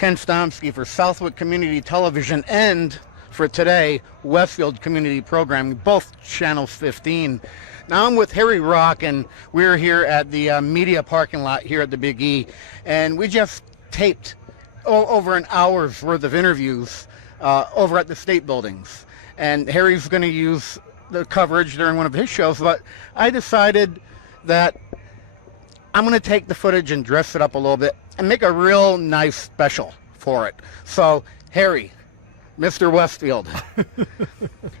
Ken Stomsky for Southwick Community Television and for today, Westfield Community Programming, both channels 15. Now I'm with Harry Rock, and we're here at the media parking lot here at the Big E, and we just taped over an hour's worth of interviews over at the state buildings. And Harry's going to use the coverage during one of his shows, but I decided that I'm going to take the footage and dress it up a little bit and make a real nice special for it. So, Harry, Mr. Westfield,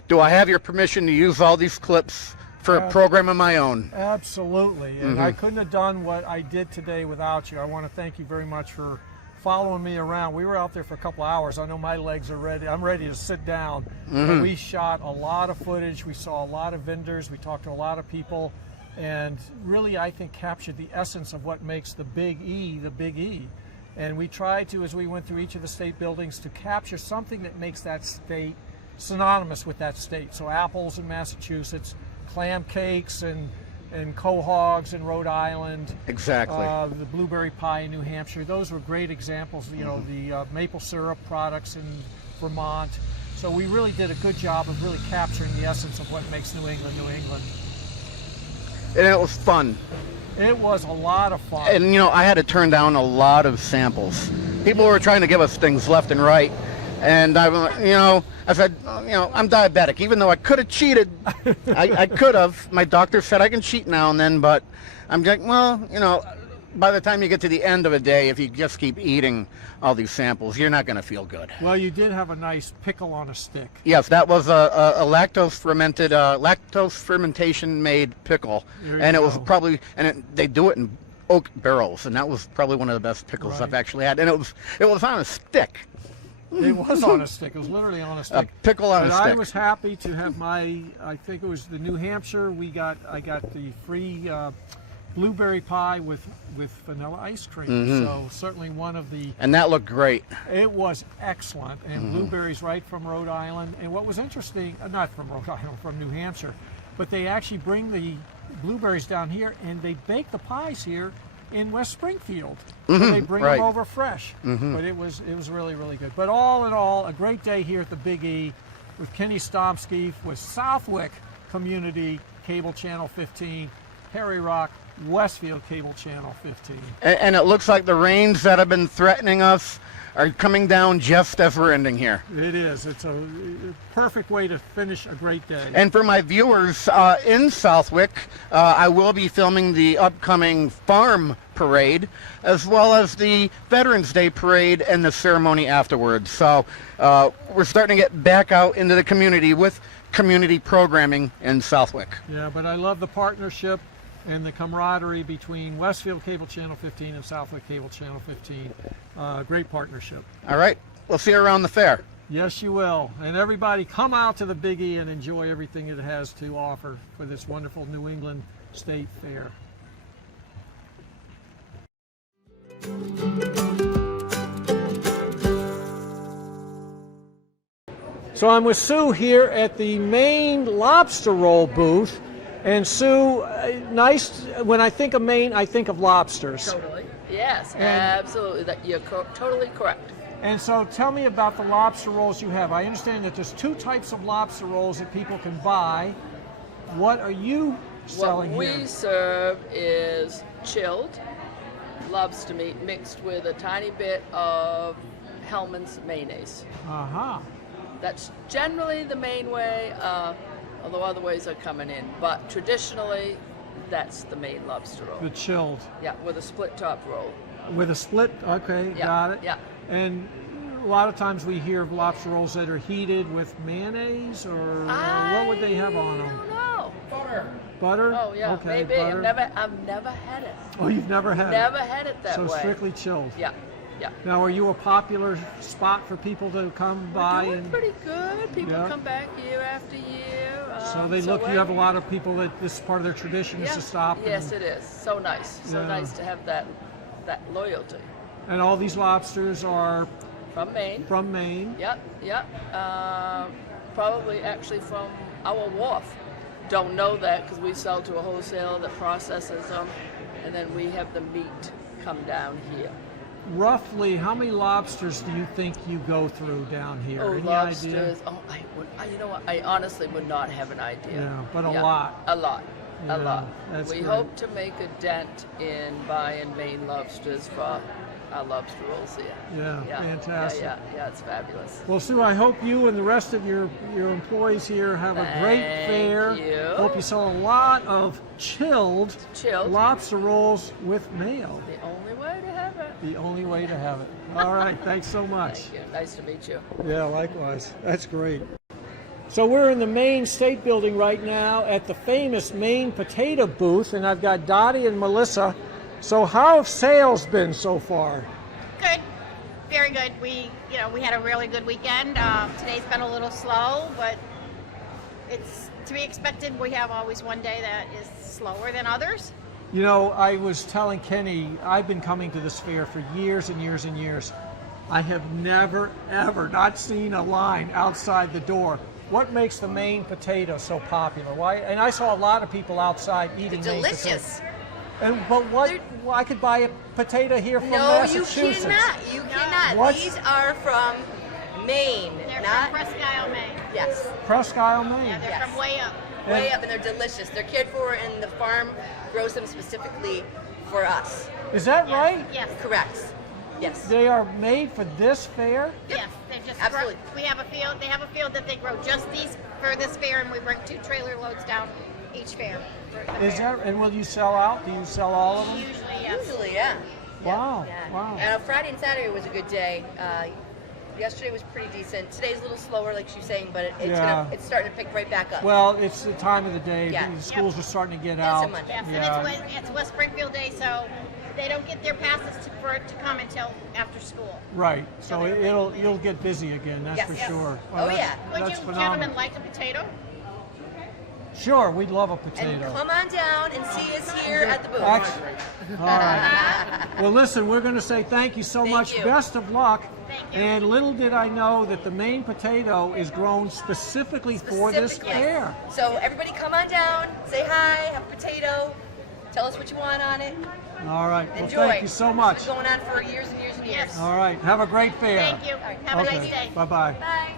do I have your permission to use all these clips for a program of my own? Absolutely, and I couldn't have done what I did today without you. I want to thank you very much for following me around. We were out there for a couple of hours. I know my legs are ready. I'm ready to sit down. But we shot a lot of footage. We saw a lot of vendors. We talked to a lot of people, and really, I think, captured the essence of what makes the Big E the Big E. And we tried to, as we went through each of the state buildings, to capture something that makes that state synonymous with that state. So apples in Massachusetts, clam cakes and quahogs in Rhode Island. Exactly. The blueberry pie in New Hampshire. Those were great examples. You know, the maple syrup products in Vermont. So we really did a good job of really capturing the essence of what makes New England, New England. And it was fun. It was a lot of fun. And, you know, I had to turn down a lot of samples. People were trying to give us things left and right. And I said, I'm diabetic. Even though I could have cheated, I could have. My doctor said I can cheat now and then, but I'm like, well, by the time you get to the end of a day, if you just keep eating all these samples, you're not going to feel good. Well, you did have a nice pickle on a stick. Yes, that was a lactose fermentation made pickle, and it was probably, they do it in oak barrels, and that was probably one of the best pickles I've actually had, and it was on a stick. It was on a stick. It was literally on a stick. A pickle on a stick. I was happy to have I think it was the New Hampshire. I got the free blueberry pie with vanilla ice cream. So certainly one of the. And that looked great. It was excellent. And blueberries right from Rhode Island. And what was interesting, not from Rhode Island, from New Hampshire, but they actually bring the blueberries down here and they bake the pies here in West Springfield. So they bring them over fresh. But it was really, really good. But all in all, a great day here at the Big E with Kenny Stomsky, with Southwick Community Cable Channel 15, Harry Rock, Westfield Cable Channel 15. And it looks like the rains that have been threatening us are coming down just as we're ending here. It is. It's a perfect way to finish a great day. And for my viewers in Southwick, I will be filming the upcoming farm parade, as well as the Veterans Day parade and the ceremony afterwards. So we're starting to get back out into the community with community programming in Southwick. Yeah, but I love the partnership and the camaraderie between Westfield Cable Channel 15 and Southwick Cable Channel 15. Great partnership. All right. We'll see you around the fair. Yes, you will. And everybody come out to the Big E and enjoy everything it has to offer for this wonderful New England State Fair. So I'm with Sue here at the Maine lobster roll booth. And Sue, nice. When I think of Maine, I think of lobsters. Totally. Yes, absolutely. You're totally correct. And so tell me about the lobster rolls you have. I understand that there's two types of lobster rolls that people can buy. What are you selling here? What we serve is chilled lobster meat mixed with a tiny bit of Hellmann's mayonnaise. That's generally the main way. Although other ways are coming in. But traditionally, that's the Maine lobster roll. The chilled. Yeah, with a split top roll. With a split, okay, got it. Yeah. And a lot of times we hear of lobster rolls that are heated with mayonnaise, or what would they have on them? I don't know. Butter? Oh, yeah, okay, maybe. butter. I've never had it. Oh, you've never had it? Never had it that way. So strictly chilled. Yeah. Yeah. Now, are you a popular spot for people to come by? We're doing pretty good. People come back year after year. So they look. You have a lot of people that this is part of their tradition is to stop. Yes, it is. So nice. So nice to have that loyalty. And all these lobsters are from Maine. From Maine. Yep. Probably actually from our wharf. Don't know that because we sell to a wholesaler that processes them, and then we have the meat come down here. roughly, how many lobsters do you think you go through down here? Oh, Any lobsters. idea? Oh, you know what? I honestly would not have an idea. Yeah, but a lot. A lot. Yeah, A lot. that's We great. hope to make a dent in buying Maine lobsters for our lobster rolls here. Yeah, fantastic. Yeah, it's fabulous. Well, Sue, I hope you and the rest of your employees here have a great fair. Thank you. Hope you sell a lot of chilled Chilled. lobster rolls with mayo. The only way to have it. The only way to have it. All right, thanks so much. Thank you. Nice to meet you. Yeah, likewise. That's great. So we're in the Maine State Building right now at the famous Maine Potato Booth, and I've got Dottie and Melissa. So how have sales been so far? Good, very good. We had a really good weekend. Today's been a little slow, but it's to be expected. We have always one day that is slower than others. You know, I was telling Kenny, I've been coming to this fair for years and years and years. I have never, ever not seen a line outside the door. What makes the Maine potato so popular? Why? And I saw a lot of people outside eating Maine Delicious. potatoes. But what? I could buy a potato here from No, you Massachusetts. cannot. You cannot. What? These are from Maine, They're not from Presque Isle, Maine. yes, Presque Isle, Yeah, Maine. they're Yes. from way up. way up, and they're delicious. They're cared for, and the farm grows them specifically for us. Is that Yes, right? Yes. Correct. Yes. They are made for this fair? Yes. They're just Absolutely. we have a field. They have a field that they grow just these for this fair, and we bring 2 trailer loads down each fair. for the Is fair. that? And will you sell out? Do you sell all of them? Usually, yes. Usually, yeah. Wow. Yeah. Wow. And Friday and Saturday was a good day. Yesterday was pretty decent. Today's a little slower, like she's saying, but it's starting to pick right back up. Well, it's the time of the day. Yeah. The schools are starting to get Yes, out. and Monday. Yes, Yeah. and it's West Springfield Day, so they don't get their passes for it to come until after school. Right. So you'll get busy again. That's Yes. for Yes. sure. Oh, that's, yeah. Would That's you phenomenal. gentlemen like a potato? Sure, we'd love a And potato. come on down and see us here at the booth. All right. Well, listen, we're going to say thank you so Thank much. you. Best of luck. Thank you. And little did I know that the Maine potato is grown specifically for this Specific, yes. fair. So everybody come on down, say hi, have a potato, tell us what you want on it. All right. Well, Enjoy. thank you so much. It's been going on for years and years and years. Yes. All right. Have a great fair. Thank you. Have a nice day. Bye-bye. Bye.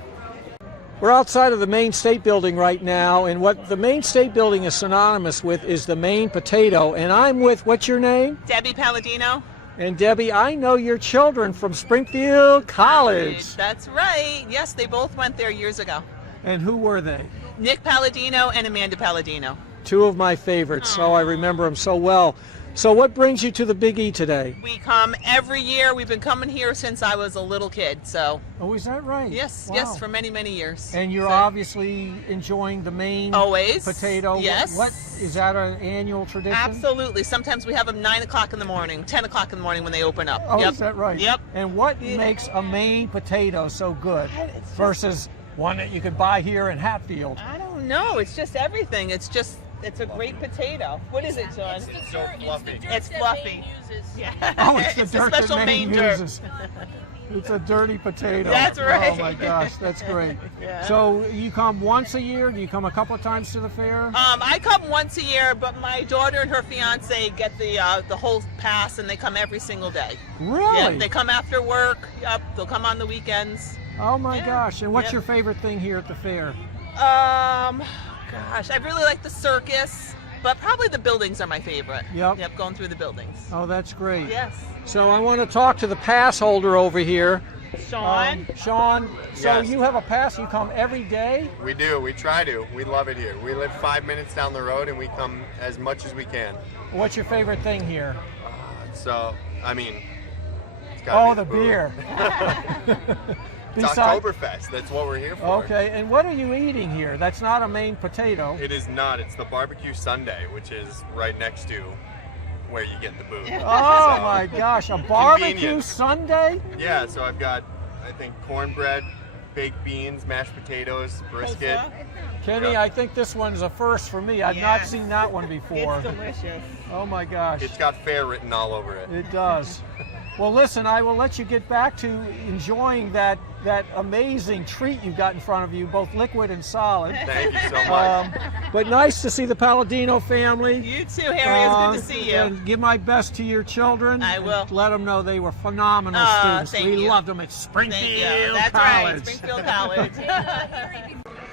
We're outside of the Maine State Building right now, and what the Maine State Building is synonymous with is the Maine potato. And I'm with, what's your name? Debbie Palladino. And Debbie, I know your children from Springfield College. That's right. Yes, they both went there years ago. And who were they? Nick Palladino and Amanda Palladino. 2 of my favorites, so I remember them so well. So what brings you to the Big E today? We come every year. We've been coming here since I was a little kid. So Oh, is that right? yes, Wow. yes, for many, many years. And you're So- obviously enjoying the Maine Always. potato. Yes. What is that, an annual tradition? Absolutely. Sometimes we have them 9 o'clock in the morning, 10 o'clock in the morning when they open up. Oh, Yep. is that right? Yep. And what makes a Maine potato so good versus one that you could buy here in Hatfield? I don't know. It's just everything. It's a great potato. What is it, John? It's so fluffy. It's fluffy. Yeah. Oh, it's the It's dirt a special that Maine dirt. uses. It's a dirty potato. That's right. Oh my gosh, that's great. Yeah. So you come once a year? Do you come a couple of times to the fair? I come once a year, but my daughter and her fiance get the whole pass, and they come every single day. Really? Yeah, they come after work. Yep, they'll come on the weekends. Oh my Yeah. gosh! And what's Yeah. your favorite thing here at the fair? Gosh, I really like the circus, but probably the buildings are my favorite. Yep. Yep, going through the buildings. Oh, that's great. Yes. So I want to talk to the pass holder over here. Sean? Sean, so Yes. you have a pass, you come every day? We do. We try to. We love it here. We live 5 minutes down the road, and we come as much as we can. What's your favorite thing here? So, I mean, it's gotta Oh, be the food. beer. It's Beside- Oktoberfest. That's what we're here for. Okay, and what are you eating here? That's not a Maine potato. It is not. It's the barbecue Sunday, which is right next to where you get the booth. Oh So, my gosh, a barbecue Convenient. Sunday? Yeah, so I've got, I think, cornbread, baked beans, mashed potatoes, brisket. Kenny, Yeah. I think this one's a first for me. I've not seen that one before. It's delicious. Oh my gosh. It's got fair written all over it. It does. Well, listen, I will let you get back to enjoying that amazing treat you've got in front of you, both liquid and solid. Thank you so much. But nice to see the Palladino family. You too, Harry. It's good to see you. And give my best to your children. I will. Let them know they were phenomenal students. Thank We you. loved them at Springfield That's College. right, Springfield College.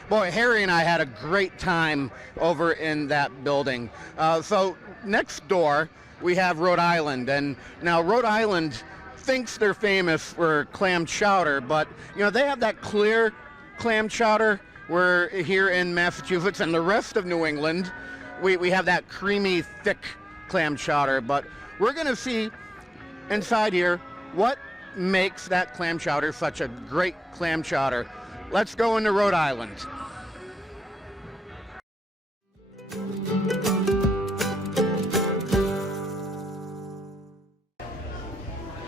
Boy, Harry and I had a great time over in that building. So next door, we have Rhode Island. And now Rhode Island thinks they're famous for clam chowder, but you know, they have that clear clam chowder. We're here in Massachusetts and the rest of New England, we have that creamy, thick clam chowder. But we're going to see inside here what makes that clam chowder such a great clam chowder. Let's go into Rhode Island.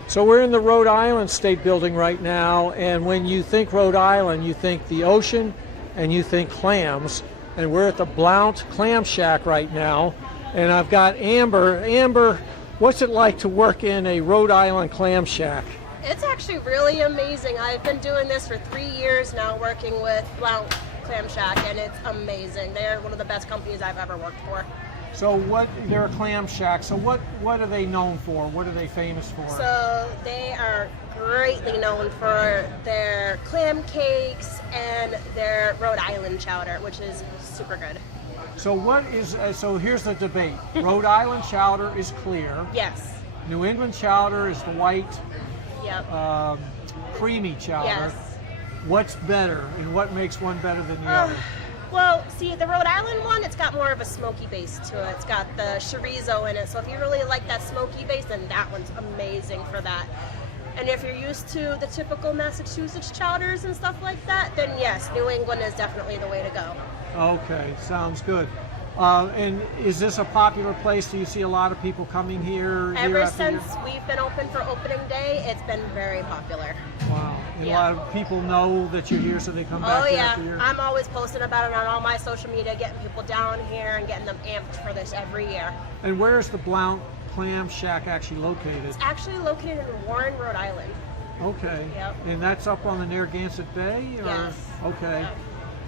So we're in the Rhode Island State Building right now, and when you think Rhode Island, you think the ocean and you think clams. And we're at the Blount Clam Shack right now, and I've got Amber. Amber, what's it like to work in a Rhode Island clam shack? It's actually really amazing. I've been doing this for 3 years now, working with Blount Clam Shack, and it's amazing. They're one of the best companies I've ever worked for. So they're a clam shack, so what are they known for? What are they famous for? So they are greatly known for their clam cakes and their Rhode Island chowder, which is super good. So so here's the debate. Rhode Island chowder is clear. Yes. New England chowder is the white, Yep. creamy chowder. Yes. What's better, and what makes one better than the other? Well, see, the Rhode Island one, it's got more of a smoky base to it. It's got the chorizo in it, so if you really like that smoky base, then that one's amazing for that. And if you're used to the typical Massachusetts chowders and stuff like that, then yes, New England is definitely the way to go. Okay, sounds good. And is this a popular place? Do you see a lot of people coming here? Ever since we've been open for opening day, it's been very popular. Wow. And Yeah. a lot of people know that you're here, so they come back Oh year yeah, after year? I'm always posting about it on all my social media, getting people down here and getting them amped for this every year. And where is the Blount Clam Shack actually located? It's actually located in Warren, Rhode Island. Okay. Yep. And that's up on the Narragansett Bay? Or? Yes. Okay. Yep.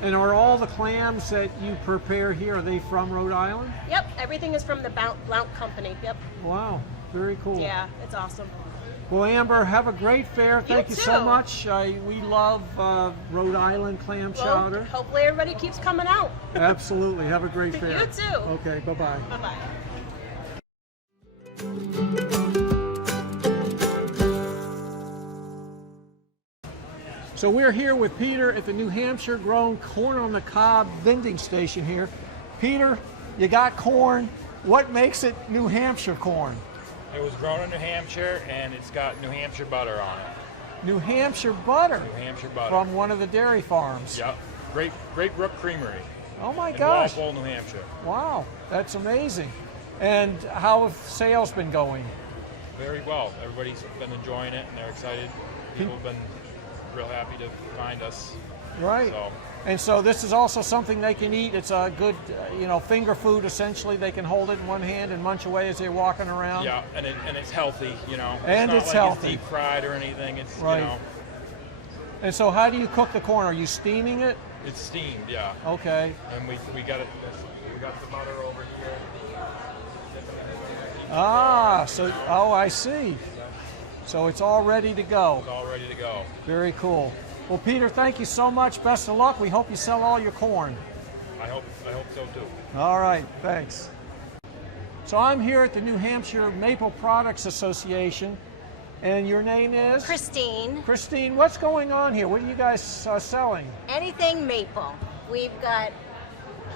And are all the clams that you prepare here, are they from Rhode Island? Yep, everything is from the Blount company. Yep. Wow, very cool. Yeah, it's awesome. Well, Amber, have a great fair. Thank you so too. much. We love Rhode Island clam chowder. Well, hopefully everybody keeps coming out. Absolutely. Have a great fair. You too. Okay, bye-bye. Bye-bye. So we're here with Peter at the New Hampshire Grown Corn on the Cob vending station here. Peter, you got corn. What makes it New Hampshire corn? It was grown in New Hampshire, and it's got New Hampshire butter on it. New Hampshire butter. New Hampshire butter. From one of the dairy farms. Yep. Great Brook Creamery. Oh my in gosh. Walpole, New Hampshire. Wow, that's amazing. And how have sales been going? Very well. Everybody's been enjoying it, and they're excited. People have been real happy to find us. Right. So. And so this is also something they can eat. It's a good, finger food essentially. They can hold it in one hand and munch away as they're walking around. Yeah, and it's healthy, And it's it's not like healthy. It's deep fried or anything. It's Right. And so how do you cook the corn? Are you steaming it? It's steamed, yeah. Okay. And we got it. We got the butter over here. Ah, I see. So it's all ready to go. It's all ready to go. Very cool. Well, Peter, thank you so much. Best of luck. We hope you sell all your corn. I hope so too. All right, thanks. So I'm here at the New Hampshire Maple Products Association, and your name is? Christine. Christine, what's going on here? What are you guys selling? Anything maple. We've got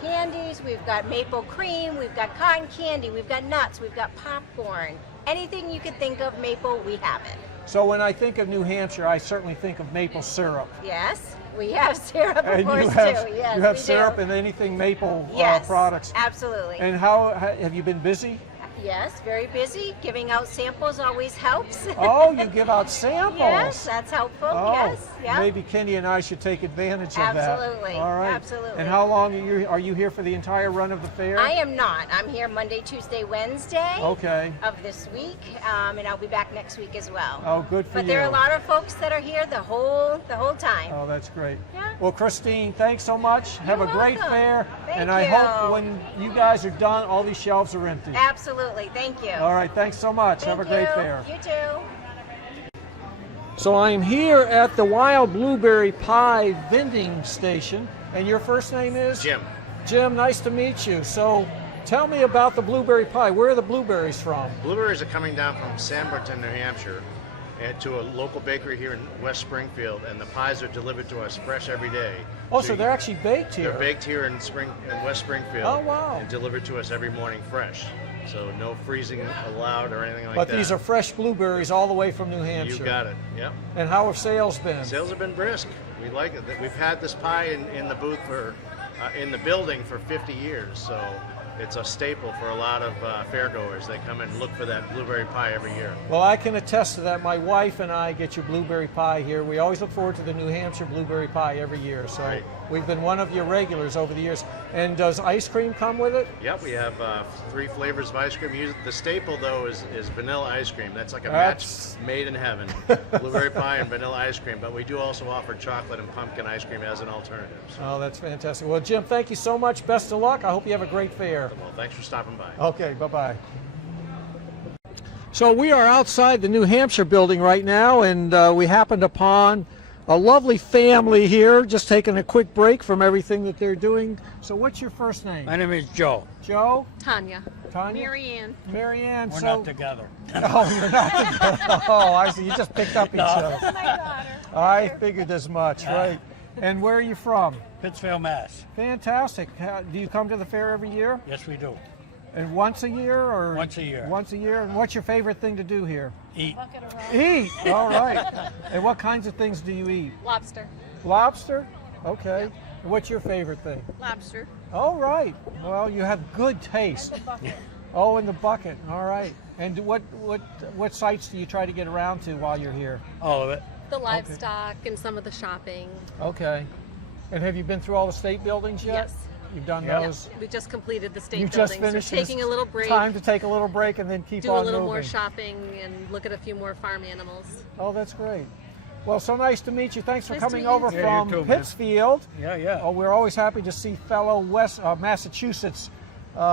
candies, we've got maple cream, we've got cotton candy, we've got nuts, we've got popcorn. Anything you could think of maple, we have it. So when I think of New Hampshire, I certainly think of maple syrup. Yes, we have syrup, of And course, you have, too. Yes, you have we syrup do. and anything maple Yes, products. absolutely. And how have you been busy? Yes, very busy. Giving out samples always helps. Oh, you give out samples. Yes, that's helpful. Oh, yes, yeah. maybe Kenny and I should take advantage of that. Absolutely. All right. Absolutely. And how long are you here for the entire run of the fair? I am not. I'm here Monday, Tuesday, Wednesday. Okay. Of this week, and I'll be back next week as well. Oh, good for you. But there are a lot of folks that are here the whole time. Oh, that's great. Yeah. Well, Christine, thanks so much. Have a great welcome. fair. Thank and I you. hope when you guys are done, all these shelves are empty. Absolutely. Thank you. All right. Thanks so much. Thank Have a great you. fair. You too. So I'm here at the Wild Blueberry Pie vending station, and your first name is? Jim. Jim, nice to meet you. So tell me about the blueberry pie. Where are the blueberries from? Blueberries are coming down from Sanbornton, New Hampshire, and to a local bakery here in West Springfield, and the pies are delivered to us fresh every day. Oh, so they're actually baked here? They're baked here in West Springfield. Oh, wow. And delivered to us every morning fresh. So no freezing allowed or anything like But that. these are fresh blueberries all the way from New Hampshire. You got it, yep. And how have sales been? Sales have been brisk. We like it. We've had this pie in the booth in the building for 50 years, so it's a staple for a lot of fairgoers. They come and look for that blueberry pie every year. Well, I can attest to that. My wife and I get your blueberry pie here. We always look forward to the New Hampshire blueberry pie every year. So Right. we've been one of your regulars over the years. And does ice cream come with it? Yep, we have 3 flavors of ice cream. The staple, though, is vanilla ice cream. That's like a That's- match made in heaven. Blueberry pie and vanilla ice cream. But we do also offer chocolate and pumpkin ice cream as an alternative. So. Oh, that's fantastic. Well, Jim, thank you so much. Best of luck. I hope you have a great fair. Well, thanks for stopping by. Okay, bye-bye. So we are outside the New Hampshire building right now, and we happened upon a lovely family here, just taking a quick break from everything that they're doing. So what's your first name? My name is Joe. Joe? Tanya. Tanya? Marianne. Marianne. We're so, not together. Oh, you're not together. Oh, I see. You just picked up each other. That's my daughter. I figured as much, right? And where are you from? Pittsfield, Mass. Fantastic. Do you come to the fair every year? Yes, we do. And once a year, or Once a year. Once a year. And what's your favorite thing to do here? Eat. Eat. All right. And what kinds of things do you eat? Lobster. Lobster. Okay. And what's your favorite thing? Lobster. All right. Well, you have good taste. Oh, in the bucket. All right. And what sites do you try to get around to while you're here? All of it. The livestock and some of the shopping. Okay. And have you been through all the state buildings yet? Yes. You've done Yeah. those? We just completed the state You've buildings. just finished. We're taking a little break. Time to take a little break and then keep do on a little moving. more shopping and look at a few more farm animals. Oh, that's great. Well, so nice to meet you. Thanks for Nice to coming meet you. over Yeah, from you too, man. Pittsfield. Yeah, yeah. Oh, we're always happy to see fellow Massachusetts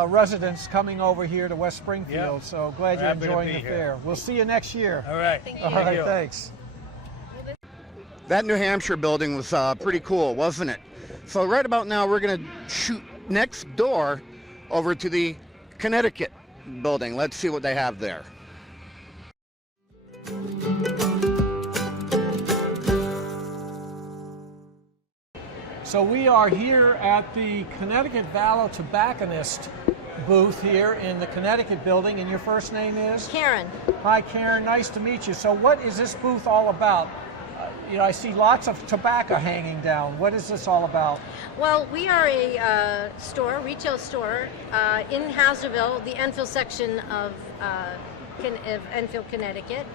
residents coming over here to West Springfield. Yeah. So glad you're Happy to enjoying be the here. fair. We'll see you next year. All right. All right, thanks. That New Hampshire building was pretty cool, wasn't it? So right about now we're going to shoot next door over to the Connecticut building. Let's see what they have there. So we are here at the Connecticut Valley Tobacconist booth here in the Connecticut building, and your first name is? Karen. Hi, Karen. Nice to meet you. So what is this booth all about? I see lots of tobacco hanging down. What is this all about? Well, we are a retail store in Hazardville, the Enfield section of Enfield, Connecticut.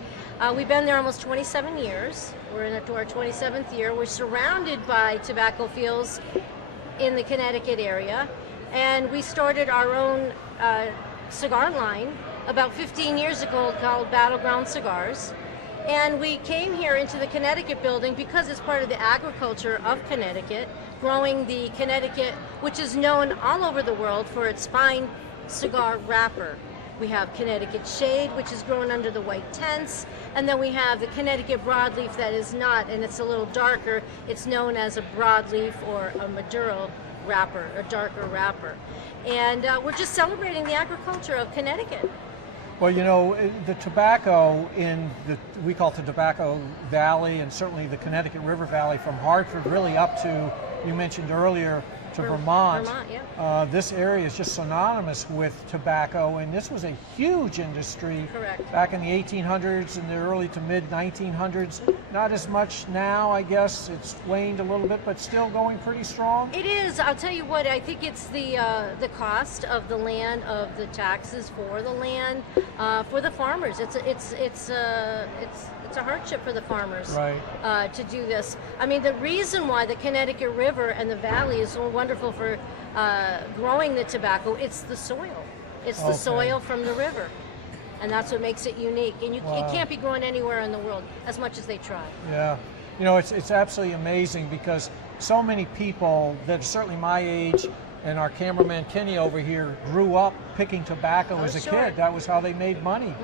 We've been there almost 27 years. We're into our 27th year. We're surrounded by tobacco fields in the Connecticut area, and we started our own cigar line about 15 years ago called Battleground Cigars. And we came here into the Connecticut building because it's part of the agriculture of Connecticut, growing the Connecticut, which is known all over the world for its fine cigar wrapper. We have Connecticut Shade, which is grown under the white tents, and then we have the Connecticut Broadleaf that is not, and it's a little darker. It's known as a broadleaf or a Maduro wrapper, a darker wrapper. And we're just celebrating the agriculture of Connecticut. Well, the tobacco we call it the Tobacco Valley, and certainly the Connecticut River Valley from Hartford really up to, you mentioned earlier, to Vermont. Vermont, yeah. This area is just synonymous with tobacco, and this was a huge industry. Correct. Back in the 1800s and the early to mid 1900s. Not as much now, I guess. It's waned a little bit, but still going pretty strong. It is. I'll tell you what. I think it's the cost of the land, of the taxes for the land, for the farmers. It's a hardship for the farmers, right, to do this. I mean, the reason why the Connecticut River and the valley is so wonderful for growing the tobacco, it's the soil. It's the soil from the river. And that's what makes it unique. And it can't be grown anywhere in the world, as much as they try. Yeah. You know, it's absolutely amazing because so many people that are certainly my age, and our cameraman Kenny over here grew up picking tobacco as a kid. That was how they made money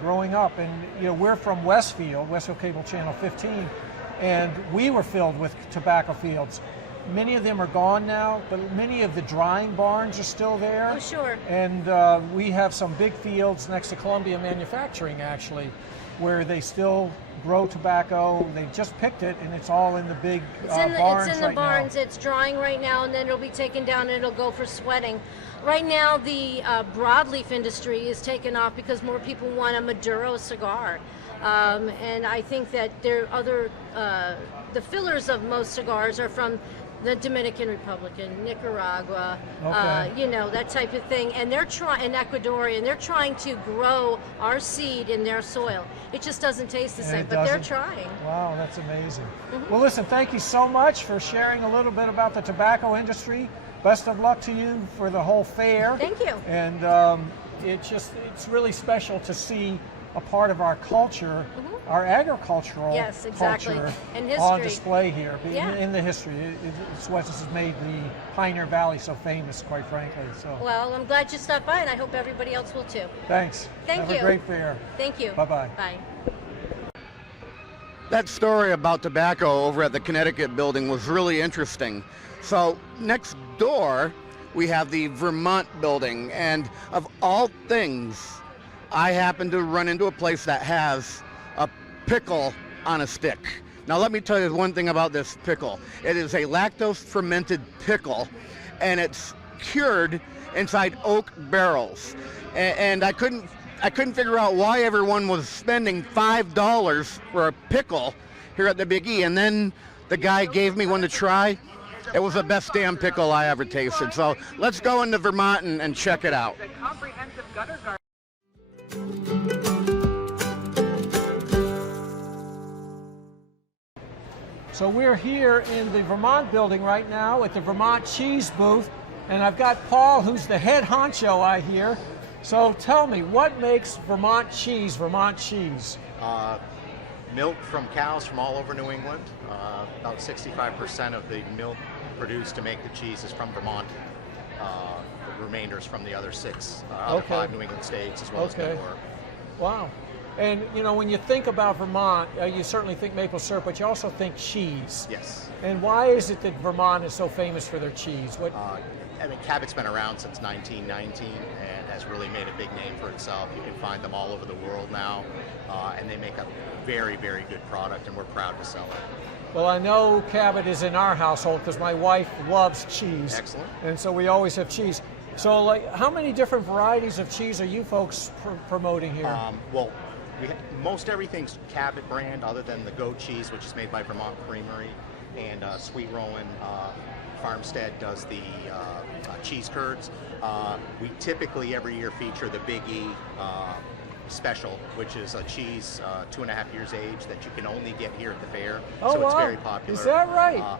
growing up. And you know, we're from Westfield Cable Channel 15, and we were filled with tobacco fields. Many of them are gone now, but many of the drying barns are still there. Oh, sure. And we have some big fields next to Columbia Manufacturing, actually, where they still grow tobacco. They just picked it, and it's all in the big barns. It's in the right barns. now. It's drying right now, and then it'll be taken down, and it'll go for sweating. Right now, the broadleaf industry is taken off because more people want a Maduro cigar. And I think that there are other, the fillers of most cigars are from the Dominican Republic and Nicaragua, you know, that type of thing. And they're trying, and Ecuadorian, they're trying to grow our seed in their soil. It just doesn't taste the same, but they're trying. Wow, that's amazing. Well, listen, thank you so much for sharing a little bit about the tobacco industry. Best of luck to you for the whole fair. Thank you. And it's really special to see a part of our culture, our agricultural culture and on display here, Yeah. in the history. It's what has made the Pioneer Valley so famous, quite frankly. So. Well, I'm glad you stopped by, and I hope everybody else will too. Thanks. Thank you. Have a great fair. Thank you. Bye-bye. Bye. That story about tobacco over at the Connecticut building was really interesting. So next door, we have the Vermont building, and of all things, I happen to run into a place that has a pickle on a stick. Now let me tell you one thing about this pickle. It is a lactose fermented pickle, and it's cured inside oak barrels. And I couldn't figure out why everyone was spending $5 for a pickle here at the Big E. And then the guy gave me one to try. It was the best damn pickle I ever tasted. So let's go into Vermont and check it out. So we're here in the Vermont building right now at the Vermont Cheese booth, and I've got Paul, who's the head honcho, I hear. So tell me, what makes Vermont cheese Vermont cheese? Milk from cows from all over New England. About 65% of the milk produced to make the cheese is from Vermont. The remainder is from the other other 5 New England states, as well as New York. Wow. And you know, when you think about Vermont, you certainly think maple syrup, but you also think cheese. Yes. And why is it that Vermont is so famous for their cheese? What? I mean, Cabot's been around since 1919 and has really made a big name for itself. You can find them all over the world now, and they make a very, very good product, and we're proud to sell it. Well, I know Cabot is in our household because my wife loves cheese. Excellent. And so we always have cheese. So, like, how many different varieties of cheese are you folks promoting here? Well, most everything's Cabot brand, other than the goat cheese, which is made by Vermont Creamery, and Sweet Rowan Farmstead does the cheese curds. We typically every year feature the Big E special, which is a cheese 2.5 years age that you can only get here at the fair. Oh, so wow. It's very popular. Is that right?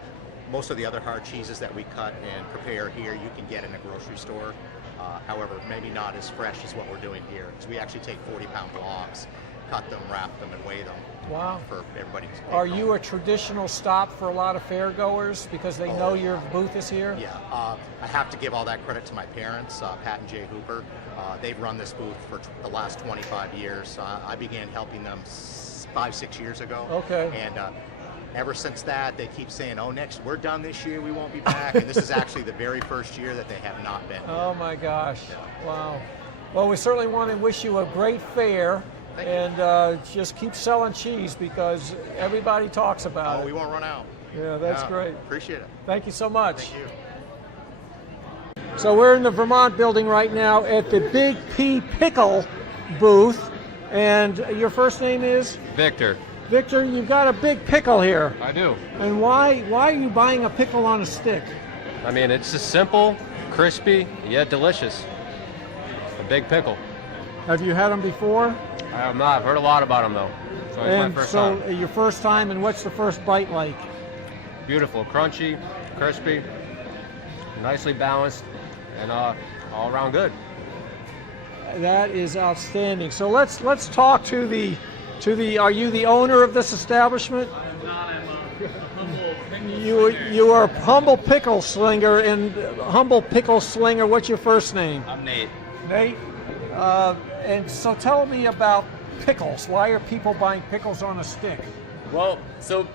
Most of the other hard cheeses that we cut and prepare here, you can get in a grocery store. However, maybe not as fresh as what we're doing here, because we actually take 40-pound blocks, cut them, wrap them, and weigh them. Wow. For everybody to take Are home. you a traditional stop for a lot of fair goers because they know your booth is here? Yeah, I have to give all that credit to my parents, Pat and Jay Hooper. They've run this booth for the last 25 years. I began helping them 5-6 years ago. Okay. And ever since that, they keep saying, "Oh, we're done this year. We won't be back." And this is actually the very first year that they have not been. Oh my gosh! Yeah. Wow. Well, we certainly want to wish you a great fair. And just keep selling cheese because everybody talks about it. We won't run out. Yeah, that's great. Appreciate it. Thank you so much. Thank you. So we're in the Vermont building right now at the Big P Pickle booth. And your first name is? Victor. Victor, you've got a big pickle here. I do. And why are you buying a pickle on a stick? I mean, it's just simple, crispy, yet delicious. A big pickle. Have you had them before? I have not. I've heard a lot about them, though. So it's my first time. Your first time, and what's the first bite like? Beautiful, crunchy, crispy, nicely balanced, and all around good. That is outstanding. So let's talk to the are you the owner of this establishment? I'm not. I'm a humble pickle slinger. You are a humble pickle slinger, and humble pickle slinger, what's your first name? I'm Nate. Nate? And so tell me about pickles. Why are people buying pickles on a stick? Well, so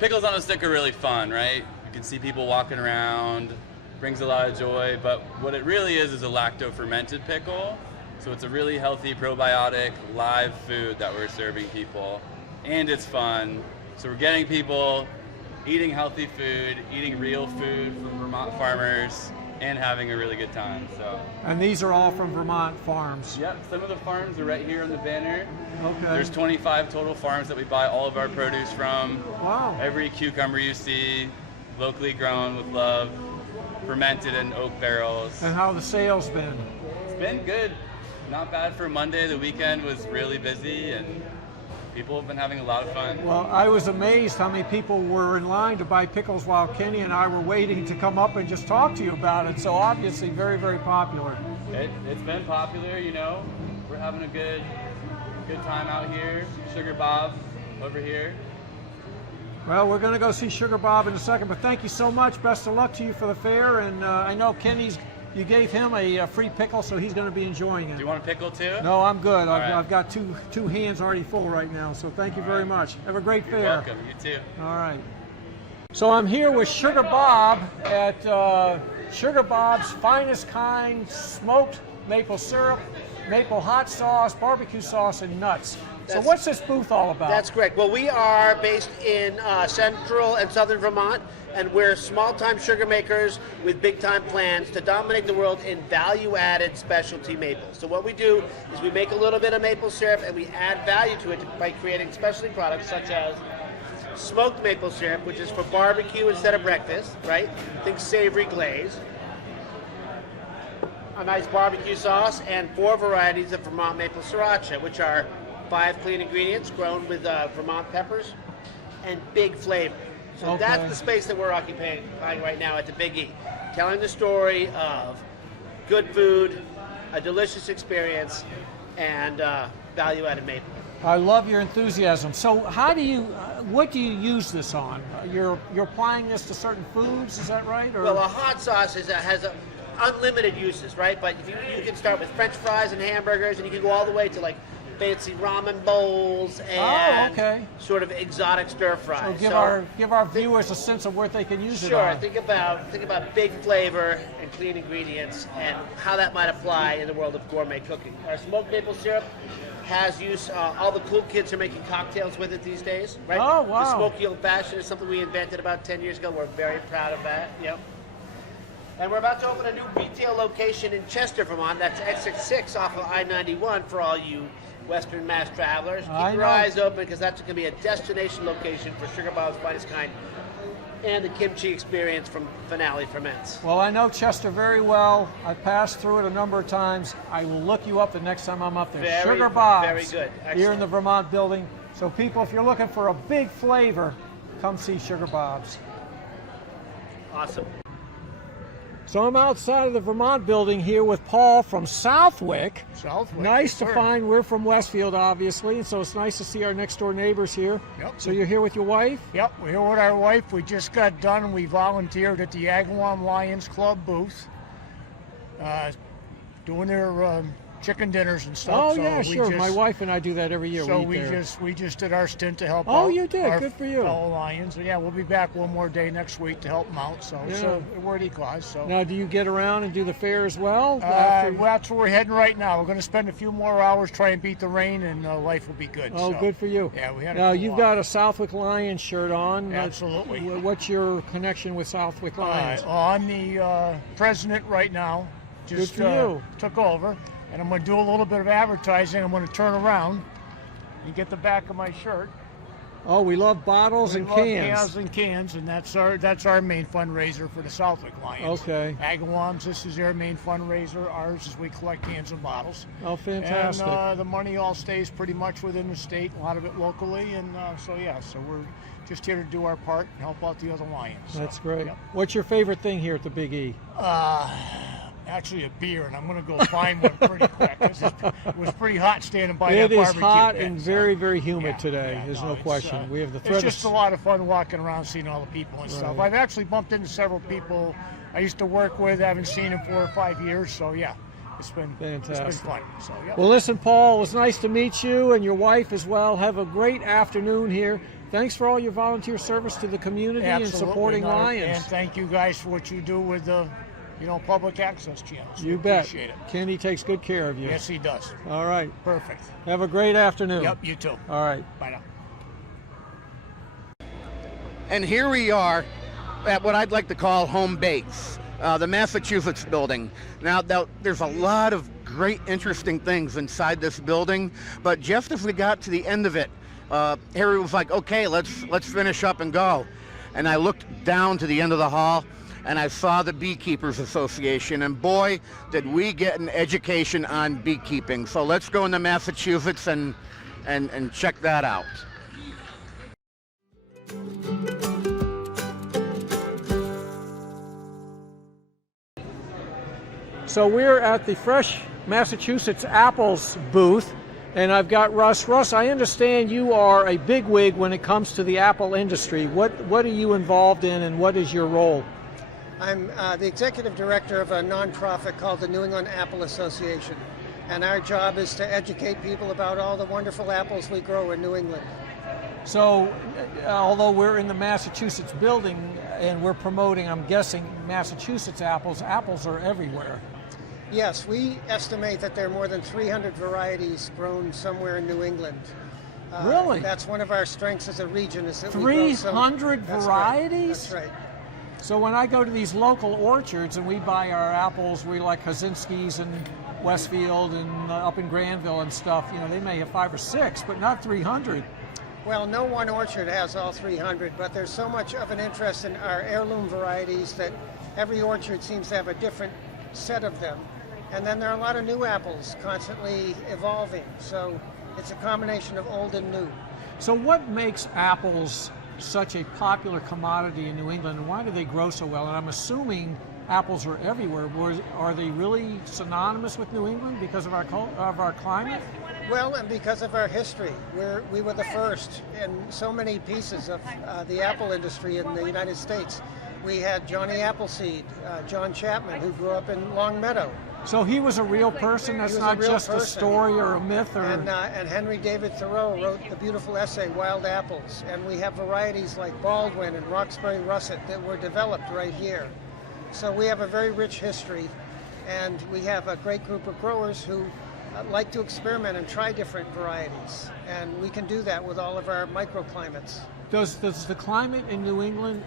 pickles on a stick are really fun, right? You can see people walking around, brings a lot of joy, but what it really is a lacto-fermented pickle. So it's a really healthy, probiotic, live food that we're serving people, and it's fun. So we're getting people eating healthy food, eating real food from Vermont farmers, and having a really good time. So. And these are all from Vermont farms? Yep, some of the farms are right here on the banner. Okay. There's 25 total farms that we buy all of our produce from. Wow. Every cucumber you see, locally grown with love, fermented in oak barrels. And how the sales been? It's been good. Not bad for Monday. The weekend was really busy and people have been having a lot of fun. Well, I was amazed how many people were in line to buy pickles while Kenny and I were waiting to come up and just talk to you about it. So obviously very, very popular. It's been popular, you know. We're having a good time out here. Sugar Bob over here. Well, we're going to go see Sugar Bob in a second, but thank you so much. Best of luck to you for the fair. And I know you gave him a free pickle, so he's going to be enjoying it. Do you want a pickle too? No, I'm good. All right. I've got two hands already full right now, so thank you very much. Have a great fair. You're welcome. You too. All right. So I'm here with Sugar Bob at Sugar Bob's Finest Kind smoked maple syrup, maple hot sauce, barbecue sauce, and nuts. So what's this booth all about? That's correct. Well, we are based in central and southern Vermont, and we're small-time sugar makers with big-time plans to dominate the world in value-added specialty maples. So what we do is we make a little bit of maple syrup, and we add value to it by creating specialty products such as smoked maple syrup, which is for barbecue instead of breakfast, right? Think savory glaze. A nice barbecue sauce, and 4 varieties of Vermont maple sriracha, which are 5 clean ingredients grown with Vermont peppers and big flavor. So that's the space that we're occupying right now at the Big E, telling the story of good food, a delicious experience, and value-added maple. I love your enthusiasm. So what do you use this on? You're applying this to certain foods, is that right? Or? Well, a hot sauce has unlimited uses, right? But you can start with French fries and hamburgers, and you can go all the way to like fancy ramen bowls and sort of exotic stir fries. So give our viewers a sense of where they can use it. Sure. Think about big flavor and clean ingredients and how that might apply in the world of gourmet cooking. Our smoked maple syrup has use. All the cool kids are making cocktails with it these days, right? Oh wow! The smoky old fashioned is something we invented about 10 years ago. We're very proud of that. Yep. And we're about to open a new retail location in Chester, Vermont. That's exit 6 off of I-91 for all you Western Mass travelers. Keep your eyes open because that's going to be a destination location for Sugar Bob's Finest Kind and the kimchi experience from Finale Ferments. Well, I know Chester very well. I passed through it a number of times. I will look you up the next time I'm up there. Sugar Bob's. Very good. Excellent. Here in the Vermont building. So people, if you're looking for a big flavor, come see Sugar Bob's. Awesome. So I'm outside of the Vermont building here with Paul from Southwick. Southwick. Nice to find. We're from Westfield, obviously, and so it's nice to see our next door neighbors here. Yep. So you're here with your wife? Yep, we're here with our wife. We just got done. We volunteered at the Vermont Lions Club booth, doing their chicken dinners and stuff. Oh so yeah, we sure. just- My wife and I do that every year. So eat there. we just did our stint to help out. Oh, you did. Our Good for you. fellow Lions. So, yeah, we'll be back one more day next week to help them out. So it's Yeah. a worthy cause. So Now, do you get around and do the fair as well? well, that's where we're heading right now. We're going to spend a few more hours trying to beat the rain, and life will be good. Oh, so. good for you. Yeah, we had. Now, a cool you've walk. got a Southwick Lions shirt on. Absolutely. What's your connection with Southwick Lions? I'm the president right now. Just Good for you. took over, and I'm going to do a little bit of advertising. I'm going to turn around and get the back of my shirt. Oh, we love bottles We and love cans. and cans, and that's our main fundraiser for the Southwick Lions. Okay. Agawams, this is their main fundraiser. Ours is we collect cans and bottles. Oh, fantastic. And the money all stays pretty much within the state, a lot of it locally, and so we're just here to do our part and help out the other Lions. So, That's great. yep. What's your favorite thing here at the Big E? Actually a beer, and I'm going to go find one pretty quick. It was pretty hot standing by It that is barbecue hot pit, and so. very, very humid today. There's no it's, question. We have the It's threat just a lot of fun walking around, seeing all the people and stuff. Right. I've actually bumped into several people I used to work with. I haven't seen in 4 or 5 years, so yeah, it's been Fantastic. It's been fun. So yeah. Well, listen, Paul, it was nice to meet you and your wife as well. Have a great afternoon here. Thanks for all your volunteer service to the community and Absolutely, supporting Nora, Lions. And thank you guys for what you do with the, public access channels. You We bet. Appreciate it. Kenny takes good care of you. Yes, he does. All right. Perfect. Have a great afternoon. Yep, you too. All right. Bye now. And here we are at what I'd like to call home base, the Massachusetts building. Now, there's a lot of great, interesting things inside this building, but just as we got to the end of it, Harry was like, okay, let's finish up and go. And I looked down to the end of the hall, and I saw the Beekeepers Association, and boy, did we get an education on beekeeping. So let's go into Massachusetts and check that out. So we're at the Fresh Massachusetts Apples booth, and I've got Russ. Russ, I understand you are a bigwig when it comes to the apple industry. What are you involved in, and what is your role? I'm the executive director of a nonprofit called the New England Apple Association, and our job is to educate people about all the wonderful apples we grow in New England. So, although we're in the Massachusetts building and we're promoting, I'm guessing, Massachusetts apples, apples are everywhere. Yes, we estimate that there are more than 300 varieties grown somewhere in New England. Really? That's one of our strengths as a region. Is that we grow 300 varieties? That's right. So when I go to these local orchards and we buy our apples, we like Kaczynski's and Westfield and up in Granville and stuff, they may have 5 or 6, but not 300. Well, no one orchard has all 300, but there's so much of an interest in our heirloom varieties that every orchard seems to have a different set of them. And then there are a lot of new apples constantly evolving. So it's a combination of old and new. So what makes apples such a popular commodity in New England, and why do they grow so well? And I'm assuming apples are everywhere. Are they really synonymous with New England because of our climate? Well, and because of our history. We were the first in so many pieces of the apple industry in the United States. We had Johnny Appleseed, John Chapman, who grew up in Long Meadow. So he was a real person? That's not just a story or a myth? And Henry David Thoreau wrote the beautiful essay, Wild Apples. And we have varieties like Baldwin and Roxbury Russet that were developed right here. So we have a very rich history, and we have a great group of growers who like to experiment and try different varieties. And we can do that with all of our microclimates. Does the climate in New England,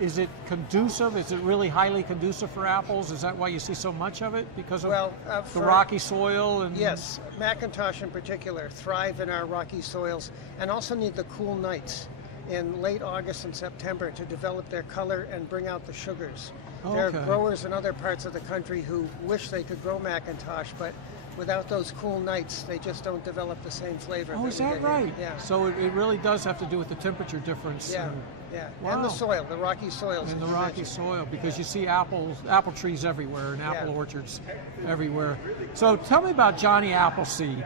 is it conducive? Is it really highly conducive for apples? Is that why you see so much of it? Because of the rocky soil? And yes, McIntosh in particular thrive in our rocky soils and also need the cool nights in late August and September to develop their color and bring out the sugars. There are growers in other parts of the country who wish they could grow McIntosh, but without those cool nights, they just don't develop the same flavor. Oh, is that right? Yeah. So it really does have to do with the temperature difference. Yeah, yeah. Wow. And the soil, the rocky soils. And the rocky soil, because you see apple trees everywhere and apple orchards everywhere. So tell me about Johnny Appleseed.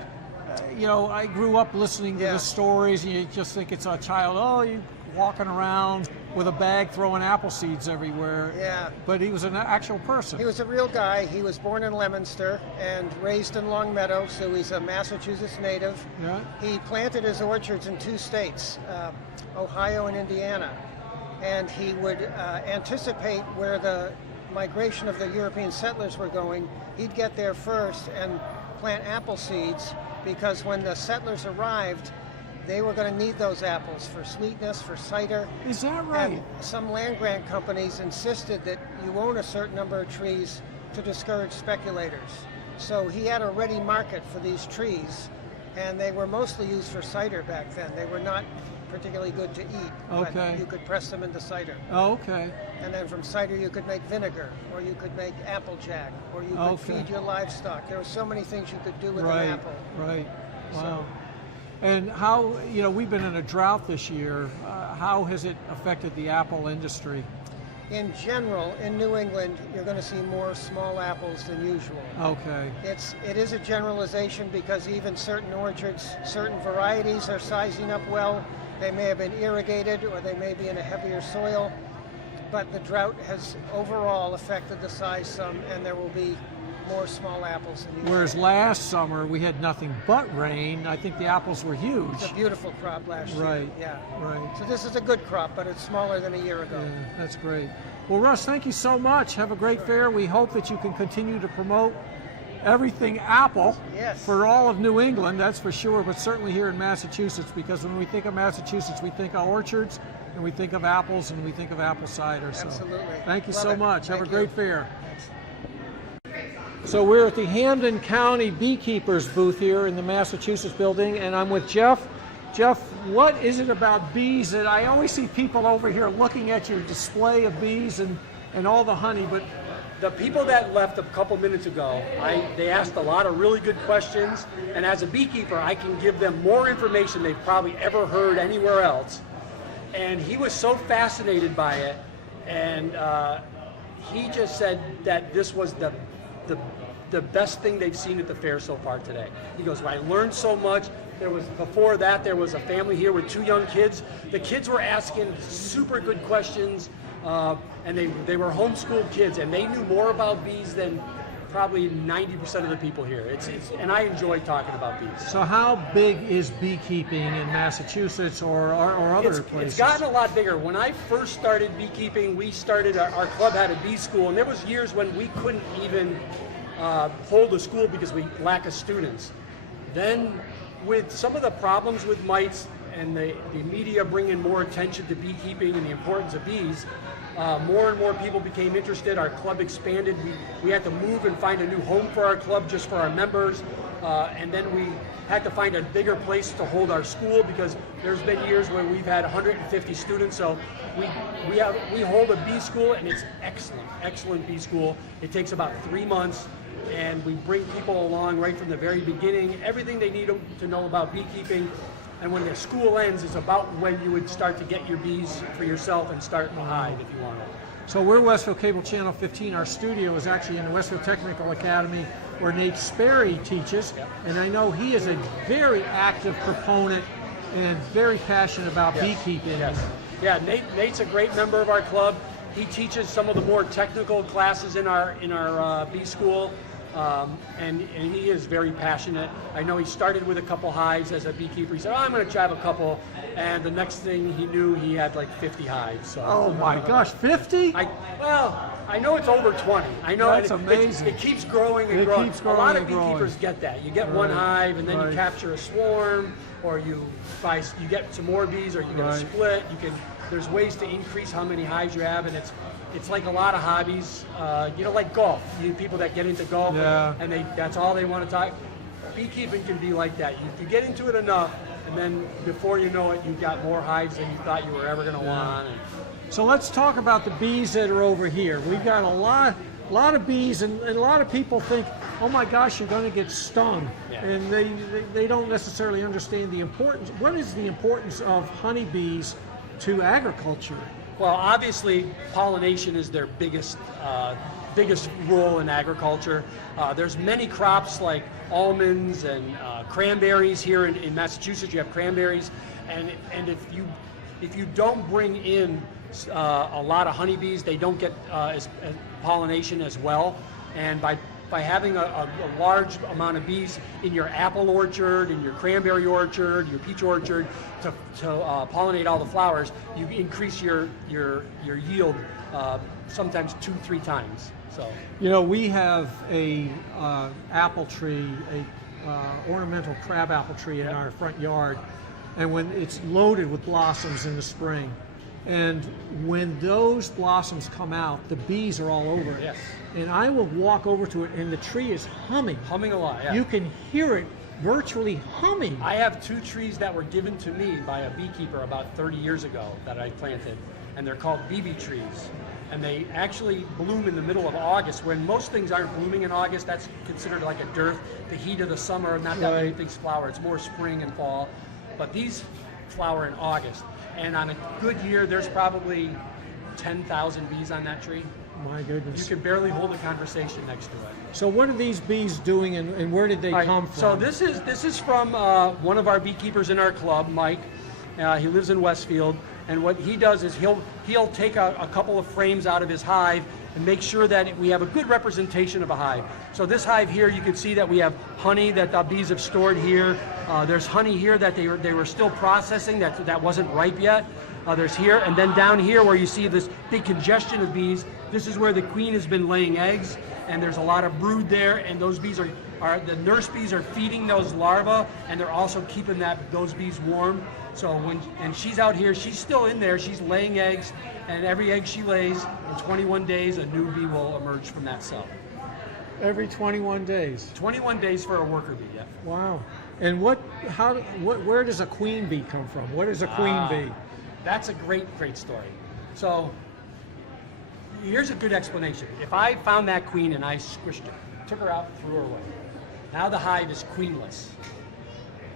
I grew up listening to the stories, and you just think it's a child, you walking around with a bag throwing apple seeds everywhere. Yeah. But he was an actual person. He was a real guy. He was born in Leominster and raised in Long Meadow, so he's a Massachusetts native. Yeah. He planted his orchards in 2 states, Ohio and Indiana. And he would anticipate where the migration of the European settlers were going. He'd get there first and plant apple seeds, because when the settlers arrived, they were going to need those apples for sweetness, for cider. Is that right? And some land grant companies insisted that you own a certain number of trees to discourage speculators. So he had a ready market for these trees, and they were mostly used for cider back then. They were not particularly good to eat, Okay. but you could press them into cider. Oh, okay. And then from cider you could make vinegar, or you could make apple jack, or you could Okay. feed your livestock. There were so many things you could do with Right, an apple. right. Wow. So- And how, we've been in a drought this year. How has it affected the apple industry? In general, in New England, you're going to see more small apples than usual. Okay. It is a generalization, because even certain orchards, certain varieties are sizing up well. They may have been irrigated, or they may be in a heavier soil, but the drought has overall affected the size some, and there will be more small apples than usual. Whereas last summer we had nothing but rain. I think the apples were huge. It's a beautiful crop last year. Right. Yeah. Right. So this is a good crop, but it's smaller than a year ago. Yeah, that's great. Well, Russ, thank you so much. Have a great fair. We hope that you can continue to promote everything apple for all of New England, that's for sure, but certainly here in Massachusetts, because when we think of Massachusetts, we think of orchards, and we think of apples, and we think of apple cider. So Absolutely. thank you Love so it. much. Have a Thank great you. fair. So we're at the Hampden County Beekeepers Booth here in the Massachusetts building, and I'm with Jeff. Jeff, what is it about bees that I always see people over here looking at your display of bees and all the honey, but the people that left a couple minutes ago, they asked a lot of really good questions, and as a beekeeper, I can give them more information they've probably ever heard anywhere else. And he was so fascinated by it, and he just said that this was the best thing they've seen at the fair so far today. He goes, well, I learned so much. Before that, there was a family here with 2 young kids. The kids were asking super good questions, and they were homeschooled kids, and they knew more about bees than probably 90% of the people here. And I enjoy talking about bees. So how big is beekeeping in Massachusetts or other places? It's gotten a lot bigger. When I first started beekeeping, our club had a bee school, and there was years when we couldn't even hold a school because we lack of students. Then with some of the problems with mites and the media bringing more attention to beekeeping and the importance of bees, more and more people became interested. Our club expanded. We had to move and find a new home for our club just for our members. And then we had to find a bigger place to hold our school, because there's been years where we've had 150 students. So we hold a bee school, and it's excellent bee school. It takes about 3 months, and we bring people along right from the very beginning, everything they need to know about beekeeping. And when the school ends, it's about when you would start to get your bees for yourself and start the hive if you want to. So we're Westfield Cable Channel 15. Our studio is actually in the Westfield Technical Academy, where Nate Sperry teaches, and I know he is a very active proponent and very passionate about beekeeping. Yes. Yeah, Nate's a great member of our club. He teaches some of the more technical classes in our bee school. And he is very passionate. I know he started with a couple hives as a beekeeper. He said, I'm going to try a couple. And the next thing he knew, he had like 50 hives. So. Oh my gosh, 50? I know it's over 20. I know that's amazing. It keeps growing and growing. A lot of beekeepers get that. You get one hive, and then you capture a swarm, or you get some more bees, or you get a split. There's ways to increase how many hives you have, and it's like a lot of hobbies, like golf. People that get into golf, and that's all they want to talk. Beekeeping can be like that. If you get into it enough, and then before you know it, you've got more hives than you thought you were ever going to want. So let's talk about the bees that are over here. We've got a lot of bees, and a lot of people think, oh my gosh, you're going to get stung. Yeah. And they don't necessarily understand the importance. What is the importance of honeybees to agriculture? Well, obviously, pollination is their biggest role in agriculture. There's many crops like almonds and cranberries here in Massachusetts. You have cranberries, and if you don't bring in a lot of honeybees. They don't get as pollination as well, and by having a large amount of bees in your apple orchard, in your cranberry orchard, your peach orchard, to pollinate all the flowers, you increase your yield sometimes 2-3 times. So we have a apple tree, a ornamental crab apple tree in our front yard, and when it's loaded with blossoms in the spring, and when those blossoms come out, the bees are all over it. Yes. And I will walk over to it, and the tree is humming. Humming a lot, yeah. You can hear it virtually humming. I have 2 trees that were given to me by a beekeeper about 30 years ago that I planted, and they're called BB trees. And they actually bloom in the middle of August, when most things aren't blooming in August. That's considered like a dearth, the heat of the summer, not that many things flower. It's more spring and fall. But these flower in August. And on a good year, there's probably 10,000 bees on that tree. My goodness. You can barely hold a conversation next to it. So what are these bees doing, and where did they come from? So this is from one of our beekeepers in our club, Mike. He lives in Westfield, and what he does is he'll take a couple of frames out of his hive and make sure that we have a good representation of a hive. So this hive here, you can see that we have honey that the bees have stored here. There's honey here that they were still processing that wasn't ripe yet. There's here, and then down here where you see this big congestion of bees, this is where the queen has been laying eggs, and there's a lot of brood there, and those bees are the nurse bees are feeding those larvae, and they're also keeping those bees warm. So and she's out here, she's still in there, she's laying eggs, and every egg she lays, in 21 days, a new bee will emerge from that cell. Every 21 days? 21 days for a worker bee, yeah. Wow. And where does a queen bee come from? What is a queen bee? That's a great story. So here's a good explanation. If I found that queen and I squished her, took her out, threw her away, now the hive is queenless.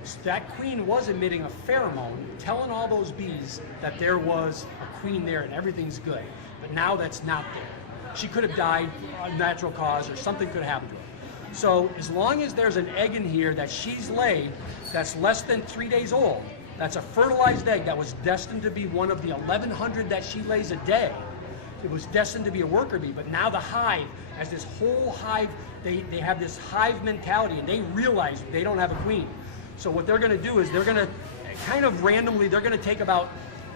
So that queen was emitting a pheromone telling all those bees that there was a queen there and everything's good. But now that's not there. She could have died of natural cause, or something could have happened to her. So as long as there's an egg in here that she's laid that's less than 3 days old, that's a fertilized egg that was destined to be one of the 1,100 that she lays a day. It was destined to be a worker bee, but now the hive, as this whole hive, they have this hive mentality, and they realize they don't have a queen. So what they're going to do is they're going to kind of randomly, they're going to take about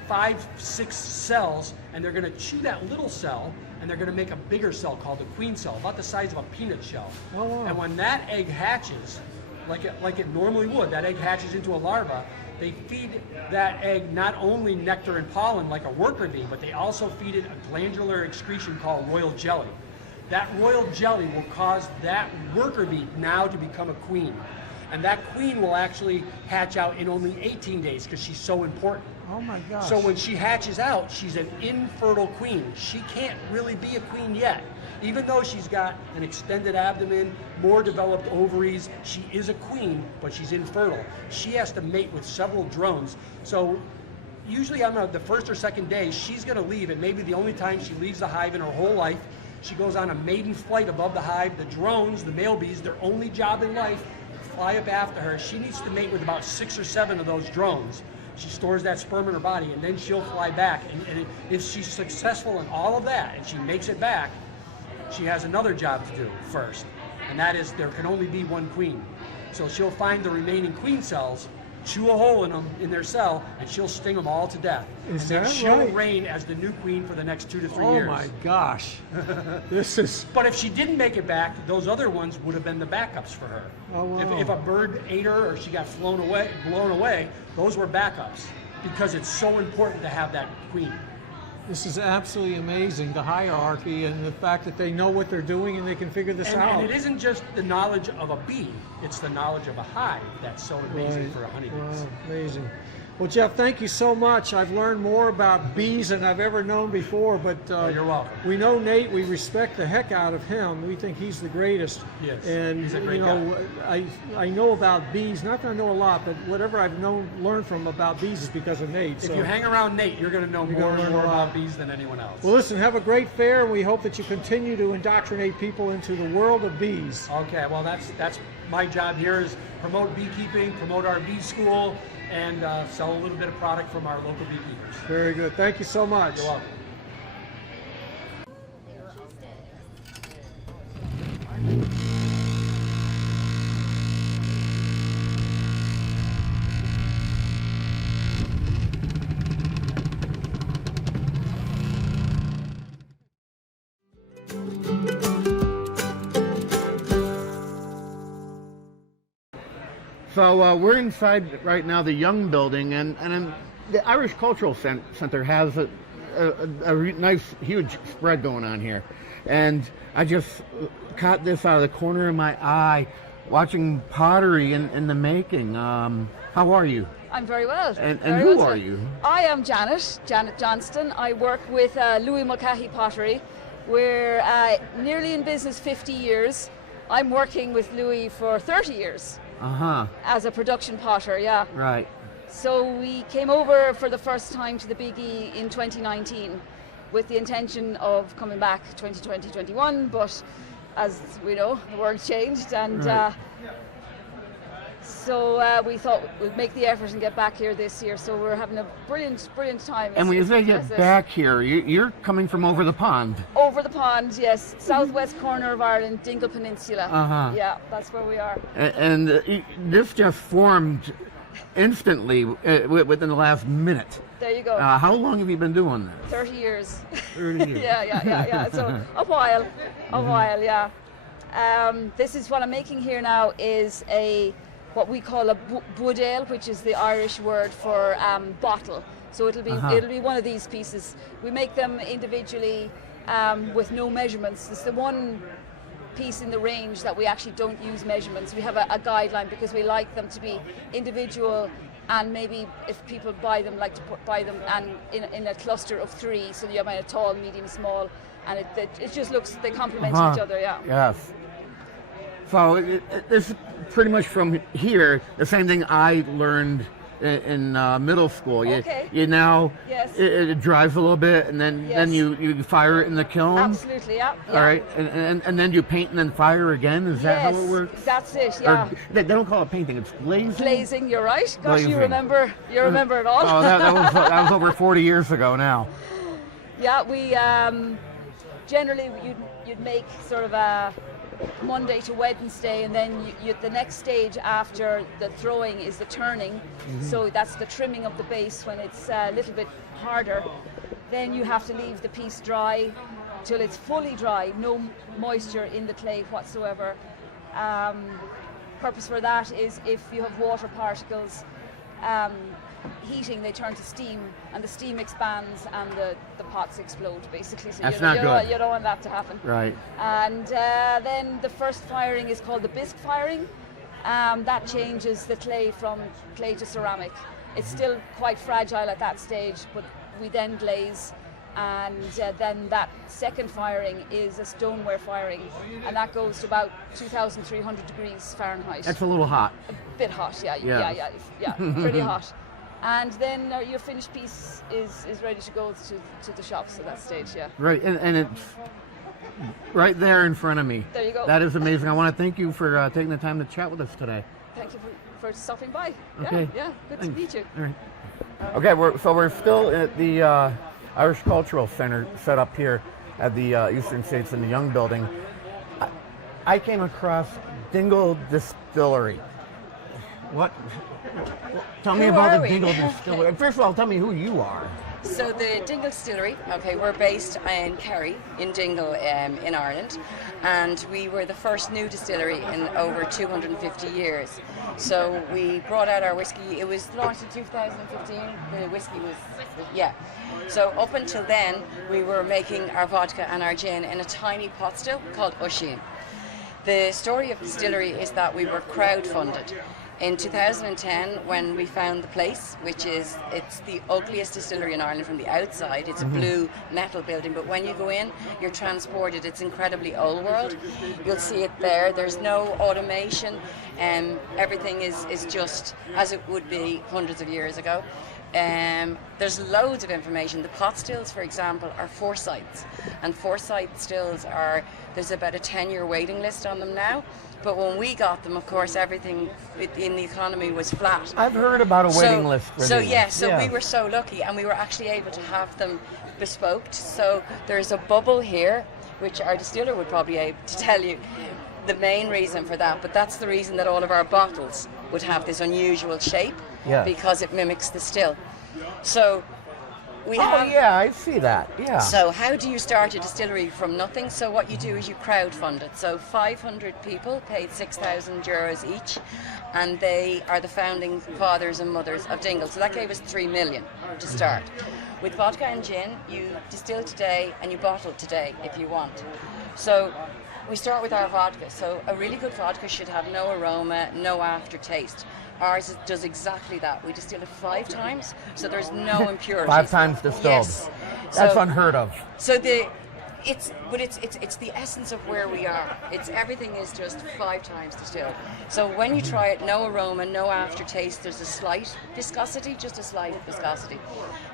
5-6 cells, and they're going to chew that little cell, and they're going to make a bigger cell called the queen cell, about the size of a peanut shell. Oh, wow. And when that egg hatches, like it normally would, that egg hatches into a larva, they feed that egg not only nectar and pollen like a worker bee, but they also feed it a glandular excretion called royal jelly. That royal jelly will cause that worker bee now to become a queen. And that queen will actually hatch out in only 18 days because she's so important. Oh my gosh. So when she hatches out, she's an infertile queen. She can't really be a queen yet. Even though she's got an extended abdomen, more developed ovaries, she is a queen, but she's infertile. She has to mate with several drones. So usually on the first or second day, she's going to leave. It may be the only time she leaves the hive in her whole life. She goes on a maiden flight above the hive. The drones, the male bees, their only job in life, fly up after her. She needs to mate with about 6 or 7 of those drones. She stores that sperm in her body, and then she'll fly back. And if she's successful in all of that, and she makes it back, she has another job to do first, and that is there can only be one queen. So she'll find the remaining queen cells, chew a hole in them in their cell, and she'll sting them all to death. Is and then that she'll right? reign as the new queen for the next 2 to 3 years. Oh my gosh. This is... But if she didn't make it back, those other ones would have been the backups for her. Oh, wow. If a bird ate her or she got blown away, those were backups because it's so important to have that queen. This is absolutely amazing, the hierarchy and the fact that they know what they're doing and they can figure this out. And it isn't just the knowledge of a bee, it's the knowledge of a hive that's so amazing for a honeybee. Wow, amazing. Well, Jeff, thank you so much. I've learned more about bees than I've ever known before, but you're welcome. We know Nate, we respect the heck out of him. We think he's the greatest. Yes, and he's a great guy. I know about bees, not that I know a lot, but whatever I've learned from about bees is because of Nate. If you hang around Nate, you're going to know more and more about bees than anyone else. Well, listen, have a great fair, and we hope that you continue to indoctrinate people into the world of bees. Okay, well, that's my job here is promote beekeeping, promote our bee school, and sell a little bit of product from our local beekeepers. Very good. Thank you so much. You're welcome. So we're inside right now the Young Building, and the Irish Cultural Center has a nice, huge spread going on here. And I just caught this out of the corner of my eye, watching pottery in the making. How are you? I'm very well. And very who well, are sir. you? I am Janet Johnston. I work with Louis Mulcahy Pottery. We're nearly in business 50 years. I'm working with Louis for 30 years. As a production potter, yeah. Right. So we came over for the first time to the Biggie in 2019 with the intention of coming back 2020-21, but as we know, the world changed, and Right. so we thought we'd make the effort and get back here this year. So we're having a brilliant time. And when you say get back here, you're coming from over the pond. Over the pond, yes, southwest corner of Ireland, Dingle Peninsula. Yeah, that's where we are. And this just formed instantly within the last minute. There you go. How long have you been doing this? 30 years. 30 years. yeah. So a while, yeah. This is what I'm making here now is what we call a bud ale, which is the Irish word for bottle. So it'll be one of these pieces. We make them individually with no measurements. It's the one piece in the range that we actually don't use measurements. We have a guideline because we like them to be individual, and maybe if people buy them, like to buy them and in a cluster of 3, so you have a tall, medium, small, and it just looks, they complement each other, yeah. Yes. So it's pretty much from here the same thing I learned in middle school. You now it dries a little bit, and then you fire it in the kiln. Absolutely, yeah. All right, and then you paint and then fire again. Is that how it works? That's it. Yeah. Or, they don't call it painting; it's glazing. Glazing. You're right. Gosh, Glazing. you remember it all. Oh, that was over 40 years ago now. Yeah, we generally you'd make sort of a Monday to Wednesday, and then the next stage after the throwing is the turning. So that's the trimming of the base when it's a little bit harder. Then you have to leave the piece dry till it's fully dry, no moisture in the clay whatsoever. Purpose for that is if you have water particles heating, they turn to steam, and the steam expands and the pots explode basically. So That's not good. You don't want that to happen. Right. And then the first firing is called the bisque firing. That changes the clay from clay to ceramic. It's still quite fragile at that stage, but we then glaze, and then that second firing is a stoneware firing, and that goes to about 2,300 degrees Fahrenheit. That's a little hot. A bit hot, yeah, pretty hot. And then your finished piece is ready to go to the shops at that stage, yeah. Right, and it's right there in front of me. There you go. That is amazing. I want to thank you for taking the time to chat with us today. Thank you for stopping by. Okay. Yeah, good Thanks. to meet you. All right. Okay, we're still at the Irish Cultural Center set up here at the Eastern States in the Young Building. I came across Dingle Distillery. What? Tell me about the Dingle Distillery. First of all, tell me who you are. So the Dingle Distillery, we're based in Kerry, in Dingle, in Ireland, and we were the first new distillery in over 250 years. So we brought out our whiskey. It was launched in 2015. The whiskey was, So up until then, we were making our vodka and our gin in a tiny pot still called Usheen. The story of the distillery is that we were crowdfunded. In 2010, when we found the place, it's the ugliest distillery in Ireland from the outside. It's a blue metal building, but when you go in, you're transported. It's incredibly old world. You'll see it there. There's no automation, and everything is just as it would be hundreds of years ago. There's loads of information. The pot stills, for example, are foresights, and foresight stills there's about a 10-year waiting list on them now. But when we got them, of course, everything in the economy was flat. I've heard about a waiting list for these. So we were so lucky, and we were actually able to have them bespoked. So there's a bubble here, which our distiller would probably be able to tell you the main reason for that. But that's the reason that all of our bottles would have this unusual shape, because it mimics the still. So I see that. Yeah. So how do you start a distillery from nothing? So what you do is you crowdfund it. So 500 people paid €6,000 each, and they are the founding fathers and mothers of Dingle. So that gave us 3 million to start. With vodka and gin, you distill today and you bottle today if you want. So we start with our vodka. So a really good vodka should have no aroma, no aftertaste. Ours does exactly that. We distill it 5 times, so there's no impurities. 5 times distilled. Yes. That's unheard of. So it's the essence of where we are. Everything is just 5 times distilled. So when you try it, no aroma, no aftertaste. There's a slight viscosity, just a slight viscosity.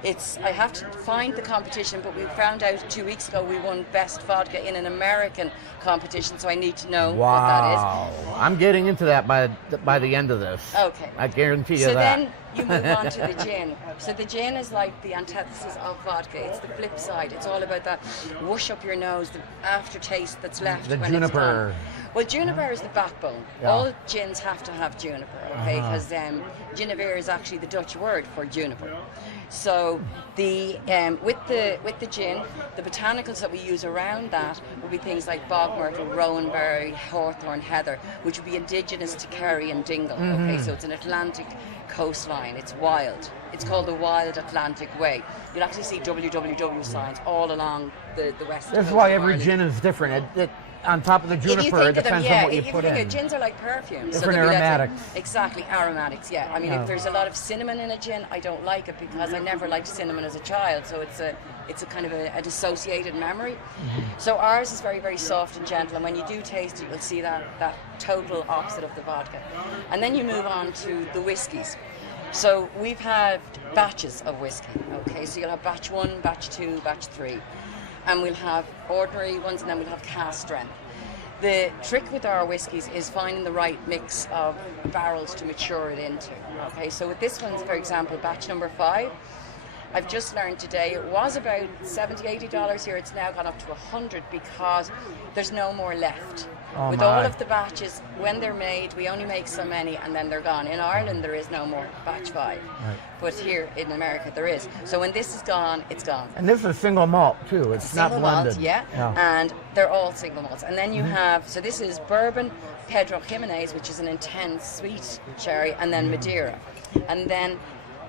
I have to find the competition, but we found out 2 weeks ago we won best vodka in an American competition. So I need to know what that is. I'm getting into that by the end of this. Okay. I guarantee you that. So then you move on to the gin. So the gin is like the antithesis of vodka. It's the flip side. It's all about that whoosh up your nose, the aftertaste that's left the when juniper. it's done. Well, juniper is the backbone. Yeah. All gins have to have juniper, okay? Because genever is actually the Dutch word for juniper. So with the gin, the botanicals that we use around that will be things like bog myrtle, rowanberry, hawthorn, heather, which would be indigenous to Kerry and Dingle. Okay, so it's an Atlantic coastline. It's wild. It's called the Wild Atlantic Way. You'll actually see www signs all along the west. That's why every gin is different. On top of the juniper, it depends on what you put in. Gins are like perfumes. Different aromatics. Exactly, aromatics, yeah. I mean, if there's a lot of cinnamon in a gin, I don't like it because I never liked cinnamon as a child, so it's a kind of a dissociated memory. So ours is very, very soft and gentle, and when you do taste it, you'll see that total opposite of the vodka. And then you move on to the whiskies. So we've had batches of whiskey, okay? So you'll have batch 1, batch 2, batch 3. And we'll have ordinary ones, and then we'll have cask strength. The trick with our whiskies is finding the right mix of barrels to mature it into. Okay, so with this one, for example, batch number 5, I've just learned today it was about $70, $80 here. It's now gone up to $100 because there's no more left. With all of the batches, when they're made, we only make so many and then they're gone. In Ireland, there is no more batch 5. Right. But here in America, there is. So when this is gone, it's gone. And this is single malt, too. It's not blended. Malt, yeah. And they're all single malts. And then you have, so this is bourbon, Pedro Jimenez, which is an intense sweet sherry, and then Madeira. And then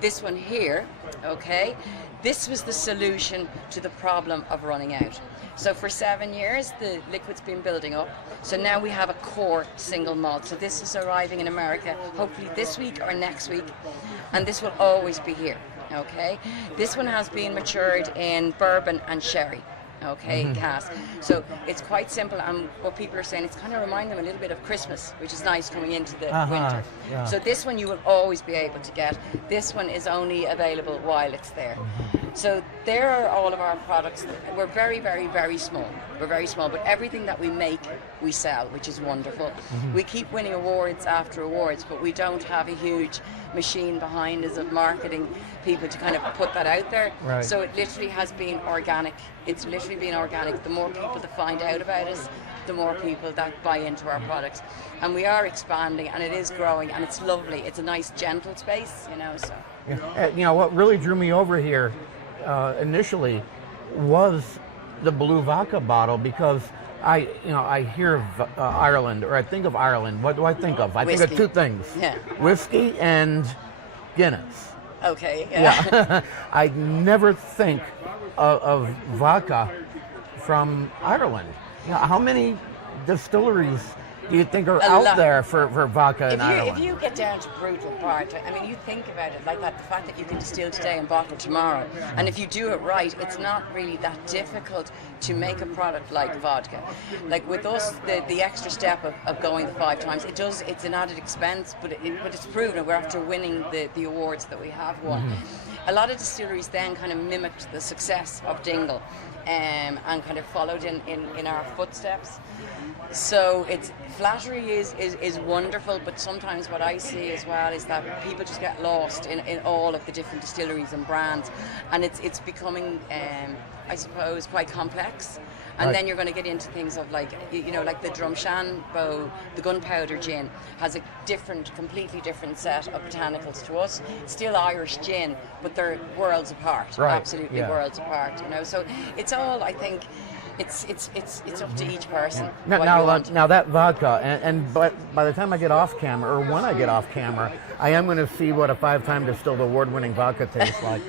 this one here, okay, this was the solution to the problem of running out. So for 7 years, the liquid's been building up. So now we have a core single malt. So this is arriving in America, hopefully this week or next week. And this will always be here, okay? This one has been matured in bourbon and sherry. Okay, cask. So it's quite simple, and what people are saying, it's kind of remind them a little bit of Christmas, which is nice coming into the winter. Yeah. So this one you will always be able to get. This one is only available while it's there. So there are all of our products. We're very, very, very small. We're very small, but everything that we make, we sell, which is wonderful. We keep winning awards after awards, but we don't have a huge machine behind us of marketing people to kind of put that out there. Right. So it literally has been organic. It's literally been organic. The more people that find out about us, the more people that buy into our products. And we are expanding, and it is growing, and it's lovely. It's a nice, gentle space, you know. So. Yeah. You know, what really drew me over here initially was the blue vodka bottle, because I hear of Ireland, or I think of Ireland. What do I think of? I think of 2 things. Yeah. Whiskey and Guinness. Okay. Yeah. I never think of vodka from Ireland. You know, how many distilleries do you think are out there for vodka in Ireland? If you get down to brutal part, I mean, you think about it like that, the fact that you can distill today and bottle tomorrow, and if you do it right, it's not really that difficult to make a product like vodka. Like with us, the extra step of going 5 times, it's an added expense, but it's proven. We're after winning the awards that we have won. a lot of distilleries then kind of mimicked the success of Dingle and kind of followed in our footsteps. So it's flattery is wonderful, but sometimes what I see as well is that people just get lost in all of the different distilleries and brands, and it's becoming I suppose quite complex. And then you're going to get into things of like, you know, like the Drumshanbo, the gunpowder gin, has a completely different set of botanicals to us. Still Irish gin, but they're worlds apart, absolutely worlds apart. You know, so it's all, I think, it's up to each person. Now that vodka, and by the time I get off camera, or when I get off camera, I am going to see what a 5-time distilled award-winning vodka tastes like.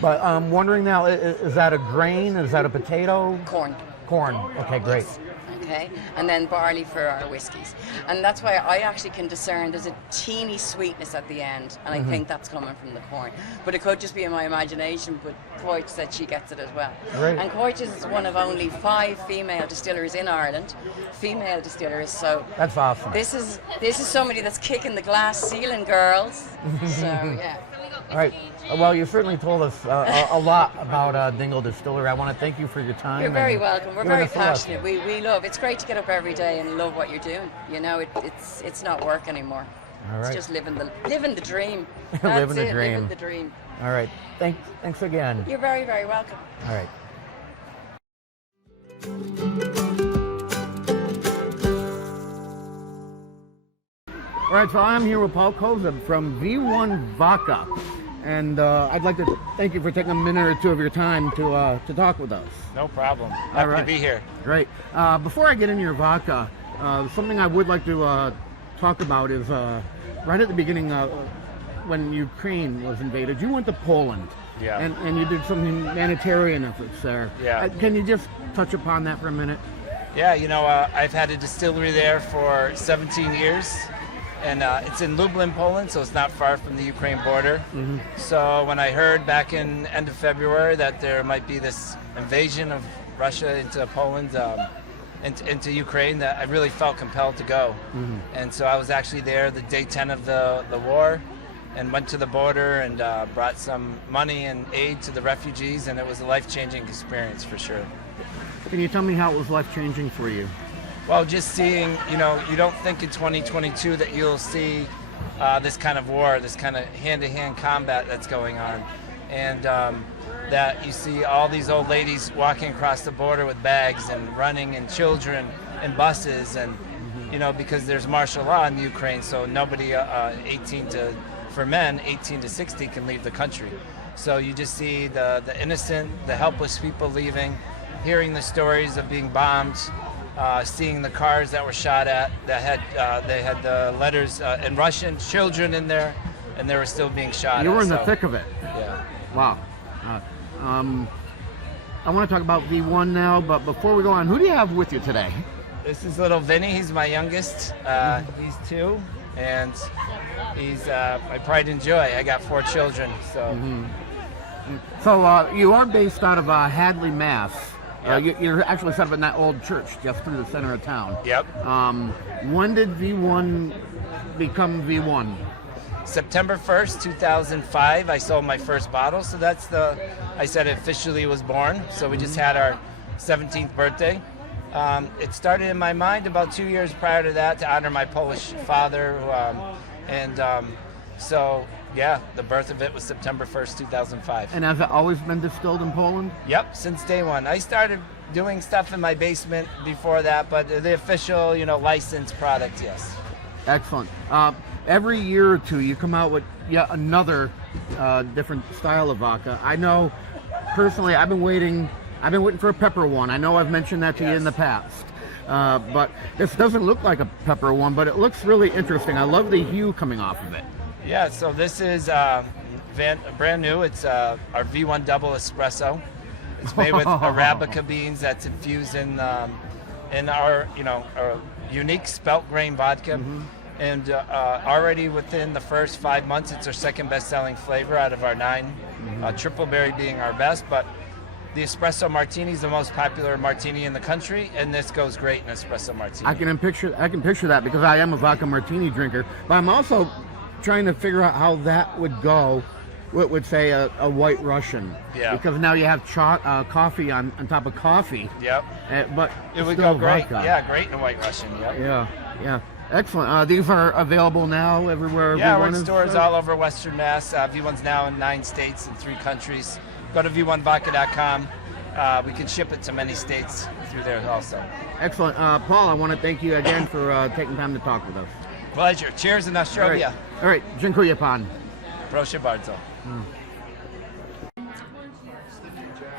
But I'm wondering now, is that a grain? Is that a potato? Corn. Corn. Okay, great. Yes. Okay, and then barley for our whiskies. And that's why I actually can discern there's a teeny sweetness at the end, and I think that's coming from the corn. But it could just be in my imagination, but Coich said she gets it as well. Great. And Coich is one of only 5 female distillers in Ireland, female distillers, so that's awesome. This is somebody that's kicking the glass ceiling, girls. So, yeah. All right. Well, you certainly told us a lot about Dingle Distillery. I want to thank you for your time. You're very welcome. We're very passionate. We love. It's great to get up every day and love what you're doing. You know, it's not work anymore. All right. It's just living the dream. Living the dream. Living the dream. All right. Thanks again. You're very, very welcome. All right. All right, so I'm here with Paul Kozub from V1 Vodka, and I'd like to thank you for taking a minute or two of your time to talk with us. No problem. Happy to be here. Great. Before I get into your vodka, something I would like to talk about is right at the beginning, when Ukraine was invaded, you went to Poland. Yeah. And you did some humanitarian efforts there. Yeah. Can you just touch upon that for a minute? Yeah, you know, I've had a distillery there for 17 years. And it's in Lublin, Poland, so it's not far from the Ukraine border. Mm-hmm. So when I heard back in end of February that there might be this invasion of Russia into Poland, into Ukraine, that I really felt compelled to go. Mm-hmm. And so I was actually there the day 10 of the war, and went to the border and brought some money and aid to the refugees, and it was a life-changing experience for sure. Can you tell me how it was life-changing for you? Well, just seeing, you know, you don't think in 2022 that you'll see this kind of war, this kind of hand-to-hand combat that's going on, and that you see all these old ladies walking across the border with bags and running, and children in buses, and you know, because there's martial law in Ukraine, so nobody 18 to 60 can leave the country. So you just see the innocent, the helpless people leaving, hearing the stories of being bombed. Seeing the cars that were shot at, that they had the letters in Russian, children in there, and they were still being shot. You were in the thick of it. Yeah. Wow. I want to talk about V1 now, but before we go on, who do you have with you today? This is little Vinny. He's my youngest. He's 2, and he's my pride and joy. I got 4 children, so. Mm-hmm. So you are based out of Hadley, Mass. Yep. You're actually set up in that old church just through the center of town. Yep. When did V1 become V1? September 1st, 2005, I sold my first bottle. So that's I said it officially was born. So we just had our 17th birthday. It started in my mind about 2 years prior to that to honor my Polish father. So yeah, the birth of it was September 1st, 2005. And has it always been distilled in Poland? Yep, since day one. I started doing stuff in my basement before that, but the official, you know, licensed product, yes. Excellent. Every year or two, you come out with yet another different style of vodka. I know, personally, I've been waiting for a pepper one. I know I've mentioned that to you in the past. But this doesn't look like a pepper one, but it looks really interesting. I love the hue coming off of it. Yeah, so this is brand new. It's our V1 Double Espresso. It's made with Arabica beans that's infused in our unique spelt grain vodka. Mm-hmm. And already within the first 5 months, it's our second best-selling flavor out of our 9. Mm-hmm. Triple berry being our best, but the espresso martini is the most popular martini in the country, and this goes great in espresso martini. I can picture that because I am a vodka martini drinker, but I'm also trying to figure out how that would go would say a White Russian. Yeah. Because now you have coffee on top of coffee. Yep. But It would still go great. vodka. Yeah, great in a White Russian. Yep. Yeah. Excellent. These are available now everywhere. Yeah, we're in V1 is- stores all over Western Mass. V1's now in 9 states and 3 countries. Go to v1vodka.com. We can ship it to many states through there also. Excellent. Paul, I want to thank you again for taking time to talk with us. Pleasure. Cheers in Australia. All right. Dziękuję pan. Proszę bardzo.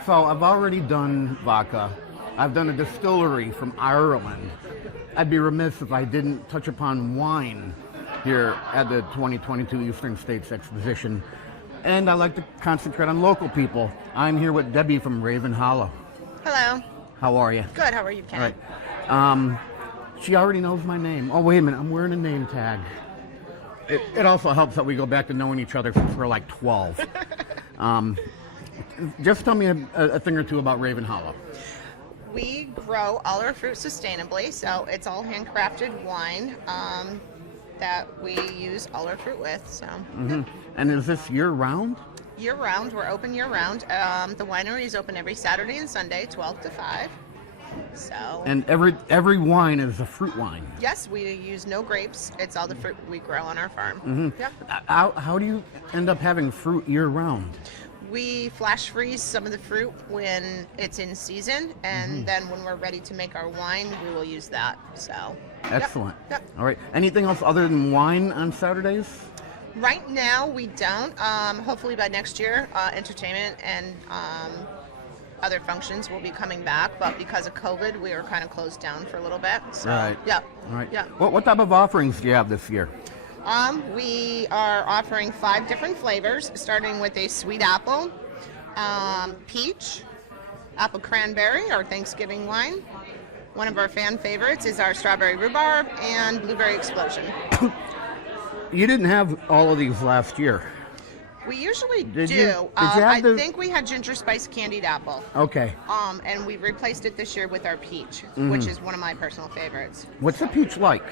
So I've already done vodka. I've done a distillery from Ireland. I'd be remiss if I didn't touch upon wine here at the 2022 Eastern States Exposition. And I like to concentrate on local people. I'm here with Debbie from Raven Hollow. Hello. How are you? Good. How are you, Ken? All right. She already knows my name. Oh, wait a minute. I'm wearing a name tag. It also helps that we go back to knowing each other since we're like 12. Just tell me a thing or two about Raven Hollow. We grow all our fruit sustainably, so it's all handcrafted wine that we use all our fruit with. So. And is this year-round? Year-round. We're open year-round. The winery is open every Saturday and Sunday, 12 to 5. So. And every wine is a fruit wine. Yes, we use no grapes. It's all the fruit we grow on our farm. Yep. How do you end up having fruit year-round? We flash freeze some of the fruit when it's in season, and then when we're ready to make our wine, we will use that. So. Excellent. Yep. All right. Anything else other than wine on Saturdays? Right now, we don't. Hopefully by next year, entertainment and other functions will be coming back, but because of COVID, we were kind of closed down for a little bit. So, Right. Yeah. All right. Yeah. What type of offerings do you have this year? We are offering 5 different flavors, starting with a sweet apple, peach, apple cranberry, our Thanksgiving wine. One of our fan favorites is our strawberry rhubarb and blueberry explosion. You didn't have all of these last year. We usually Did do. you? Did you I have think we had ginger spice candied apple. Okay. And we replaced it this year with our peach, Mhm. which is one of my personal favorites. What's the peach like?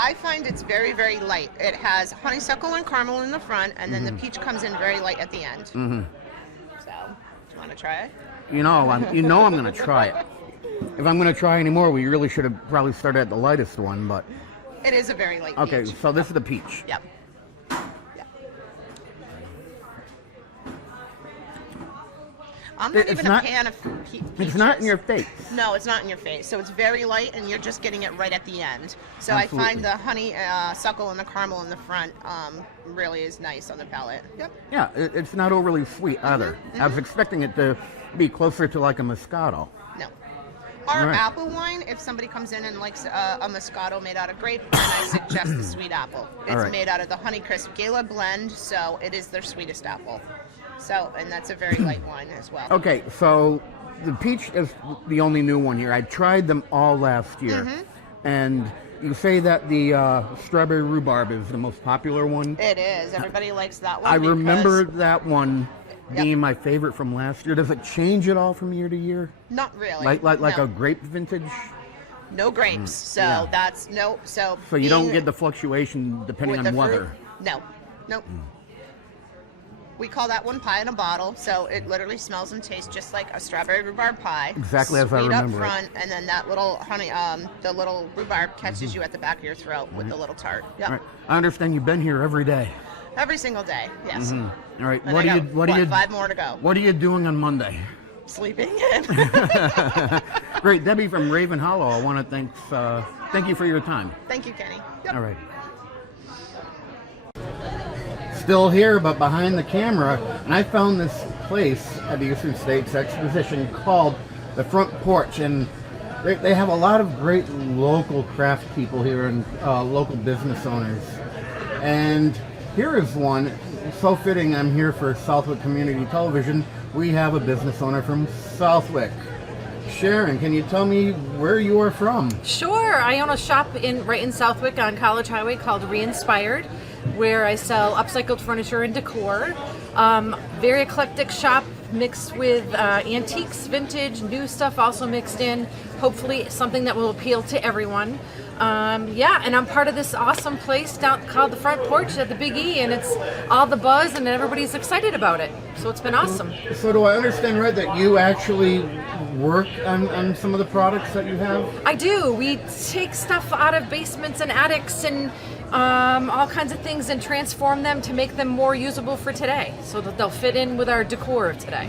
I find it's very, very light. It has honeysuckle and caramel in the front, and then Mhm. the peach comes in very light at the end. Mm-hmm. So, do you want to try it? I'm going to try it. If I'm going to try any more, we really should have probably started at the lightest one, but... It is a very light Okay, peach. so this is the peach. Yep. I'm not It's even a fan of peaches. It's not in your face. No, it's not in your face. So it's very light, and you're just getting it right at the end. So I Absolutely. find the honey suckle and the caramel in the front really is nice on the palate. Yep. Yeah, it's not overly sweet either. I was expecting it to be closer to like a Moscato. No. Our All right. apple wine, if somebody comes in and likes a Moscato made out of grape, then I suggest the sweet apple. It's right. made out of the Honeycrisp Gala blend, so it is their sweetest apple. So, and that's a very light wine as well. Okay, so the peach is the only new one here. I tried them all last year. Mhm. And you say that the strawberry rhubarb is the most popular one. It is. Everybody likes that one. I because- remember that one being my favorite from last year. Does it change at all from year to year? Not really. Like no. a grape vintage? No grapes. So yeah. that's no. So You don't being get the fluctuation depending with on the weather. fruit, no. Nope. We call that one pie in a bottle, so it literally smells and tastes just like a strawberry rhubarb pie. Exactly as I Sweet remember it. up front, and then that little honey, the little rhubarb catches you at the back of your throat with the little tart. Yep. All right. I understand you've been here every day. Every single day, yes. Mhm. All right. And What I are you? got, What are you? 5 more to go. What are you doing on Monday? Sleeping. Great, Debbie from Raven Hollow. I want to thank you for your time. Thank you, Kenny. Yep. All right. Still here, but behind the camera, and I found this place at the Eastern States Exposition called the Front Porch, and they have a lot of great local craft people here and local business owners. And here is one. So fitting, I'm here for Southwick Community Television. We have a business owner from Southwick. Sharon, can you tell me where you are from? Sure. I own a shop right in Southwick on College Highway called Re-Inspired, where I sell upcycled furniture and decor. Very eclectic shop. mixed with antiques, vintage, new stuff also mixed in. Hopefully something that will appeal to everyone. Yeah, and I'm part of this awesome place down called the Front Porch at the Big E, and it's all the buzz and everybody's excited about it. So it's been awesome. So do I understand right that you actually work on some of the products that you have? I do. We take stuff out of basements and attics and all kinds of things and transform them to make them more usable for today, so that they'll fit in with our decor of today.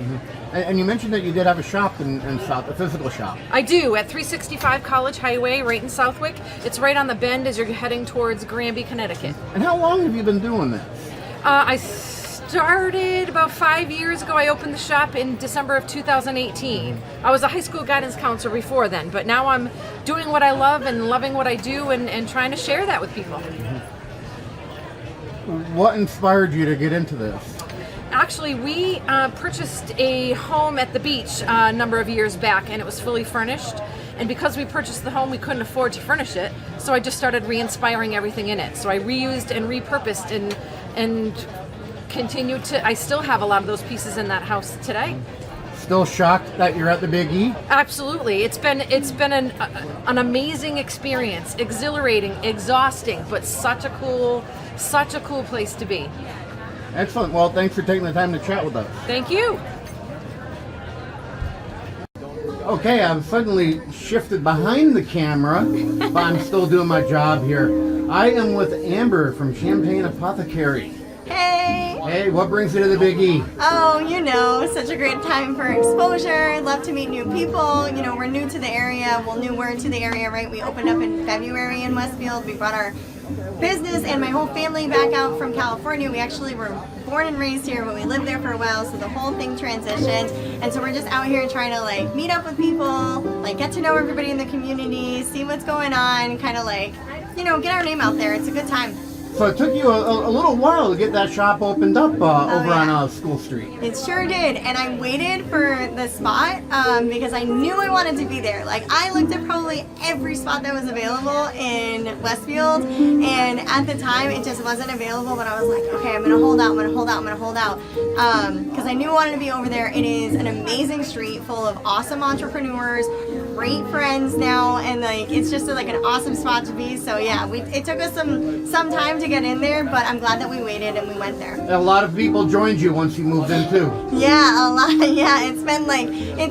And you mentioned that you did have a shop in South, a physical shop. I do, at 365 College Highway, right in Southwick. It's right on the bend as you're heading towards Granby, Connecticut. And how long have you been doing this? I started about 5 years ago. I opened the shop in December of 2018. I was a high school guidance counselor before then, but now I'm doing what I love and loving what I do and trying to share that with people. What inspired you to get into this? Actually, we purchased a home at the beach a number of years back, and it was fully furnished. And because we purchased the home, we couldn't afford to furnish it, so I just started re-inspiring everything in it. So I reused and repurposed and continued to. I still have a lot of those pieces in that house today. Still shocked that you're at the Big E? Absolutely. It's been an amazing experience, exhilarating, exhausting, but such a cool place to be. Excellent. Well, thanks for taking the time to chat with us. Thank you. Okay, I've suddenly shifted behind the camera, but I'm still doing my job here. I am with Amber from Champagne Apothecary. Hey! Hey, what brings you to the Big E? Oh, you know, such a great time for exposure. Love to meet new people. You know, we're new to the area. Well, we're to the area, right? We opened up in February in Westfield. We brought our business and my whole family back out from California. We actually were born and raised here, but we lived there for a while, so the whole thing transitioned. And so we're just out here trying to like meet up with people, like get to know everybody in the community, see what's going on, kind of like, you know, get our name out there. It's a good time. So it took you a little while to get that shop opened up over on School Street. It sure did, and I waited for the spot because I knew I wanted to be there. Like, I looked at probably every spot that was available in Westfield, and at the time it just wasn't available, but I was like, okay, I'm gonna hold out, because I knew I wanted to be over there. It is an amazing street full of awesome entrepreneurs, great friends now, and like it's just like an awesome spot to be. So yeah, it took us some time to get in there, but I'm glad that we waited and we went there. And a lot of people joined you once you moved in too. Yeah, a lot. Yeah, it's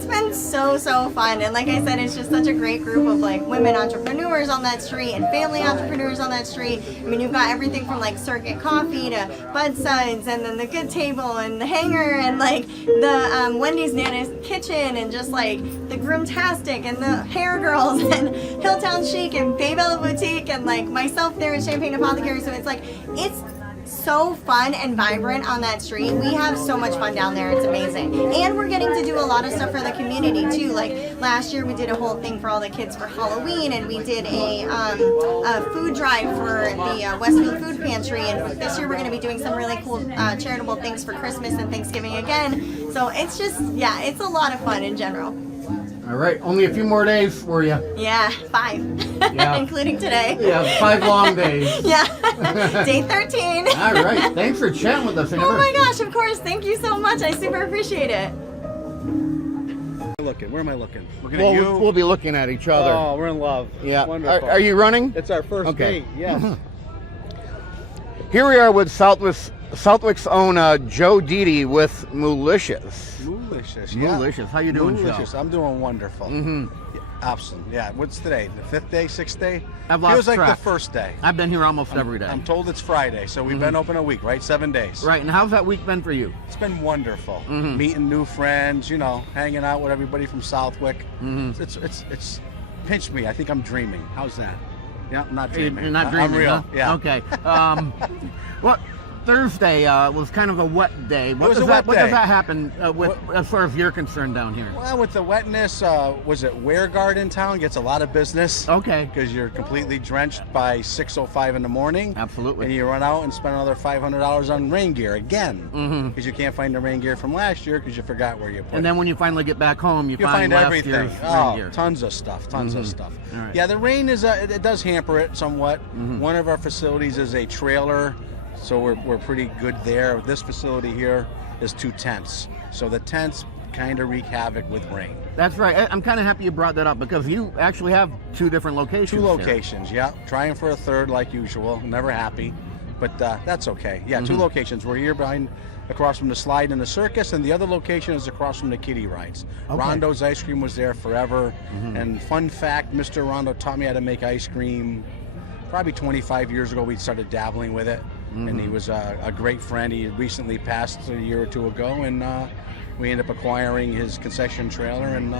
been so fun, and like I said, it's just such a great group of like women entrepreneurs on that street and family entrepreneurs on that street. I mean, you've got everything from like Circuit Coffee to Bud Suds, and then the Good Table and the Hanger, and like the Wendy's Nana's Kitchen, and just like the Groomtastic and the Hair Girls and Hilltown Chic and Bay Bella Boutique, and like myself there at Champagne Apothecary. So it's so fun and vibrant on that street. We have so much fun down there. It's amazing. And we're getting to do a lot of stuff for the community too. Like last year we did a whole thing for all the kids for Halloween, and we did a food drive for the Westfield Food Pantry, and this year we're going to be doing some really cool charitable things for Christmas and Thanksgiving again. So it's just, yeah, it's a lot of fun in general. All right, only a few more days for you. Yeah, 5, yeah. Including today. Yeah, 5 long days. Yeah, day 13. All right, thanks for chatting with us. Oh my gosh, of course, thank you so much. I super appreciate it. Where am I looking? Looking at you? We'll be looking at each other. Oh, we're in love. Yeah. Wonderful. Are you running? It's our first date, yes. Here we are with Southwick's own Joe Didi with Moolicious. Moolicious, yeah. Moolicious. How you doing, Moolicious. Joe? I'm doing wonderful. Mm-hmm. Yeah, absolutely. Yeah. What's today? The 5th day, 6th day? I've lost Feels like track. the first day. I've been here almost every day. I'm told it's Friday, so we've been open a week, right? 7 days. Right. And how's that week been for you? It's been wonderful. Meeting new friends, you know, hanging out with everybody from Southwick. It's pinched me. I think I'm dreaming. How's that? Yeah, I'm not dreaming. You're not dreaming, I'm real. huh? Yeah. Okay. Well, Thursday was kind of a wet day. What does that happen with as far as you're concerned down here? Well, with the wetness, was it Ware Garden Town gets a lot of business. Okay. Because you're completely drenched by 6:05 in the morning. Absolutely. And you run out and spend another $500 on rain gear again. Because you can't find the rain gear from last year because you forgot where you put it. And then when you finally get back home, you find last everything. year's Oh, rain gear. tons of stuff. Tons of stuff. All right. Yeah, the rain is it does hamper it somewhat. One of our facilities is a trailer. So we're pretty good there. This facility here is 2 tents. So the tents kind of wreak havoc with rain. That's right. I'm kind of happy you brought that up because you actually have 2 different locations. 2 locations, yeah. Trying for a third like usual. Never happy, but that's okay. Yeah, 2 locations. We're here across from the slide and the circus, and the other location is across from the kiddie rides. Okay. Rondo's Ice Cream was there forever. And fun fact, Mr. Rondo taught me how to make ice cream probably 25 years ago. We started dabbling with it, and he was a great friend. He recently passed a year or 2 ago, and we ended up acquiring his concession trailer. And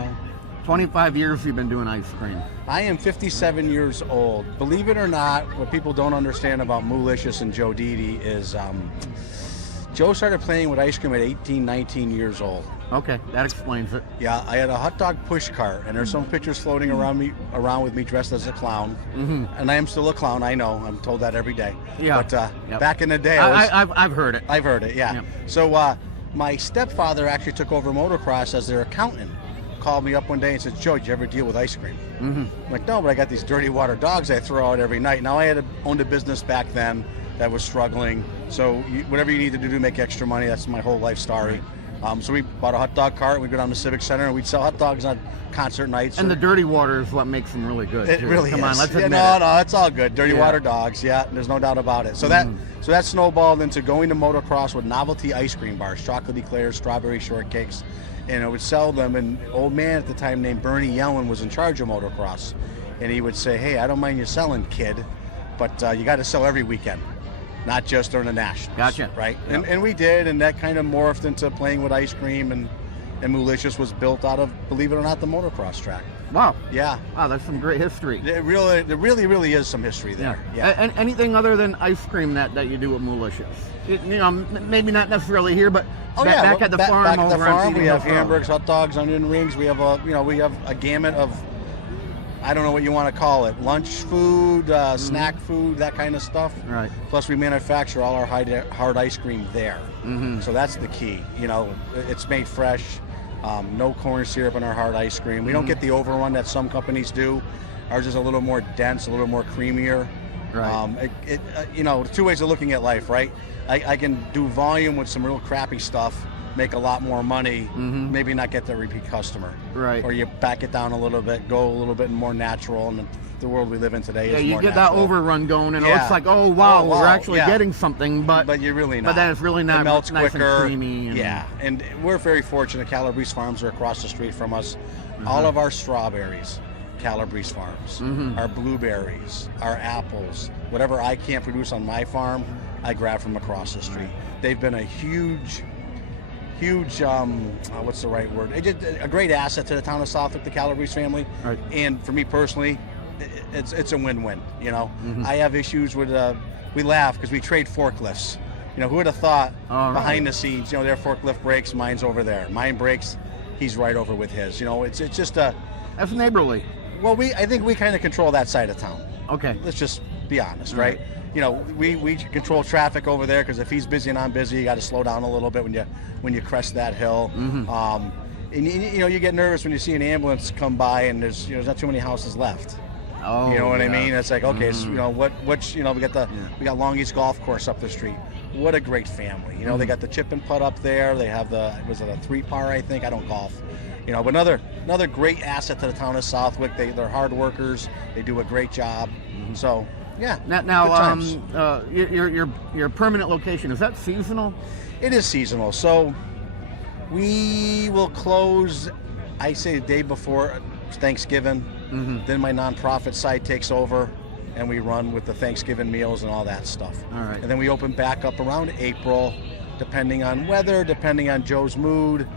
25 years you've been doing ice cream. I am 57 years old. Believe it or not, what people don't understand about Moolicious and Joe Didi is Joe started playing with ice cream at 18, 19 years old. Okay, that explains it. Yeah, I had a hot dog push cart, and there's some pictures floating around with me dressed as a clown. And I am still a clown, I know. I'm told that every day. Yeah. But back in the day, I've heard it. I've heard it, yeah. Yep. So my stepfather actually took over motocross as their accountant. Called me up one day and said, "Joe, did you ever deal with ice cream?" I'm like, "No, but I got these dirty water dogs I throw out every night." Now, I had owned a business back then that was struggling. So whatever you need to do to make extra money, that's my whole life story. So we bought a hot dog cart, we'd go down to Civic Center, and we'd sell hot dogs on concert nights. And the dirty water is what makes them really good. It too. really Come is. on, let's admit No, it's all good. Dirty water dogs, yeah, there's no doubt about it. So that snowballed into going to motocross with novelty ice cream bars, chocolate eclairs, strawberry shortcakes, and I would sell them. And an old man at the time named Bernie Yellen was in charge of motocross, and he would say, "Hey, I don't mind you selling, kid, but you got to sell every weekend, not just during the Nationals." Gotcha. Right? Yep. And we did, and that kind of morphed into playing with ice cream, and Moolicious was built out of, believe it or not, the motocross track. Wow. Yeah. Wow, that's some great history. There really is some history there. Yeah. And anything other than ice cream that you do at Moolicious? Maybe not necessarily here, but back at the farm. Back at the over on farm, we Feeding have the Frog. hamburgers, hot dogs, onion rings. We have a gamut of, I don't know what you want to call it, lunch food, snack food, that kind of stuff. Right. Plus, we manufacture all our hard ice cream there. So that's the key. It's made fresh. No corn syrup in our hard ice cream. We don't get the overrun that some companies do. Ours is a little more dense, a little more creamier. Right. 2 ways of looking at life, right? I can do volume with some real crappy stuff, make a lot more money, maybe not get the repeat customer. Right. Or you back it down a little bit, go a little bit more natural, and the world we live in today is more you get natural. that overrun going, and it looks like, oh wow, we're actually getting something, but you're really not. But then it's really not. It melts nice quicker. and creamy. And we're very fortunate. Calabrese Farms are across the street from us. All of our strawberries, Calabrese Farms. Our blueberries, our apples, whatever I can't produce on my farm, I grab from across the street. They've been a huge, what's the right word? A great asset to the town of Southwick, the Calabrese family. Right. And for me personally, it's a win-win. I have issues with. We laugh because we trade forklifts. Who would have thought behind the scenes? Their forklift breaks, mine's over there. Mine breaks, he's right over with his. It's just a. That's neighborly. Well, I think we kind of control that side of town. Okay. Let's just be honest, right? We control traffic over there because if he's busy and I'm busy, you got to slow down a little bit when you crest that hill. And you get nervous when you see an ambulance come by and there's not too many houses left. Oh, you know what I mean? It's like, okay, so, we got Long East Golf Course up the street. What a great family. They got the chip and putt up there. They have was it a 3-par, I think? I don't golf. But another great asset to the town of Southwick. They're hard workers. They do a great job. So, yeah. Now your permanent location, is that seasonal? It is seasonal. So we will close, I say, the day before Thanksgiving. Then my nonprofit side takes over, and we run with the Thanksgiving meals and all that stuff. All right. And then we open back up around April, depending on weather, depending on Joe's mood.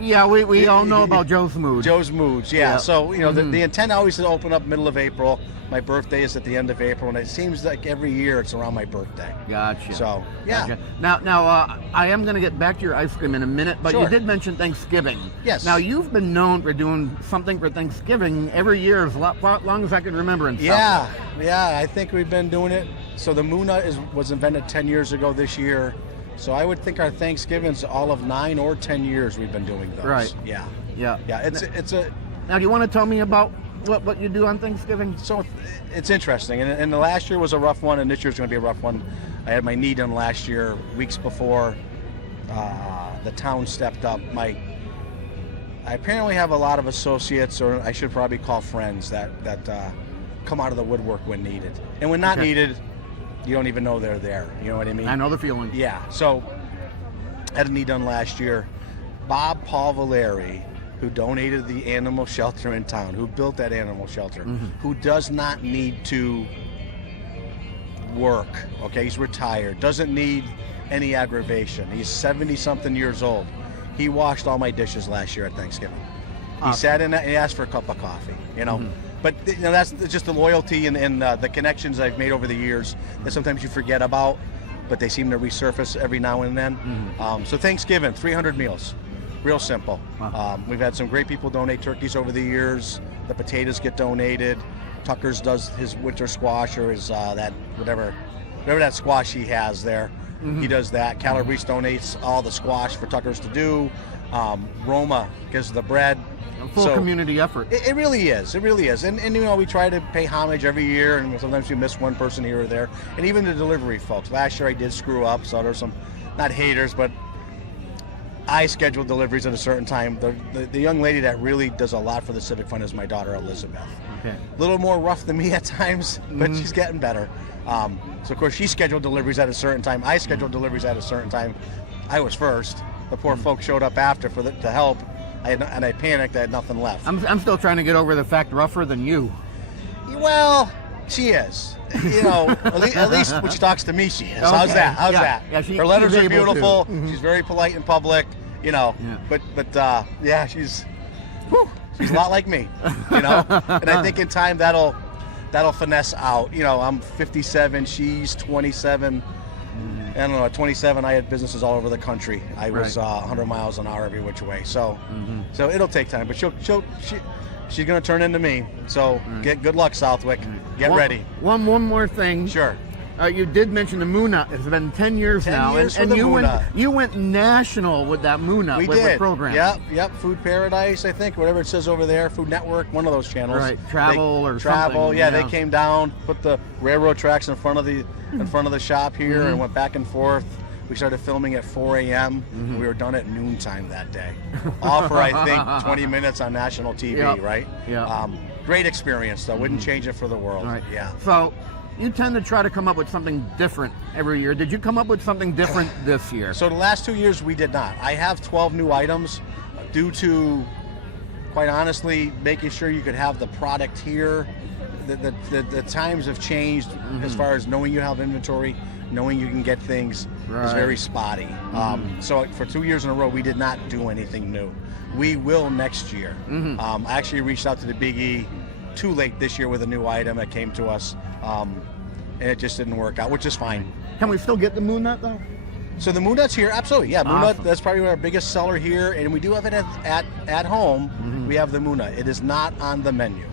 Yeah, we all know about Joe's mood. Joe's moods, yeah. So, Mm-hmm. the intent always is to open up middle of April. My birthday is at the end of April, and it seems like every year it's around my birthday. Gotcha. So, yeah. Gotcha. Now, I am going to get back to your ice cream in a minute, but Sure. you did mention Thanksgiving. Yes. Now, you've been known for doing something for Thanksgiving every year as long as I can remember in Southwick. Yeah, I think we've been doing it. So the Muna was invented 10 years ago this year. So I would think our Thanksgiving's all of 9 or 10 years we've been doing those. Right. Yeah. Yeah. It's a. Now, do you want to tell me about what you do on Thanksgiving? So it's interesting, and the last year was a rough one, and this year's going to be a rough one. I had my knee done last year, weeks before the town stepped up. I apparently have a lot of associates, or I should probably call friends, that come out of the woodwork when needed. And when not needed, you don't even know they're there. You know what I mean? I know the feeling. Yeah. So I had a knee done last year. Bob Paul Valeri, who donated the animal shelter in town, who built that animal shelter, who does not need to work, okay? He's retired, doesn't need any aggravation. He's 70-something years old. He washed all my dishes last year at Thanksgiving. He sat in and he asked for a cup of coffee, you know? But you know, that's just the loyalty and the connections I've made over the years that sometimes you forget about, but they seem to resurface every now and then. So Thanksgiving, 300 meals. Real simple. We've had some great people donate turkeys over the years. The potatoes get donated. Tucker's does his winter squash, or his that whatever that squash he has there. He does that. Calabrese donates all the squash for Tucker's to do. Roma gives the bread. Full community effort. It really is. It really is. And you know, we try to pay homage every year, and sometimes we miss one person here or there. And even the delivery folks. Last year I did screw up, so there's some, not haters, but I scheduled deliveries at a certain time. The young lady that really does a lot for the Civic Fund is my daughter, Elizabeth. Okay. A little more rough than me at times, but she's getting better. So, of course, she scheduled deliveries at a certain time. I scheduled deliveries at a certain time. I was first. The poor folks showed up after to help, and I panicked. I had nothing left. I'm still trying to get over the fact rougher than you. Well, she is. You know, at least when she talks to me, she is. How's that? How's that? Yeah, her letters are beautiful. She's very polite in public. You know, but yeah, she's a lot like me. You know, and I think in time that'll finesse out. You know, I'm 57. She's 27. I don't know. At 27, I had businesses all over the country. I was 100 miles an hour every which way. So, so it'll take time. But she's going to turn into me. So good luck, Southwick. Get ready. One more thing. Sure. You did mention the Moonut. It's been 10 years now, and you went national with that Moonut with program. Yep. Food Paradise, I think, whatever it says over there. Food Network, one of those channels. Right. Travel something. Yeah, they came down, put the railroad tracks in front of the shop here, and went back and forth. We started filming at 4 a.m. We were done at noontime that day. All for, I think, 20 minutes on national TV, right? Yeah. Great experience, though. Wouldn't change it for the world. Right. Yeah. So you tend to try to come up with something different every year. Did you come up with something different this year? So the last 2 years we did not. I have 12 new items due to, quite honestly, making sure you could have the product here. The times have changed as far as knowing you have inventory, knowing you can get things is very spotty. So for 2 years in a row, we did not do anything new. We will next year. I actually reached out to the Big E too late this year with a new item that came to us, and it just didn't work out, which is fine. Can we still get the Moonut though? So the Moonut's here, absolutely. Yeah, Moonut. Awesome. That's probably our biggest seller here, and we do have it at home. We have the Moonut. It is not on the menu.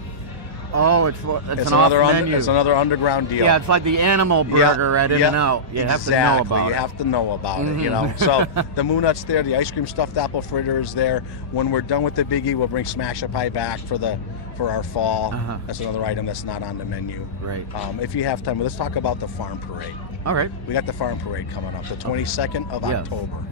Oh, it's another menu. It's another underground deal. Yeah, it's like the animal burger at In-N-Out. You have to know about it. You have to know about it, you know. So the Moonut's there. The ice cream stuffed apple fritter is there. When we're done with the Biggie, we'll bring Smash a Pie back for our fall. That's another item that's not on the menu. Right. If you have time, let's talk about the farm parade. All right. We got the farm parade coming up, the 22nd of October.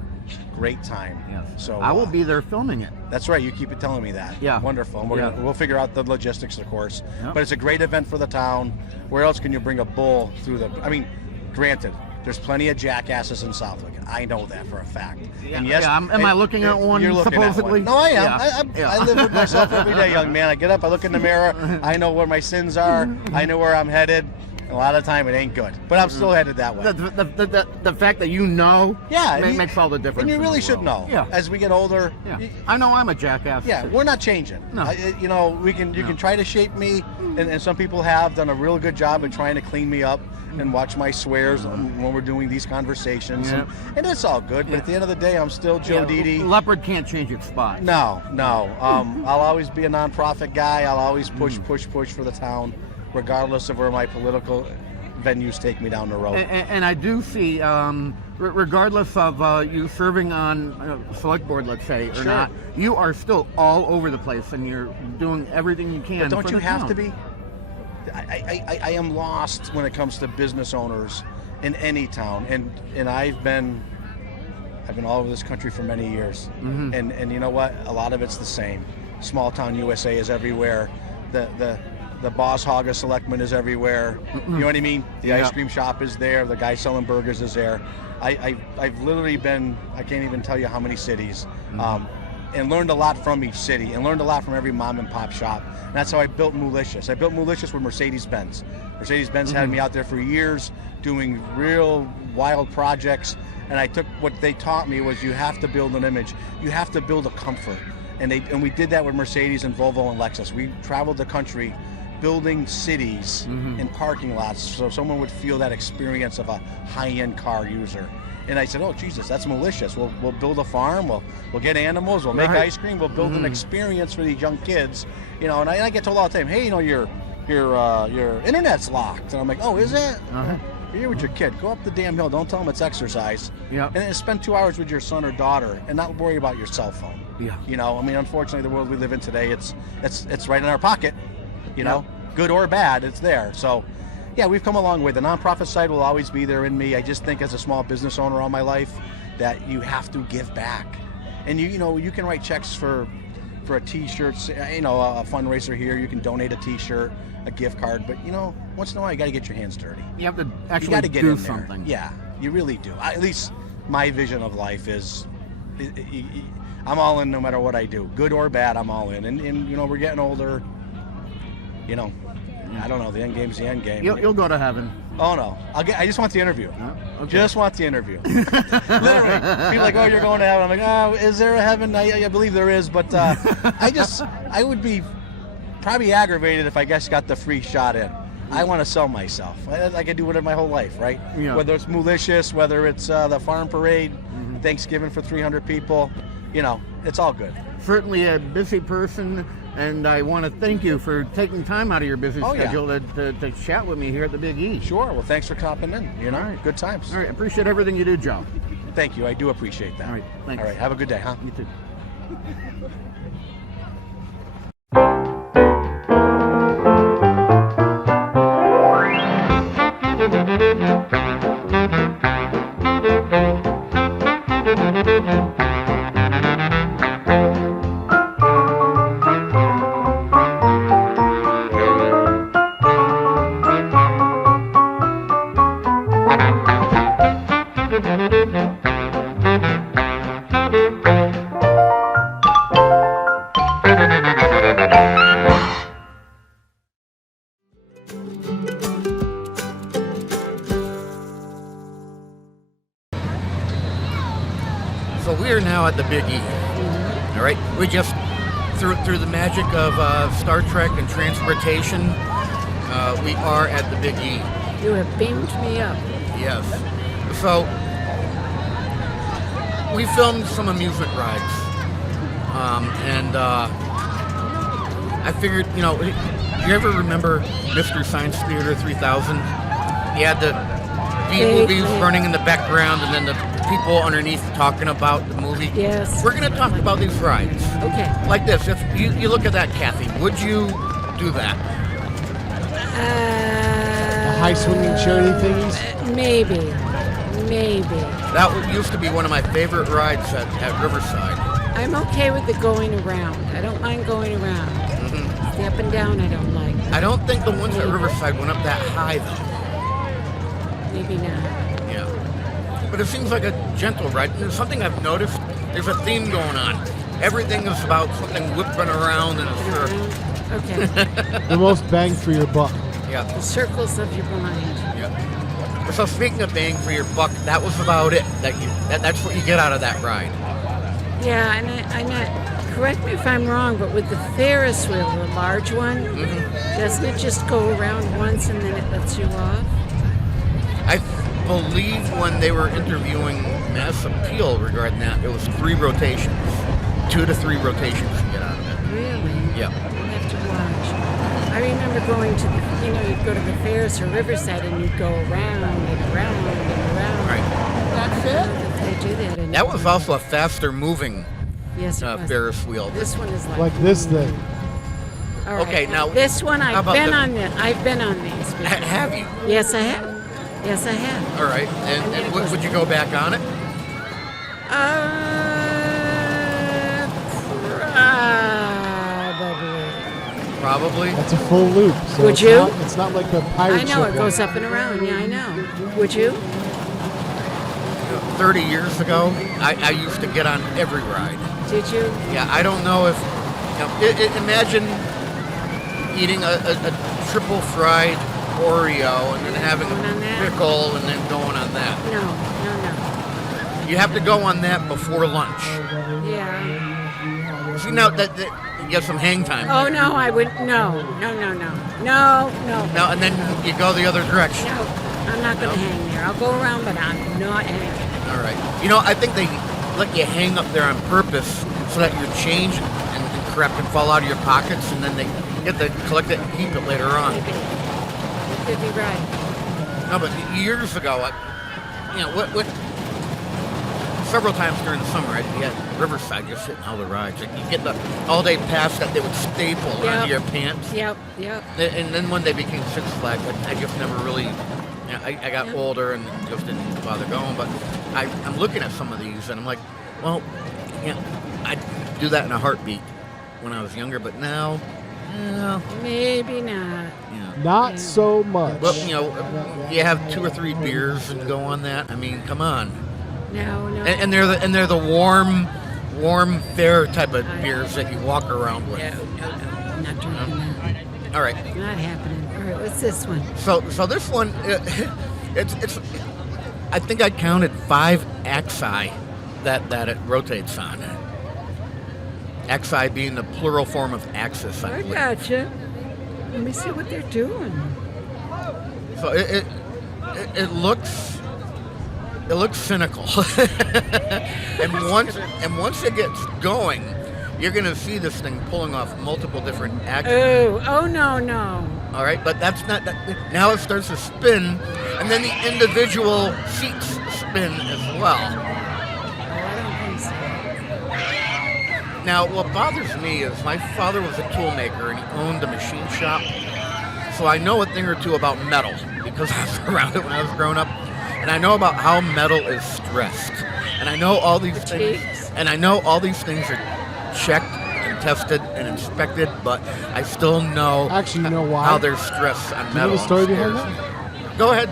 Great time. Yes. So I will be there filming it. That's right. You keep telling me that. Yeah. Wonderful. And we'll figure out the logistics, of course. Yep. But it's a great event for the town. Where else can you bring a bull through the? I mean, granted, there's plenty of jackasses in Southwick. I know that for a fact. Yeah. And yes, am I looking at one? You're looking supposedly? At one. No, I am. Yeah. I live with myself every day, young man. I get up, I look in the mirror. I know where my sins are. I know where I'm headed. A lot of the time it ain't good, but I'm still headed that way. The fact that you know, makes all the difference. And you really should know. Yeah. As we get older. Yeah. I know I'm a jackass. Yeah, we're not changing. No. You know, you can try to shape me, and some people have done a real good job in trying to clean me up and watch my swears when we're doing these conversations, and it's all good. But at the end of the day, I'm still Joe Didi. Leopard can't change its spot. No. I'll always be a nonprofit guy. I'll always push for the town, regardless of where my political venues take me down the road. And I do see, regardless of you serving on select board, let's say, or not, you are still all over the place, and you're doing everything you can. But don't for you the have town. to be? I am lost when it comes to business owners in any town. And I've been all over this country for many years. And you know what? A lot of it's the same. Small town USA is everywhere. The boss hog of selectmen is everywhere. You know what I mean? The ice cream shop is there. The guy selling burgers is there. I've literally been, I can't even tell you how many cities, and learned a lot from each city, and learned a lot from every mom and pop shop. And that's how I built Moolicious. I built Moolicious with Mercedes-Benz. Mercedes-Benz had me out there for years doing real wild projects, and I took what they taught me was you have to build an image. You have to build a comfort. And we did that with Mercedes and Volvo and Lexus. We traveled the country building cities and parking lots so someone would feel that experience of a high-end car user. And I said, oh, Jesus, that's malicious. We'll build a farm, we'll get animals, we'll make ice cream, we'll build an experience for these young kids. You know, and I get told all the time, hey, you know, your internet's locked. And I'm like, oh, is it? You're here with your kid. Go up the damn hill. Don't tell them it's exercise. And then spend 2 hours with your son or daughter and not worry about your cell phone. You know, I mean, unfortunately, the world we live in today, it's right in our pocket. You know, good or bad, it's there. So, yeah, we've come a long way. The nonprofit side will always be there in me. I just think as a small business owner all my life that you have to give back. And you know, you can write checks for a T-shirt, you know, a fundraiser here. You can donate a T-shirt, a gift card, but you know, once in a while you got to get your hands dirty. You have to actually gotta get do in there. something. Yeah, you really do. At least my vision of life is, I'm all in no matter what I do, good or bad. I'm all in, and you know, we're getting older. You know, I don't know. The end game's the end game. You'll go to heaven. Oh no, I just want the interview. Just want the interview. Literally, people are like, oh, you're going to heaven. I'm like, oh, is there a heaven? I believe there is, but I would be probably aggravated if I guess got the free shot in. I want to sell myself. I could do whatever my whole life, right? Whether it's Moolicious, whether it's the farm parade, Thanksgiving for 300 people, you know, it's all good. Certainly a busy person, and I want to thank you for taking time out of your busy schedule to chat with me here at the Big E. Sure. Well, thanks for stopping in. You know, good times. All right. Appreciate everything you do, Joe. Thank you. I do appreciate that. All right. Thanks. All right. Have a good day, huh? You too. So we are now at the Big E. All right, we just through the magic of Star Trek and transportation, we are at the Big E. You have beamed me up. Yes. So we filmed some amusement rides, and I figured, you know, you ever remember Mr. Science Theater 3000? He had the B-movies running in the background, and then the people underneath talking about the movie. Yes. We're going to talk about these rides. Okay. Like this. If you look at that, Kathy, would you do that? The high swinging charity thingies? Maybe. That used to be one of my favorite rides at Riverside. I'm okay with the going around. I don't mind going around. Mm-hmm. The up and down I don't like. I don't think the ones at Riverside went up that high, though. Maybe not. Yeah. But it seems like a gentle ride. And there's something I've noticed. There's a theme going on. Everything is about something whipping around in a circle. Okay. The most bang for your buck. Yeah. The circles of your mind. Yeah. So speaking of bang for your buck, that was about it. That's what you get out of that ride. Yeah, and correct me if I'm wrong, but with the Ferris wheel, the large one, doesn't it just go around once and then it lets you off? I believe when they were interviewing Mass Appeal regarding that, it was 3 rotations. 2 to 3 rotations to get out of it. Really? Yeah. I'll have to watch. I remember going to you'd go to the Ferris or Riverside and you'd go around and around and around. Right. That's it? They do that anymore. That was also a faster moving Ferris wheel. This one is like this thing. All right. Okay, now this one I've been on these. Have you? Yes, I have. Yes, I have. All right. And would you go back on it? Probably. That's a full loop. So Would you? It's not like the pirate I ship know, it goes one. up and around. Yeah, I know. Would you? 30 years ago, I used to get on every ride. Did you? Yeah, I don't know if... imagine eating a triple fried Oreo and then having a pickle and then going on that. No. You have to go on that before lunch. Yeah. See, now that you get some hang time. Oh, no, I would... No. No, and then you go the other direction. No, I'm not going to hang there. I'll go around, but I'm not hanging. All right. I think they let you hang up there on purpose so that your change and crap can fall out of your pockets, and then they get to collect it and keep it later on. You could be right. No, but years ago, what several times during the summer, I'd be at Riverside just hitting all the rides. Like, you get the all-day pass that they would staple onto your pants. Yep. And then when they became Six Flags, I just never really... I got older and just didn't bother going, but I'm looking at some of these and I'm like, well, I'd do that in a heartbeat when I was younger, but now, maybe not. Not so much. Well, you have 2 or 3 beers and go on that. I mean, come on. No. And they're the warm, fair type of beers that you walk around with. No. I'm not drinking that. All right. Not happening. All right, what's this one? So this one, it's. I think I counted 5 axi that it rotates on. Axi being the plural form of axis. I gotcha. Let me see what they're doing. So it looks cynical, and once it gets going, you're gonna see this thing pulling off multiple different axes. Oh no. All right, but that's not. Now it starts to spin, and then the individual seats spin as well. I don't think so. Now, what bothers me is my father was a tool maker and he owned a machine shop, so I know a thing or two about metal because I was around it when I was growing up, and I know about how metal is stressed, and I know all these things, and I know all these things are checked and tested and inspected, but I still know you know why? how there's stress on metal. You know the story behind that? Go ahead.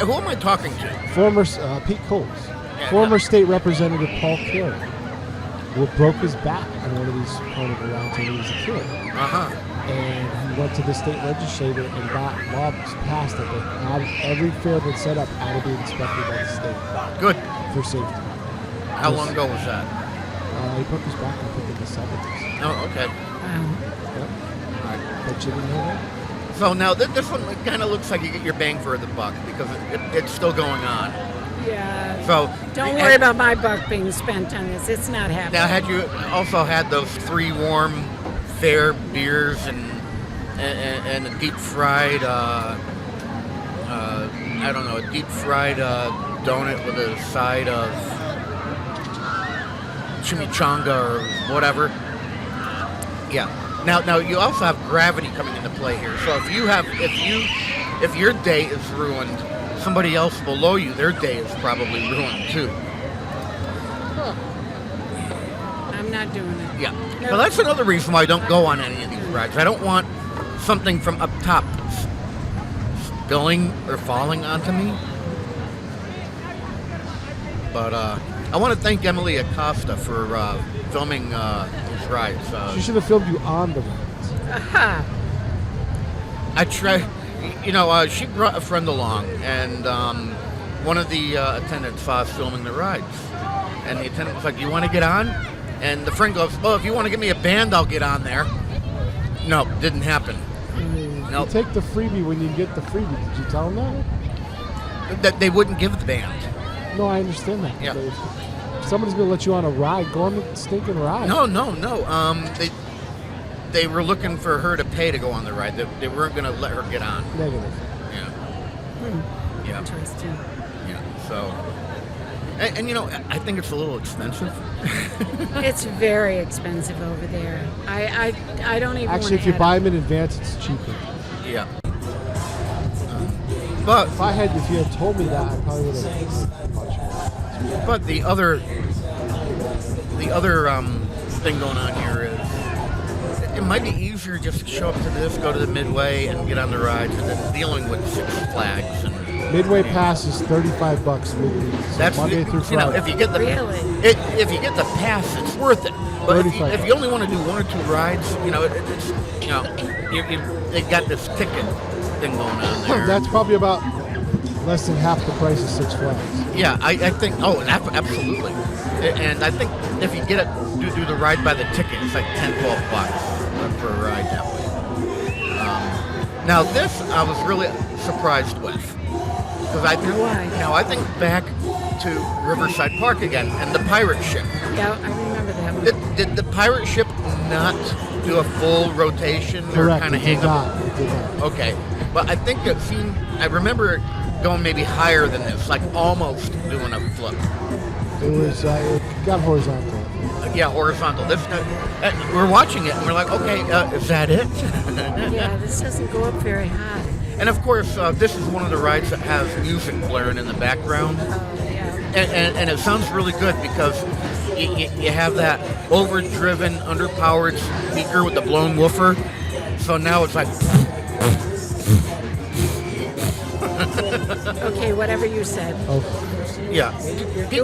Who am I talking to? Former Pete Coles. Former state representative Paul Carey, who broke his back on one of these carnival rounds when he was a kid. And he went to the state legislature and got laws passed that every fair that's set up had to be inspected by the state. Good. For safety. How long ago was that? He broke his back, I think, in the 70s. Oh, okay. Yep. All right. But you didn't know that? So now this one kind of looks like you get your bang for the buck because it's still going on. Yeah. So don't worry about my buck being spent on this. It's not happening. Now, had you also had those 3 warm, fair beers and a deep fried, a deep fried donut with a side of chimichanga or whatever. Yeah. Now you also have gravity coming into play here. So if your day is ruined, somebody else below you, their day is probably ruined too. I'm not doing it. Yeah. Nope. Well, that's another reason why I don't go on any of these rides. I don't want something from up top spilling or falling onto me. But I want to thank Emily Acosta for filming these rides. She should have filmed you on the rides. Aha. I try. She brought a friend along, and one of the attendants saw us filming the rides. And the attendant was like, "Do you want to get on?" And the friend goes, "Well, if you want to give me a band, I'll get on there." No, didn't happen. Nope. You take the freebie when you get the freebie. Did you tell them that? That they wouldn't give the band. No, I understand that. Yeah. If somebody's going to let you on a ride, go on the stinking ride. No. They were looking for her to pay to go on the ride. They weren't going to let her get on. Negative. Yeah. Yeah. Interesting. Yeah. So, and I think it's a little expensive. It's very expensive over there. I don't even. Actually, if you buy them in advance, it's cheaper. Yeah. But if you had told me that, I probably would have much more. But the other thing going on here is it might be easier just to show up to this, go to the Midway, and get on the rides, and then dealing with Six Flags. And Midway pass is $35 midweek. So that's Monday through Friday. You know, if you get the if you get the pass, it's worth it. But if you only want to do one or two rides, you know, it's you know, they got this ticket thing going on there. That's probably about less than half the price of Six Flags. Yeah, I think. Oh, absolutely. And I think if you get it, do the ride by the ticket, it's like $10, $12 for a ride that way. Now this I was really surprised with because I think back to Riverside Park again and the pirate ship. Yeah, I remember that one. Did the pirate ship not do a full rotation or kind of hang up? It did not. Okay, but I think it seemed. I remember it going maybe higher than this, like almost doing a flip. It was it got horizontal. Yeah, horizontal. We're watching it and we're like, okay, is that it? Yeah, this doesn't go up very high. And of course, this is one of the rides that has music blaring in the background. Oh, yeah. And it sounds really good because you have that overdriven, underpowered speaker with the blown woofer. So now it's like. Okay, whatever you said. Okay. Yeah, Pete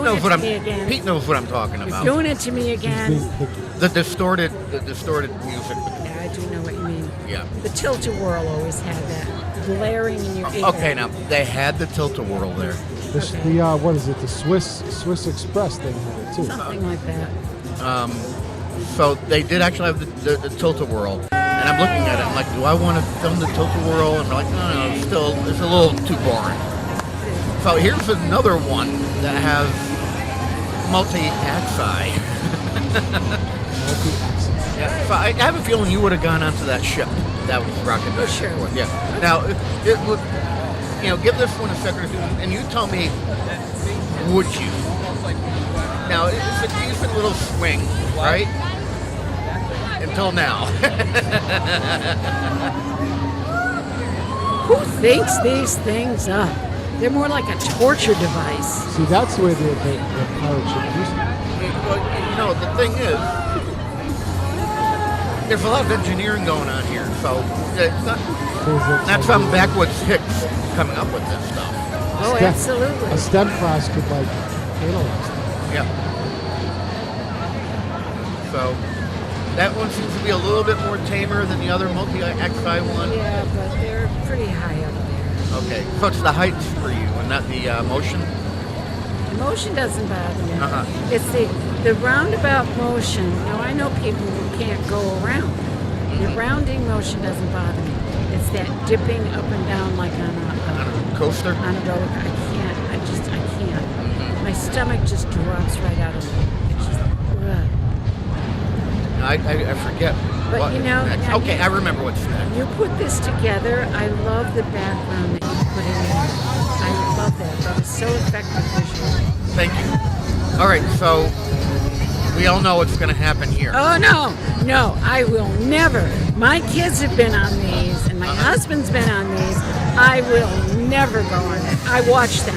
knows what I'm talking about. You're doing it to me again. The distorted music. Yeah, I do know what you mean. Yeah. The tilt-a-whirl always had that blaring in your ear. Okay, now they had the tilt-a-whirl there. The what is it? The Swiss Express thing had it too. Something like that. So they did actually have the tilt-a-whirl. And I'm looking at it, I'm like, do I want to film the tilt-a-whirl? And I'm like, no, it's a little too boring. So here's another one that has multi-axi. Yeah, so I have a feeling you would have gone onto that ship that was rocking back and forth. Yeah. Now, it would, give this one a second or two, and you tell me, would you? Now, it's a decent little swing, right? Until now. Who thinks these things up? They're more like a torture device. See, that's the way the pirate ship used to be. Well, the thing is, there's a lot of engineering going on here, so it's not some backwoods hicks coming up with this stuff. Oh, absolutely. A STEM class could analyze that. Yeah. So that one seems to be a little bit more tamer than the other multi-axi one. Yeah, but they're pretty high up there. Okay, so it's the heights for you and not the motion? The motion doesn't bother me. It's the roundabout motion. Now, I know people who can't go around. The rounding motion doesn't bother me. It's that dipping up and down like on a coaster? On a roller. I can't. I can't. My stomach just drops right out of me. It's just, I forget. But what next. Okay, I remember what's next. You put this together. I love the background that you put in there. I love that. That is so effective visually. Thank you. All right, so we all know what's going to happen here. Oh, no, I will never. My kids have been on these, and my husband's been on these. I will never go on it. I watch them.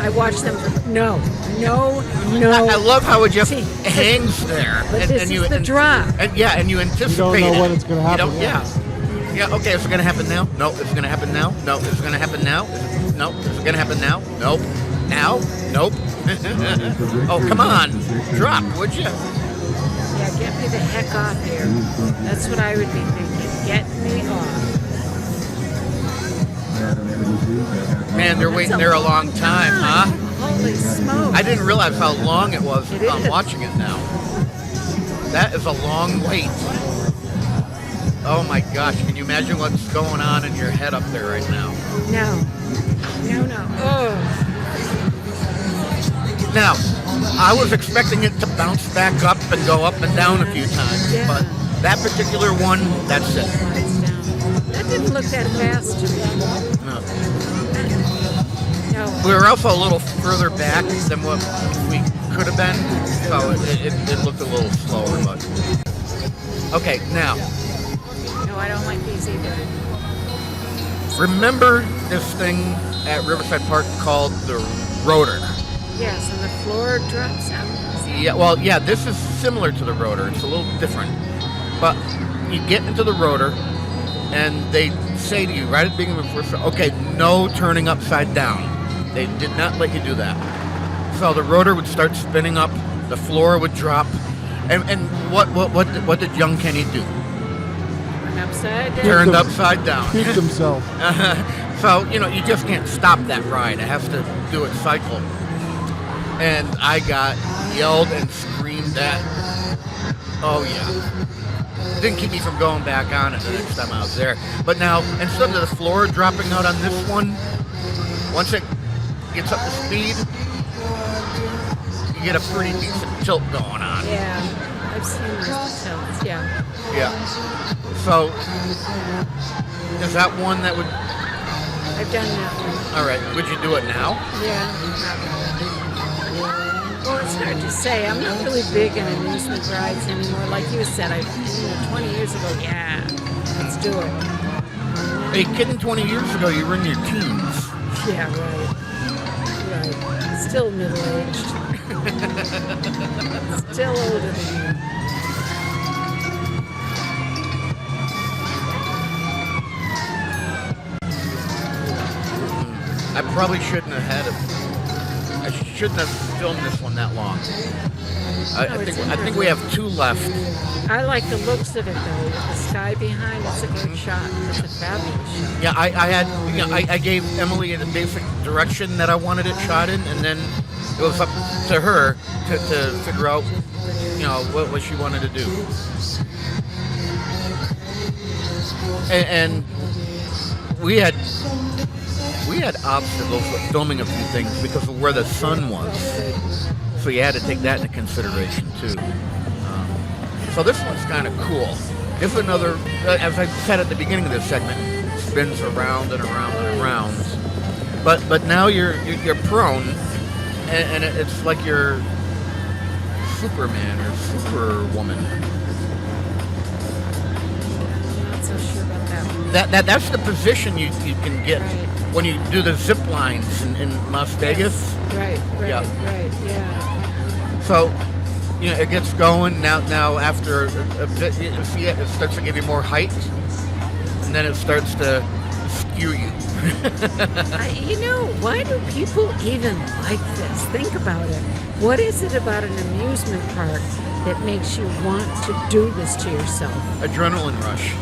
I watch them. No. I love how it just hangs there. But this is the drop. And you anticipate You don't know when it's going to happen. Yeah, okay, is it going to happen now? No, it's going to happen now? No, is it going to happen now? No, is it going to happen now? Nope. Now? Nope. Oh, come on. Drop, would you? Yeah, get me the heck off here. That's what I would be thinking. Get me off. Man, they're waiting there a long time, huh? Holy smokes. I didn't realize how long it was until I'm watching it now. That is a long wait. Oh my gosh, can you imagine what's going on in your head up there right now? No. Oh. Now, I was expecting it to bounce back up and go up and down a few times, but that particular one, that's it. That didn't look that fast to me. No. No. We were also a little further back than what we could have been, so it looked a little slower, but... Okay, now. No, I don't like these either. Remember this thing at Riverside Park called the rotor? Yes, and the floor drops out. Yeah, well, yeah, this is similar to the rotor. It's a little different. But you get into the rotor, and they say to you right at the beginning of the first, okay, no turning upside down. They did not let you do that. So the rotor would start spinning up, the floor would drop, and what did young Kenny do? Turn upside down. Turned upside down. Peaked himself. So, you know, you just can't stop that ride. It has to do its cycle. And I got yelled and screamed at. Oh, yeah. Didn't keep me from going back on it the next time I was there. But now, instead of the floor dropping out on this one, once it gets up to speed, you get a pretty decent tilt going on. Yeah, I've seen those tilts, yeah. Yeah. So, is that one that would... I've done that one. All right. Would you do it now? Yeah. Well, it's hard to say. I'm not really big in amusement rides anymore. Like you said, 20 years ago, yeah, let's do it. Hey, kidding, 20 years ago, you were in your teens. Yeah, right. Still middle-aged. Still older than you. I probably shouldn't have I shouldn't have filmed this one that long. I think we have 2 left. I like the looks of it though. With the sky behind, it's a good shot. It's a fabulous shot. Yeah, I gave Emily the basic direction that I wanted it shot in, and then it was up to her to figure out, what she wanted to do. And we had obstacles with filming a few things because of where the sun was. So you had to take that into consideration too. So this one's kind of cool. This is another, as I said at the beginning of this segment, spins around and around and around. But now you're prone, and it's like you're Superman or Superwoman. I'm not so sure about that one. That's the position you can get when you do the zip lines in Las Vegas. Right, Yeah. So, you know, it gets going. Now after a bit, you see it starts to give you more height, and then it starts to skew you. You know, why do people even like this? Think about it. What is it about an amusement park that makes you want to do this to yourself? Adrenaline rush.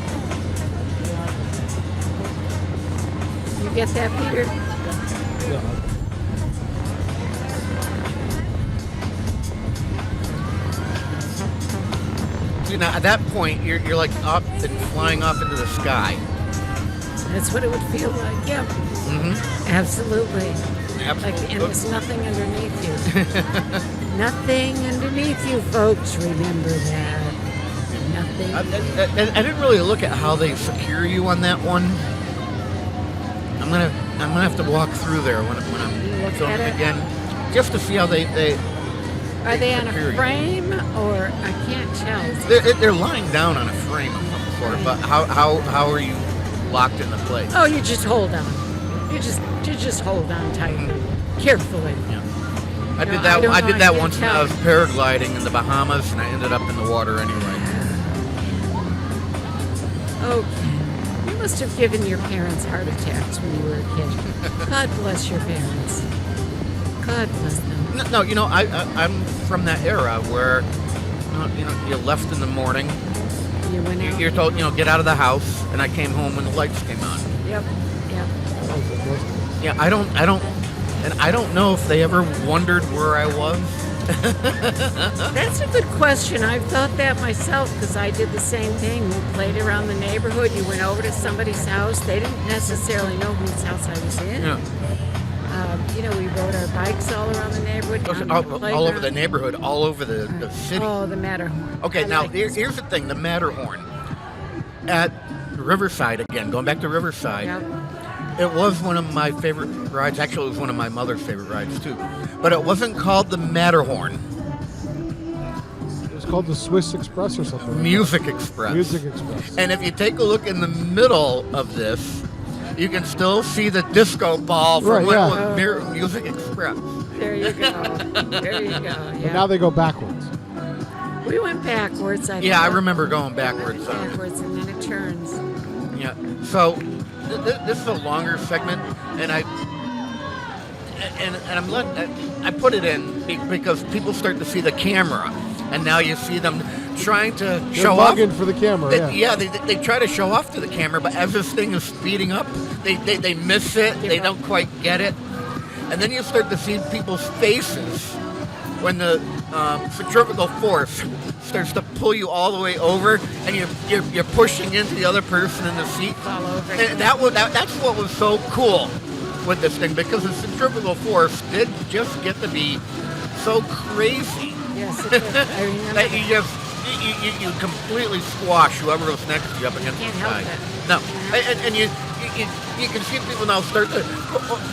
You get that, Peter? See, now at that point, you're like up and flying off into the sky. That's what it would feel like, yeah. Mm-hmm. Absolutely. Absolutely. And there's nothing underneath you. Nothing underneath you, folks. Remember that. Nothing. I didn't really look at how they secure you on that one. I'm gonna have to walk through there when I'm filming again, just to see how they Are they on a frame or I can't tell? They're lying down on a frame of some sort, but how are you locked into place? Oh, you just hold on. You just hold on tight, carefully. Yeah. I did that once when I was paragliding in the Bahamas, and I ended up in the water anyway. Okay. You must have given your parents heart attacks when you were a kid. God bless your parents. God bless them. No, you know, I'm from that era where, you left in the morning. You went out. You're told, get out of the house, and I came home when the lights came on. Yep. Yeah, I don't know if they ever wondered where I was. That's a good question. I've thought that myself because I did the same thing. We played around the neighborhood. You went over to somebody's house. They didn't necessarily know whose house I was in. Yeah. We rode our bikes all around the neighborhood. All over the neighborhood, all over the city. Oh, the Matterhorn. Okay, now here's the thing, the Matterhorn. At Riverside, again, going back to Riverside, it was one of my favorite rides. Actually, it was one of my mother's favorite rides, too. But it wasn't called the Matterhorn. It was called the Swiss Express or something. Music Express. Music Express. And if you take a look in the middle of this, you can still see the disco ball from Right, when yeah. it was Music Express. There you go. There you go. But Yeah. now they go backwards. We went backwards. I Yeah, I think. remember going backwards. Backwards, and then it turns. Yeah. So this is a longer segment, and I'm I put it in because people start to see the camera, and now you see them trying to They're show off. mugging for the camera. Yeah. They try to show off to the camera, but as this thing is speeding up, they miss it. They don't quite get it, and then you start to see people's faces when the centrifugal force starts to pull you all the way over, and you're pushing into the other person in the seat. And that's what was so cool with this thing, because the centrifugal force did just get to be so crazy. Yes, it did. I remember that you completely squash whoever was next to you up against Can't the help side. it. No, and you can see people now start to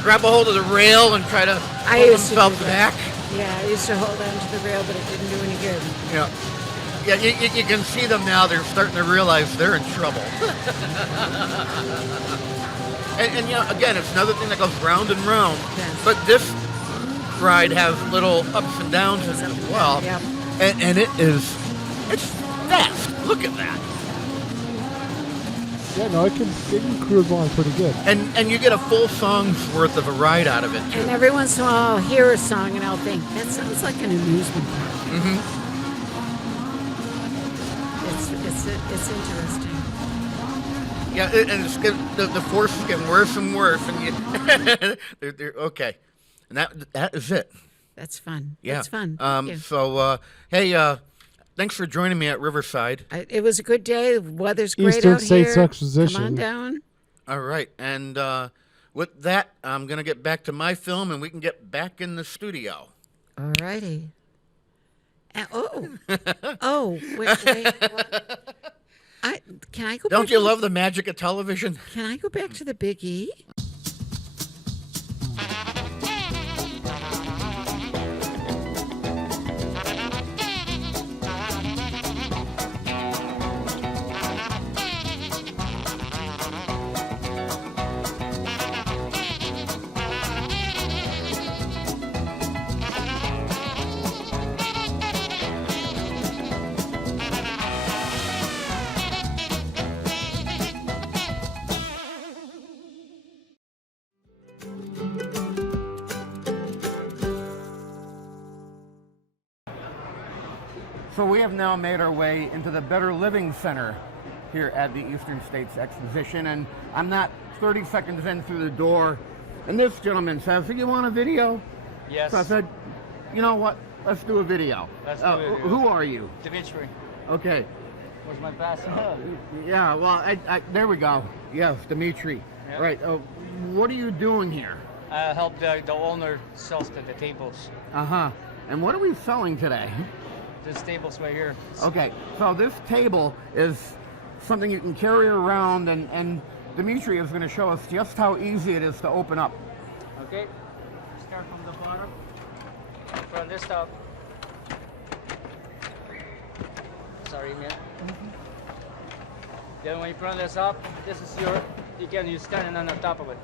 grab a hold of the rail and try to pull themselves back. Yeah, I used to hold on to the rail, but it didn't do any good. Yeah. Yeah, you can see them now. They're starting to realize they're in trouble. and you know, again, it's another thing that goes round and round. Yes. But this ride has little ups and downs in it as well. Yep. And it's fast. Look at that. Yeah, no, it can cruise along pretty good. And you get a full song's worth of a ride out of it too. And every once in a while, I'll hear a song and I'll think, that sounds like an amusement park. Mm-hmm. It's interesting. Yeah, and the force is getting worse and worse, and they're okay, and that is it. That's fun. Yeah, That's fun. Thank you. So hey, thanks for joining me at Riverside. It was a good day. The weather's great Eastern out States here. Exposition. Come on down. All right, and with that, I'm gonna get back to my film, and we can get back in the studio. All righty. Wait. Can I go back? Don't you love the magic of television? Can I go back to the Big E? So we have now made our way into the Better Living Center here at the Eastern States Exposition, and I'm not 30 seconds in through the door, and this gentleman says, "Do you want a video?" Yes. So I said, "You know what? Let's do a video." Let's do a video. Who are you? Dimitri. Okay. Where's my pass? Yeah. Well, I there we go. Yes, Dimitri. Yep. Right. What are you doing here? I help the owner sell the tables. And what are we selling today? This table's right here. Okay, so this table is something you can carry around, and Dimitri is going to show us just how easy it is to open up. Okay, start from the bottom. From this top. Sorry, man. Then when you front this up, this is you're standing on the top of it.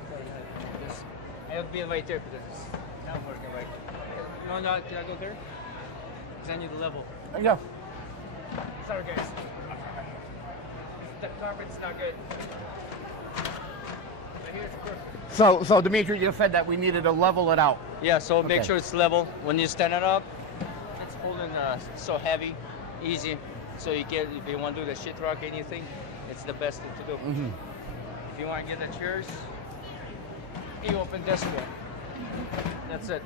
This, it'll be right there because it's not working right. No, can I go there? Because I need the level. Yeah. Sorry, guys. The carpet's not good. Right here it's perfect. So Dimitri, you said that we needed to level it out. Yeah, so make Okay. sure it's level. When you stand it up, it's holding so heavy, easy. So you get, if you want to do the shit rock anything, it's the best thing to do. Mm-hmm. If you want to get the chairs, you open this one. That's it.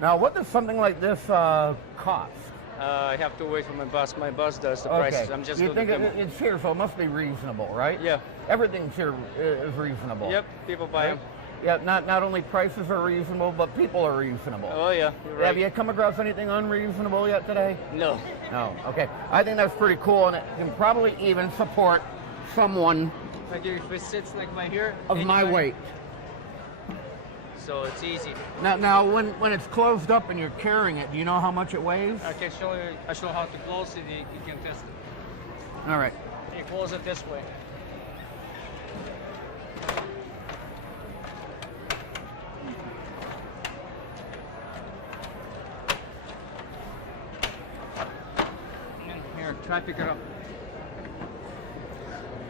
Now, what does something like this cost? I have to wait for my boss. My boss does the prices. I'm just you going think to it's here, so it must be reasonable, right? Yeah. Everything's here is reasonable. Yep, people buy them. Yeah, not only prices are reasonable, but people are reasonable. Oh yeah, you're right. Have you come across anything unreasonable yet today? No. No. Okay. I think that's pretty cool, and it can probably even support someone Like if it sits like my here. of my weight. So it's easy. Now, when it's closed up and you're carrying it, do you know how much it weighs? I can show you. I show how to close it. You can test it. All right. You close it this way. Here, try to pick it up.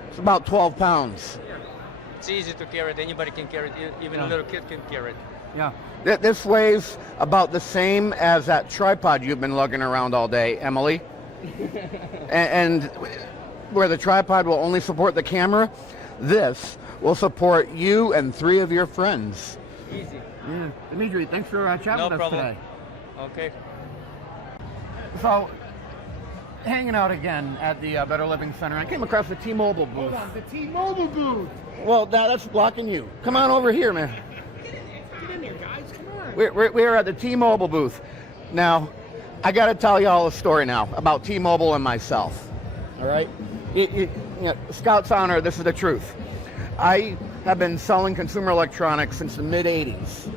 It's about 12 pounds. It's easy to carry it. Anybody can carry it. Even a Yeah. little kid can carry it. Yeah. This weighs about the same as that tripod you've been lugging around all day, Emily. and where the tripod will only support the camera, this will support you and 3 of your friends. Easy. Yeah. Dimitri, thanks for chatting No with us problem. today. Okay. So, hanging out again at the Better Living Center, I came across the T-Mobile booth. Hold on, the T-Mobile booth. Well, that's blocking you. Come on over here, man. Get in there, guys. Come on. We're at the T-Mobile booth. Now, I got to tell you all a story now about T-Mobile and myself. All right? You know, Scout's honor, this is the truth. I have been selling consumer electronics since the mid-'80s.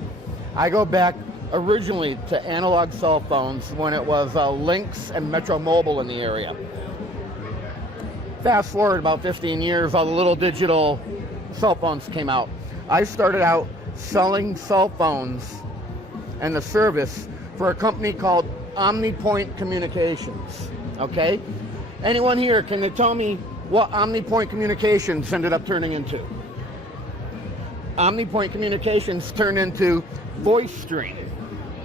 I go back originally to analog cell phones when it was Lynx and Metro Mobile in the area. Fast forward about 15 years, all the little digital cell phones came out. I started out selling cell phones and the service for a company called OmniPoint Communications, okay? Anyone here, can they tell me what OmniPoint Communications ended up turning into? OmniPoint Communications turned into VoiceStream.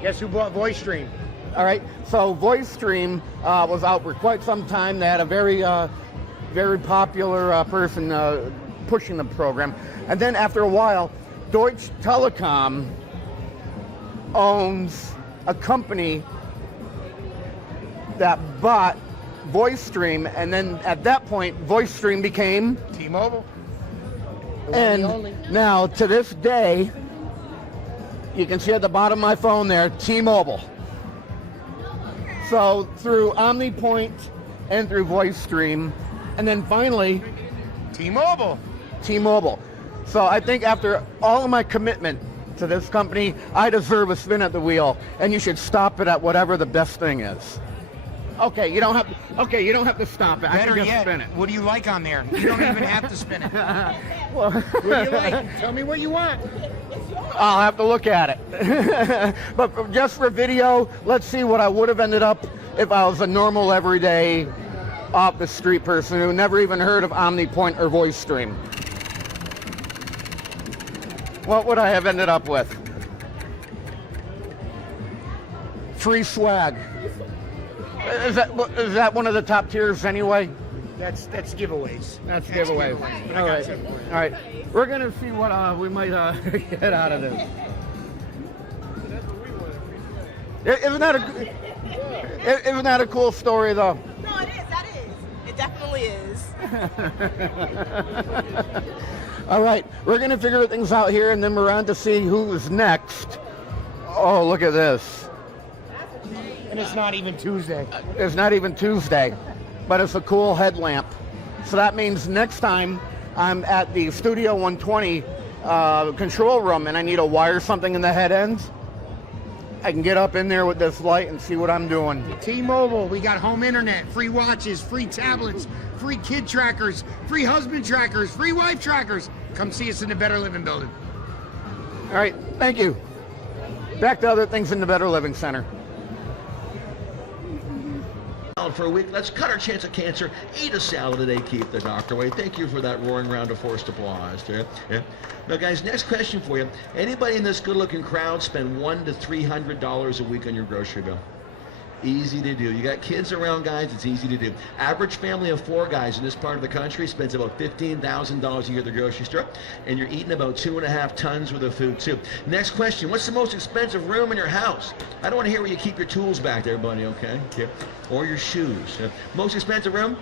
Guess who bought VoiceStream? All right, so VoiceStream was out for quite some time. They had a very popular person pushing the program. And then after a while, Deutsche Telekom owns a company that bought VoiceStream, and then at that point, VoiceStream became T-Mobile. And now, to this day, you can see at the bottom of my phone there, T-Mobile. So through OmniPoint and through VoiceStream, and then finally, T-Mobile. T-Mobile. So I think after all of my commitment to this company, I deserve a spin at the wheel, and you should stop it at whatever the best thing is. Okay, you don't have. Okay, you don't have to stop it. I Better can just yet, spin it. what do you like on there? You don't even have to spin it. Well, What do you like? Tell me what you want. I'll have to look at it. But just for video, let's see what I would have ended up if I was a normal, everyday, off-the-street person who never even heard of OmniPoint or VoiceStream. What would I have ended up with? Free swag. Is that one of the top tiers anyway? That's giveaways. That's giveaways. All right. All right. We're gonna see what we might get out of this. Isn't that a cool story though? No, it is. That is. It definitely is. All right. We're gonna figure things out here, and then we're on to see who's next. Oh, look at this. And it's not even Tuesday. It's not even Tuesday, but it's a cool headlamp. So that means next time I'm at the Studio 120 control room and I need to wire something in the head ends, I can get up in there with this light and see what I'm doing. T-Mobile, we got home internet, free watches, free tablets, free kid trackers, free husband trackers, free wife trackers. Come see us in the Better Living Building. All right, thank you. Back to other things in the Better Living Center. For a week, let's cut our chance of cancer. Eat a salad today, keep the doctor away. Thank you for that roaring round of forced applause. Yeah. Now, guys, next question for you. Anybody in this good-looking crowd spend $100 to $300 a week on your grocery bill? Easy to do. You got kids around, guys, it's easy to do. Average family of 4 guys in this part of the country spends about $15,000 a year at the grocery store, and you're eating about 2.5 tons worth of food, too. Next question, what's the most expensive room in your house? I don't want to hear where you keep your tools back there, buddy, okay? Or your shoes. Most expensive room?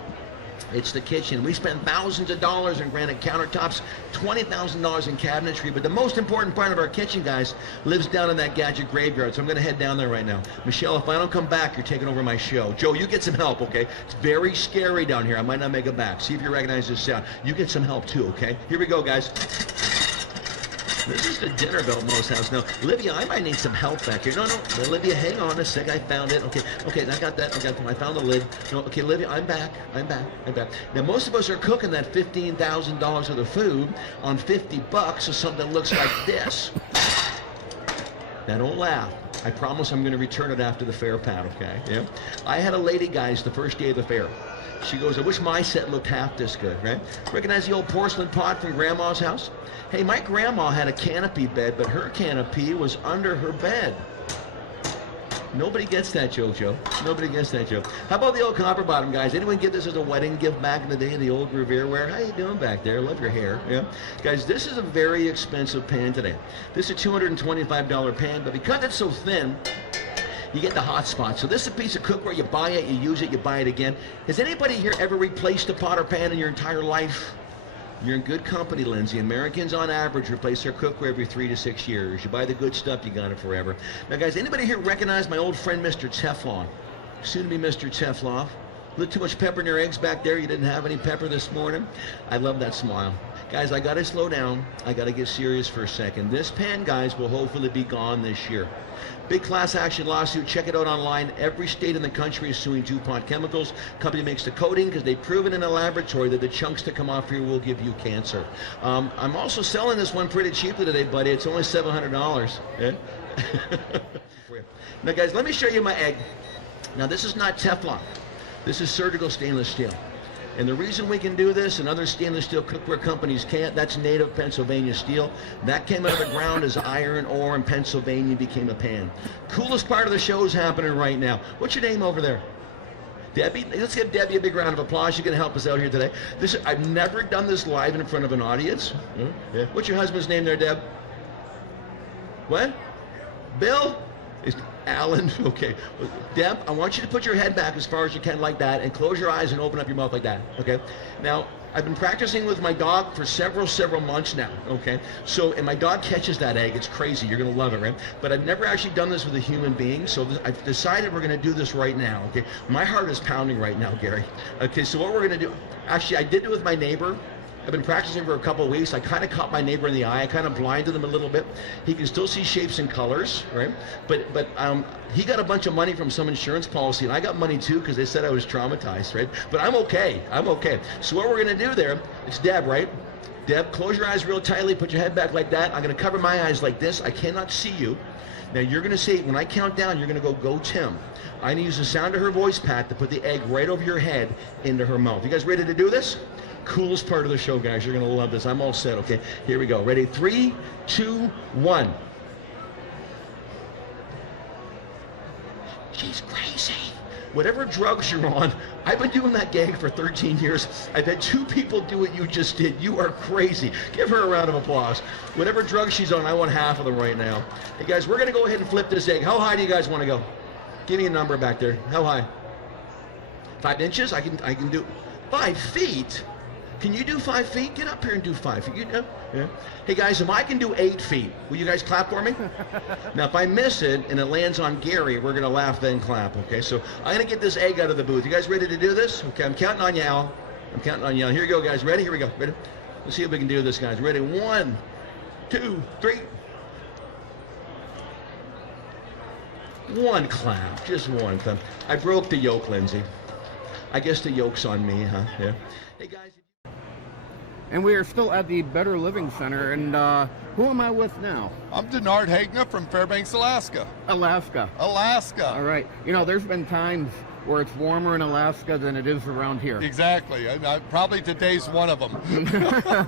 It's the kitchen. We spend thousands of dollars in granite countertops, $20,000 in cabinetry, but the most important part of our kitchen, guys, lives down in that gadget graveyard, so I'm going to head down there right now. Michelle, if I don't come back, you're taking over my show. Joe, you get some help, okay? It's very scary down here. I might not make it back. See if you recognize this sound. You get some help, too, okay? Here we go, guys. This is the dinner bell most house. Now, Olivia, I might need some help back here. No, Olivia, hang on a sec. I found it. Okay, I got that. I found the lid. No, okay, Olivia, I'm back. Now, most of us are cooking that $15,000 worth of food on $50 or something that looks like this. Now, don't laugh. I promise I'm going to return it after the fair, Pat, okay? Yeah. I had a lady, guys, the first day of the fair. She goes, I wish my set looked half this good, right? Recognize the old porcelain pot from Grandma's house? Hey, my grandma had a canopy bed, but her canopy was under her bed. Nobody gets that joke, Joe. Nobody gets that joke. How about the old copper bottom, guys? Anyone get this as a wedding gift back in the day, the old Revere ware? How you doing back there? Love your hair. Yeah, guys, this is a very expensive pan today. This is a $225 pan, but because it's so thin, you get the hot spot. So this is a piece of cookware. You buy it, you use it, you buy it again. Has anybody here ever replaced a pot or pan in your entire life? You're in good company, Lindsay. Americans, on average, replace their cookware every 3 to 6 years. You buy the good stuff, you got it forever. Now, guys, anybody here recognize my old friend, Mr. Teflon? Soon to be Mr. Teflon. A little too much pepper in your eggs back there. You didn't have any pepper this morning. I love that smile. Guys, I got to slow down. I got to get serious for a second. This pan, guys, will hopefully be gone this year. Big class action lawsuit. Check it out online. Every state in the country is suing DuPont Chemicals. Company makes the coating because they've proven in a laboratory that the chunks that come off here will give you cancer. I'm also selling this one pretty cheaply today, buddy. It's only $700. Yeah? Now, guys, let me show you my egg. Now, this is not Teflon. This is surgical stainless steel. And the reason we can do this and other stainless steel cookware companies can't, that's native Pennsylvania steel. That came out of the ground as iron ore in Pennsylvania, became a pan. Coolest part of the show is happening right now. What's your name over there? Debbie? Let's give Debbie a big round of applause. She's going to help us out here today. I've never done this live in front of an audience. Yeah. What's your husband's name there, Deb? What? Bill? Alan, okay. Deb, I want you to put your head back as far as you can like that and close your eyes and open up your mouth like that, okay? Now, I've been practicing with my dog for several months now, okay? So, and my dog catches that egg. It's crazy. You're going to love it, right? But I've never actually done this with a human being, so I've decided we're going to do this right now, okay? My heart is pounding right now, Gary. Okay, so what we're going to do, actually, I did it with my neighbor. I've been practicing for a couple of weeks. I kind of caught my neighbor in the eye. I kind of blinded him a little bit. He can still see shapes and colors, right? But he got a bunch of money from some insurance policy, and I got money too because they said I was traumatized, right? But I'm okay. I'm okay. So what we're going to do there, it's Deb, right? Deb, close your eyes real tightly. Put your head back like that. I'm going to cover my eyes like this. I cannot see you. Now you're going to say, when I count down, you're going to go Tim. I'm going to use the sound of her voice, Pat, to put the egg right over your head into her mouth. You guys ready to do this? Coolest part of the show, guys. You're going to love this. I'm all set, okay? Here we go. Ready? 3, 2, 1. She's crazy. Whatever drugs you're on, I've been doing that gag for 13 years. I've had 2 people do what you just did. You are crazy. Give her a round of applause. Whatever drugs she's on, I want half of them right now. Hey, guys, we're going to go ahead and flip this egg. How high do you guys want to go? Give me a number back there. How high? 5 inches? I can do 5 feet. Can you do 5 feet? Get up here and do 5 feet. You know? Yeah. Hey guys, if I can do 8 feet, will you guys clap for me? Now, if I miss it and it lands on Gary, we're gonna laugh then clap. Okay, so I'm gonna get this egg out of the booth. You guys ready to do this? Okay, I'm counting on you, Al. I'm counting on you. Here you go, guys. Ready? Here we go. Ready? Let's see if we can do this, guys. Ready? 1, 2, 3. 1 clap. Just 1 clap. I broke the yolk, Lindsay. I guess the yolk's on me, huh? Yeah. Hey guys. And we are still at the Better Living Center, and who am I with now? I'm Denard Hagner from Fairbanks, Alaska. Alaska. All right. You know, there's been times where it's warmer in Alaska than it is around here. Exactly. Probably today's one of them.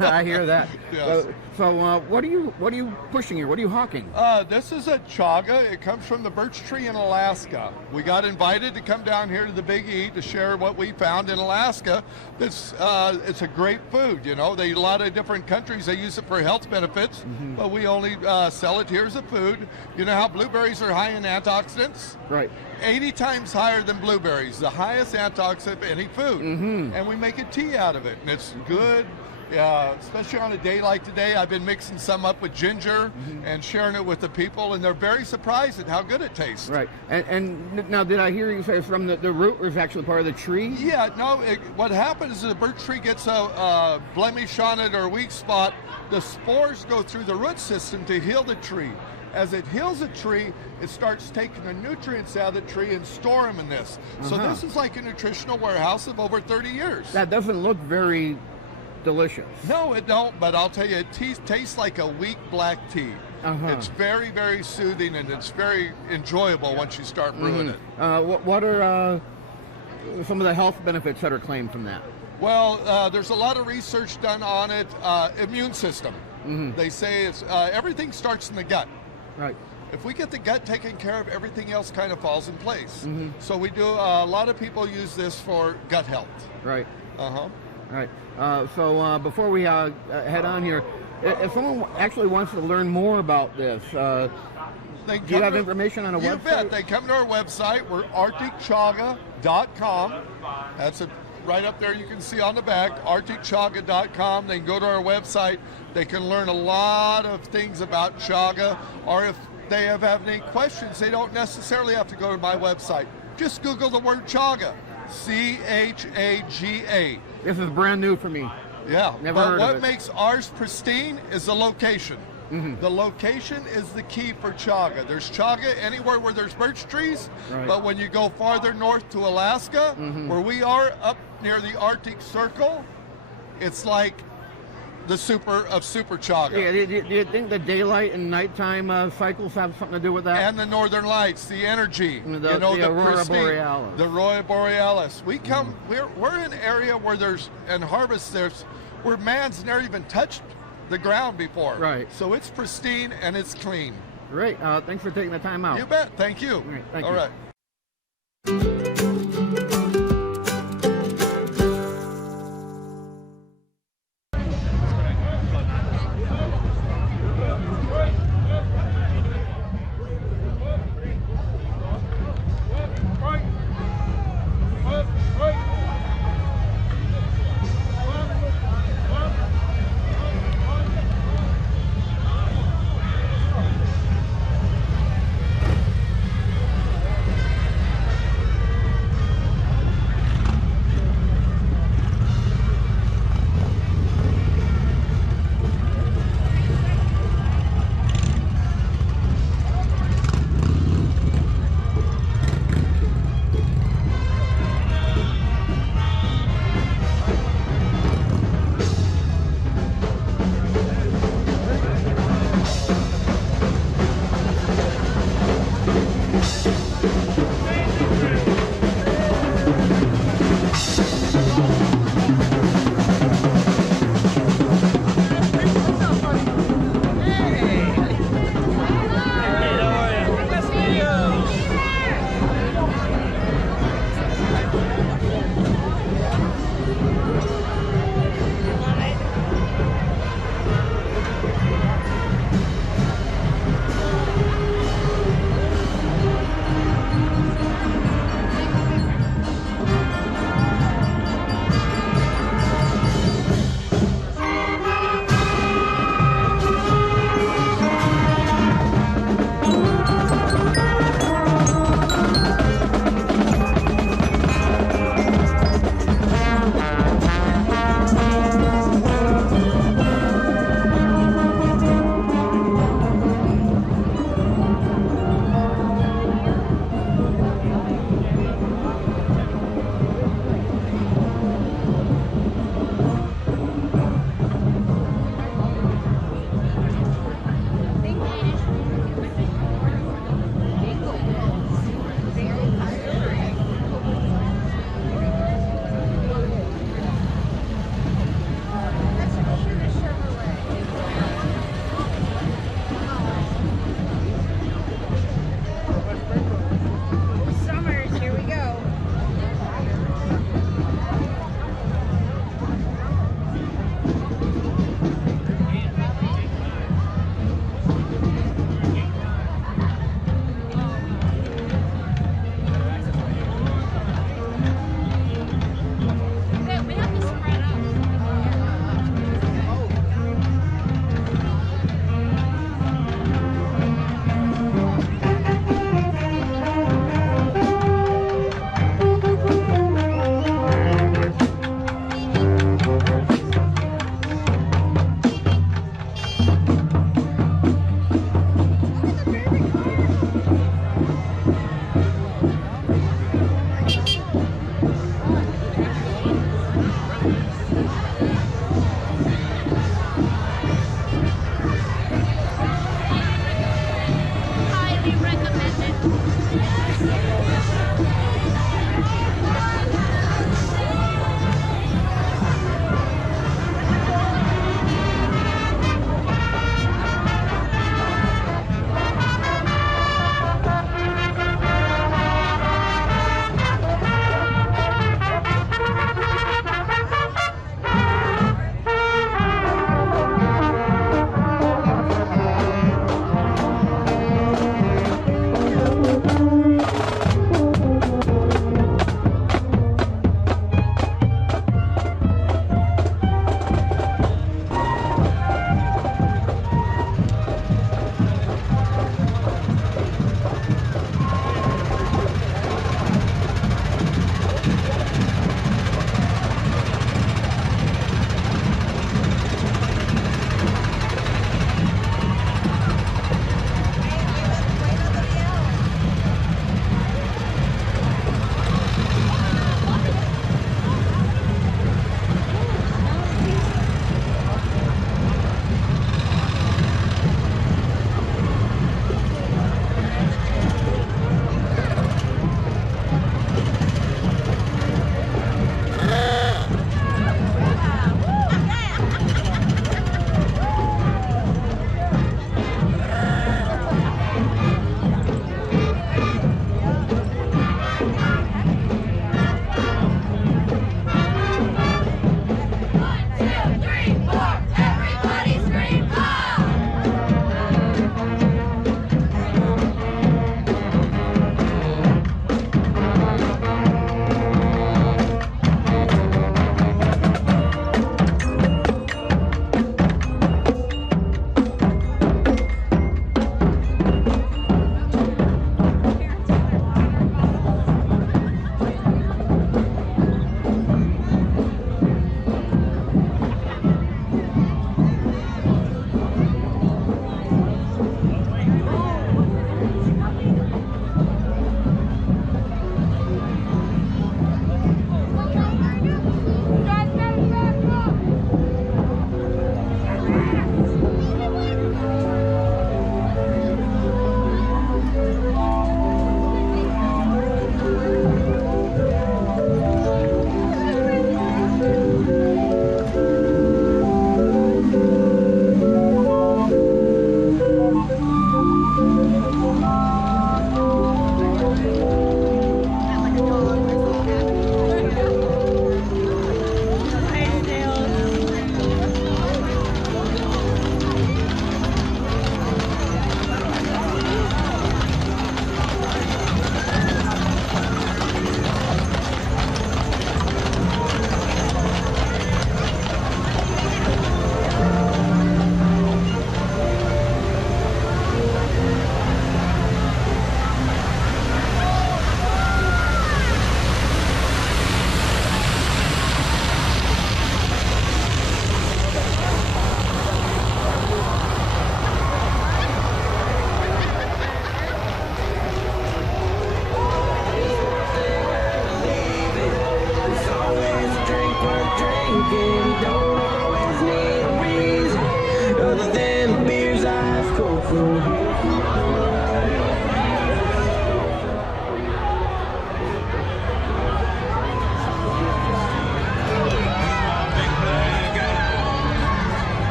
I hear that. Yes. So what are you pushing here? What are you hawking? This is a chaga. It comes from the birch tree in Alaska. We got invited to come down here to the Big E to share what we found in Alaska. It's a great food. You know, a lot of different countries, they use it for health benefits, but we only sell it here as a food. You know how blueberries are high in antioxidants? Right. 80 times higher than blueberries, the highest antioxidant of any food. And we make a tea out of it, and it's good Yeah, especially on a day like today. I've been mixing some up with ginger and sharing it with the people, and they're very surprised at how good it tastes. Right. And now, did I hear you say it's from the root, or is actually part of the tree? Yeah, no, what happens is the birch tree gets a blemish on it or a weak spot. The spores go through the root system to heal the tree. As it heals a tree, it starts taking the nutrients out of the tree and store them in this. So this is like a nutritional warehouse of over 30 years. That doesn't look very delicious. No, it don't, but I'll tell you, it tastes like a weak black tea. It's very, very soothing, and it's very enjoyable once you start brewing it. What are some of the health benefits that are claimed from that? Well, there's a lot of research done on it. Immune system. They say it's everything starts in the gut. Right. If we get the gut taken care of, everything else kind of falls in place. So we do. A lot of people use this for gut health. Right. Right. So before we head on here, if someone actually wants to learn more about this, do you have information on a website? You bet. They come to our website. We're arcticchaga.com. That's right up there. You can see on the back, arcticchaga.com. They can go to our website. They can learn a lot of things about chaga, or if they have any questions, they don't necessarily have to go to my website. Just Google the word chaga. C-H-A-G-A. This is brand new for me. Yeah, Never but heard what of it. makes ours pristine is the location. The location is the key for chaga. There's chaga anywhere where there's birch trees, but when you go farther north to Alaska, where we are up near the Arctic Circle, it's like the super chaga. Yeah, do you think the daylight and nighttime cycles have something to do with that? And the northern lights, the energy, the aurora pristine, borealis. The aurora borealis. We come, we're in an area where where man's never even touched the ground before. Right. So it's pristine and it's clean. Great. Thanks for taking the time out. You bet. Thank you. All right. Thank All you. right.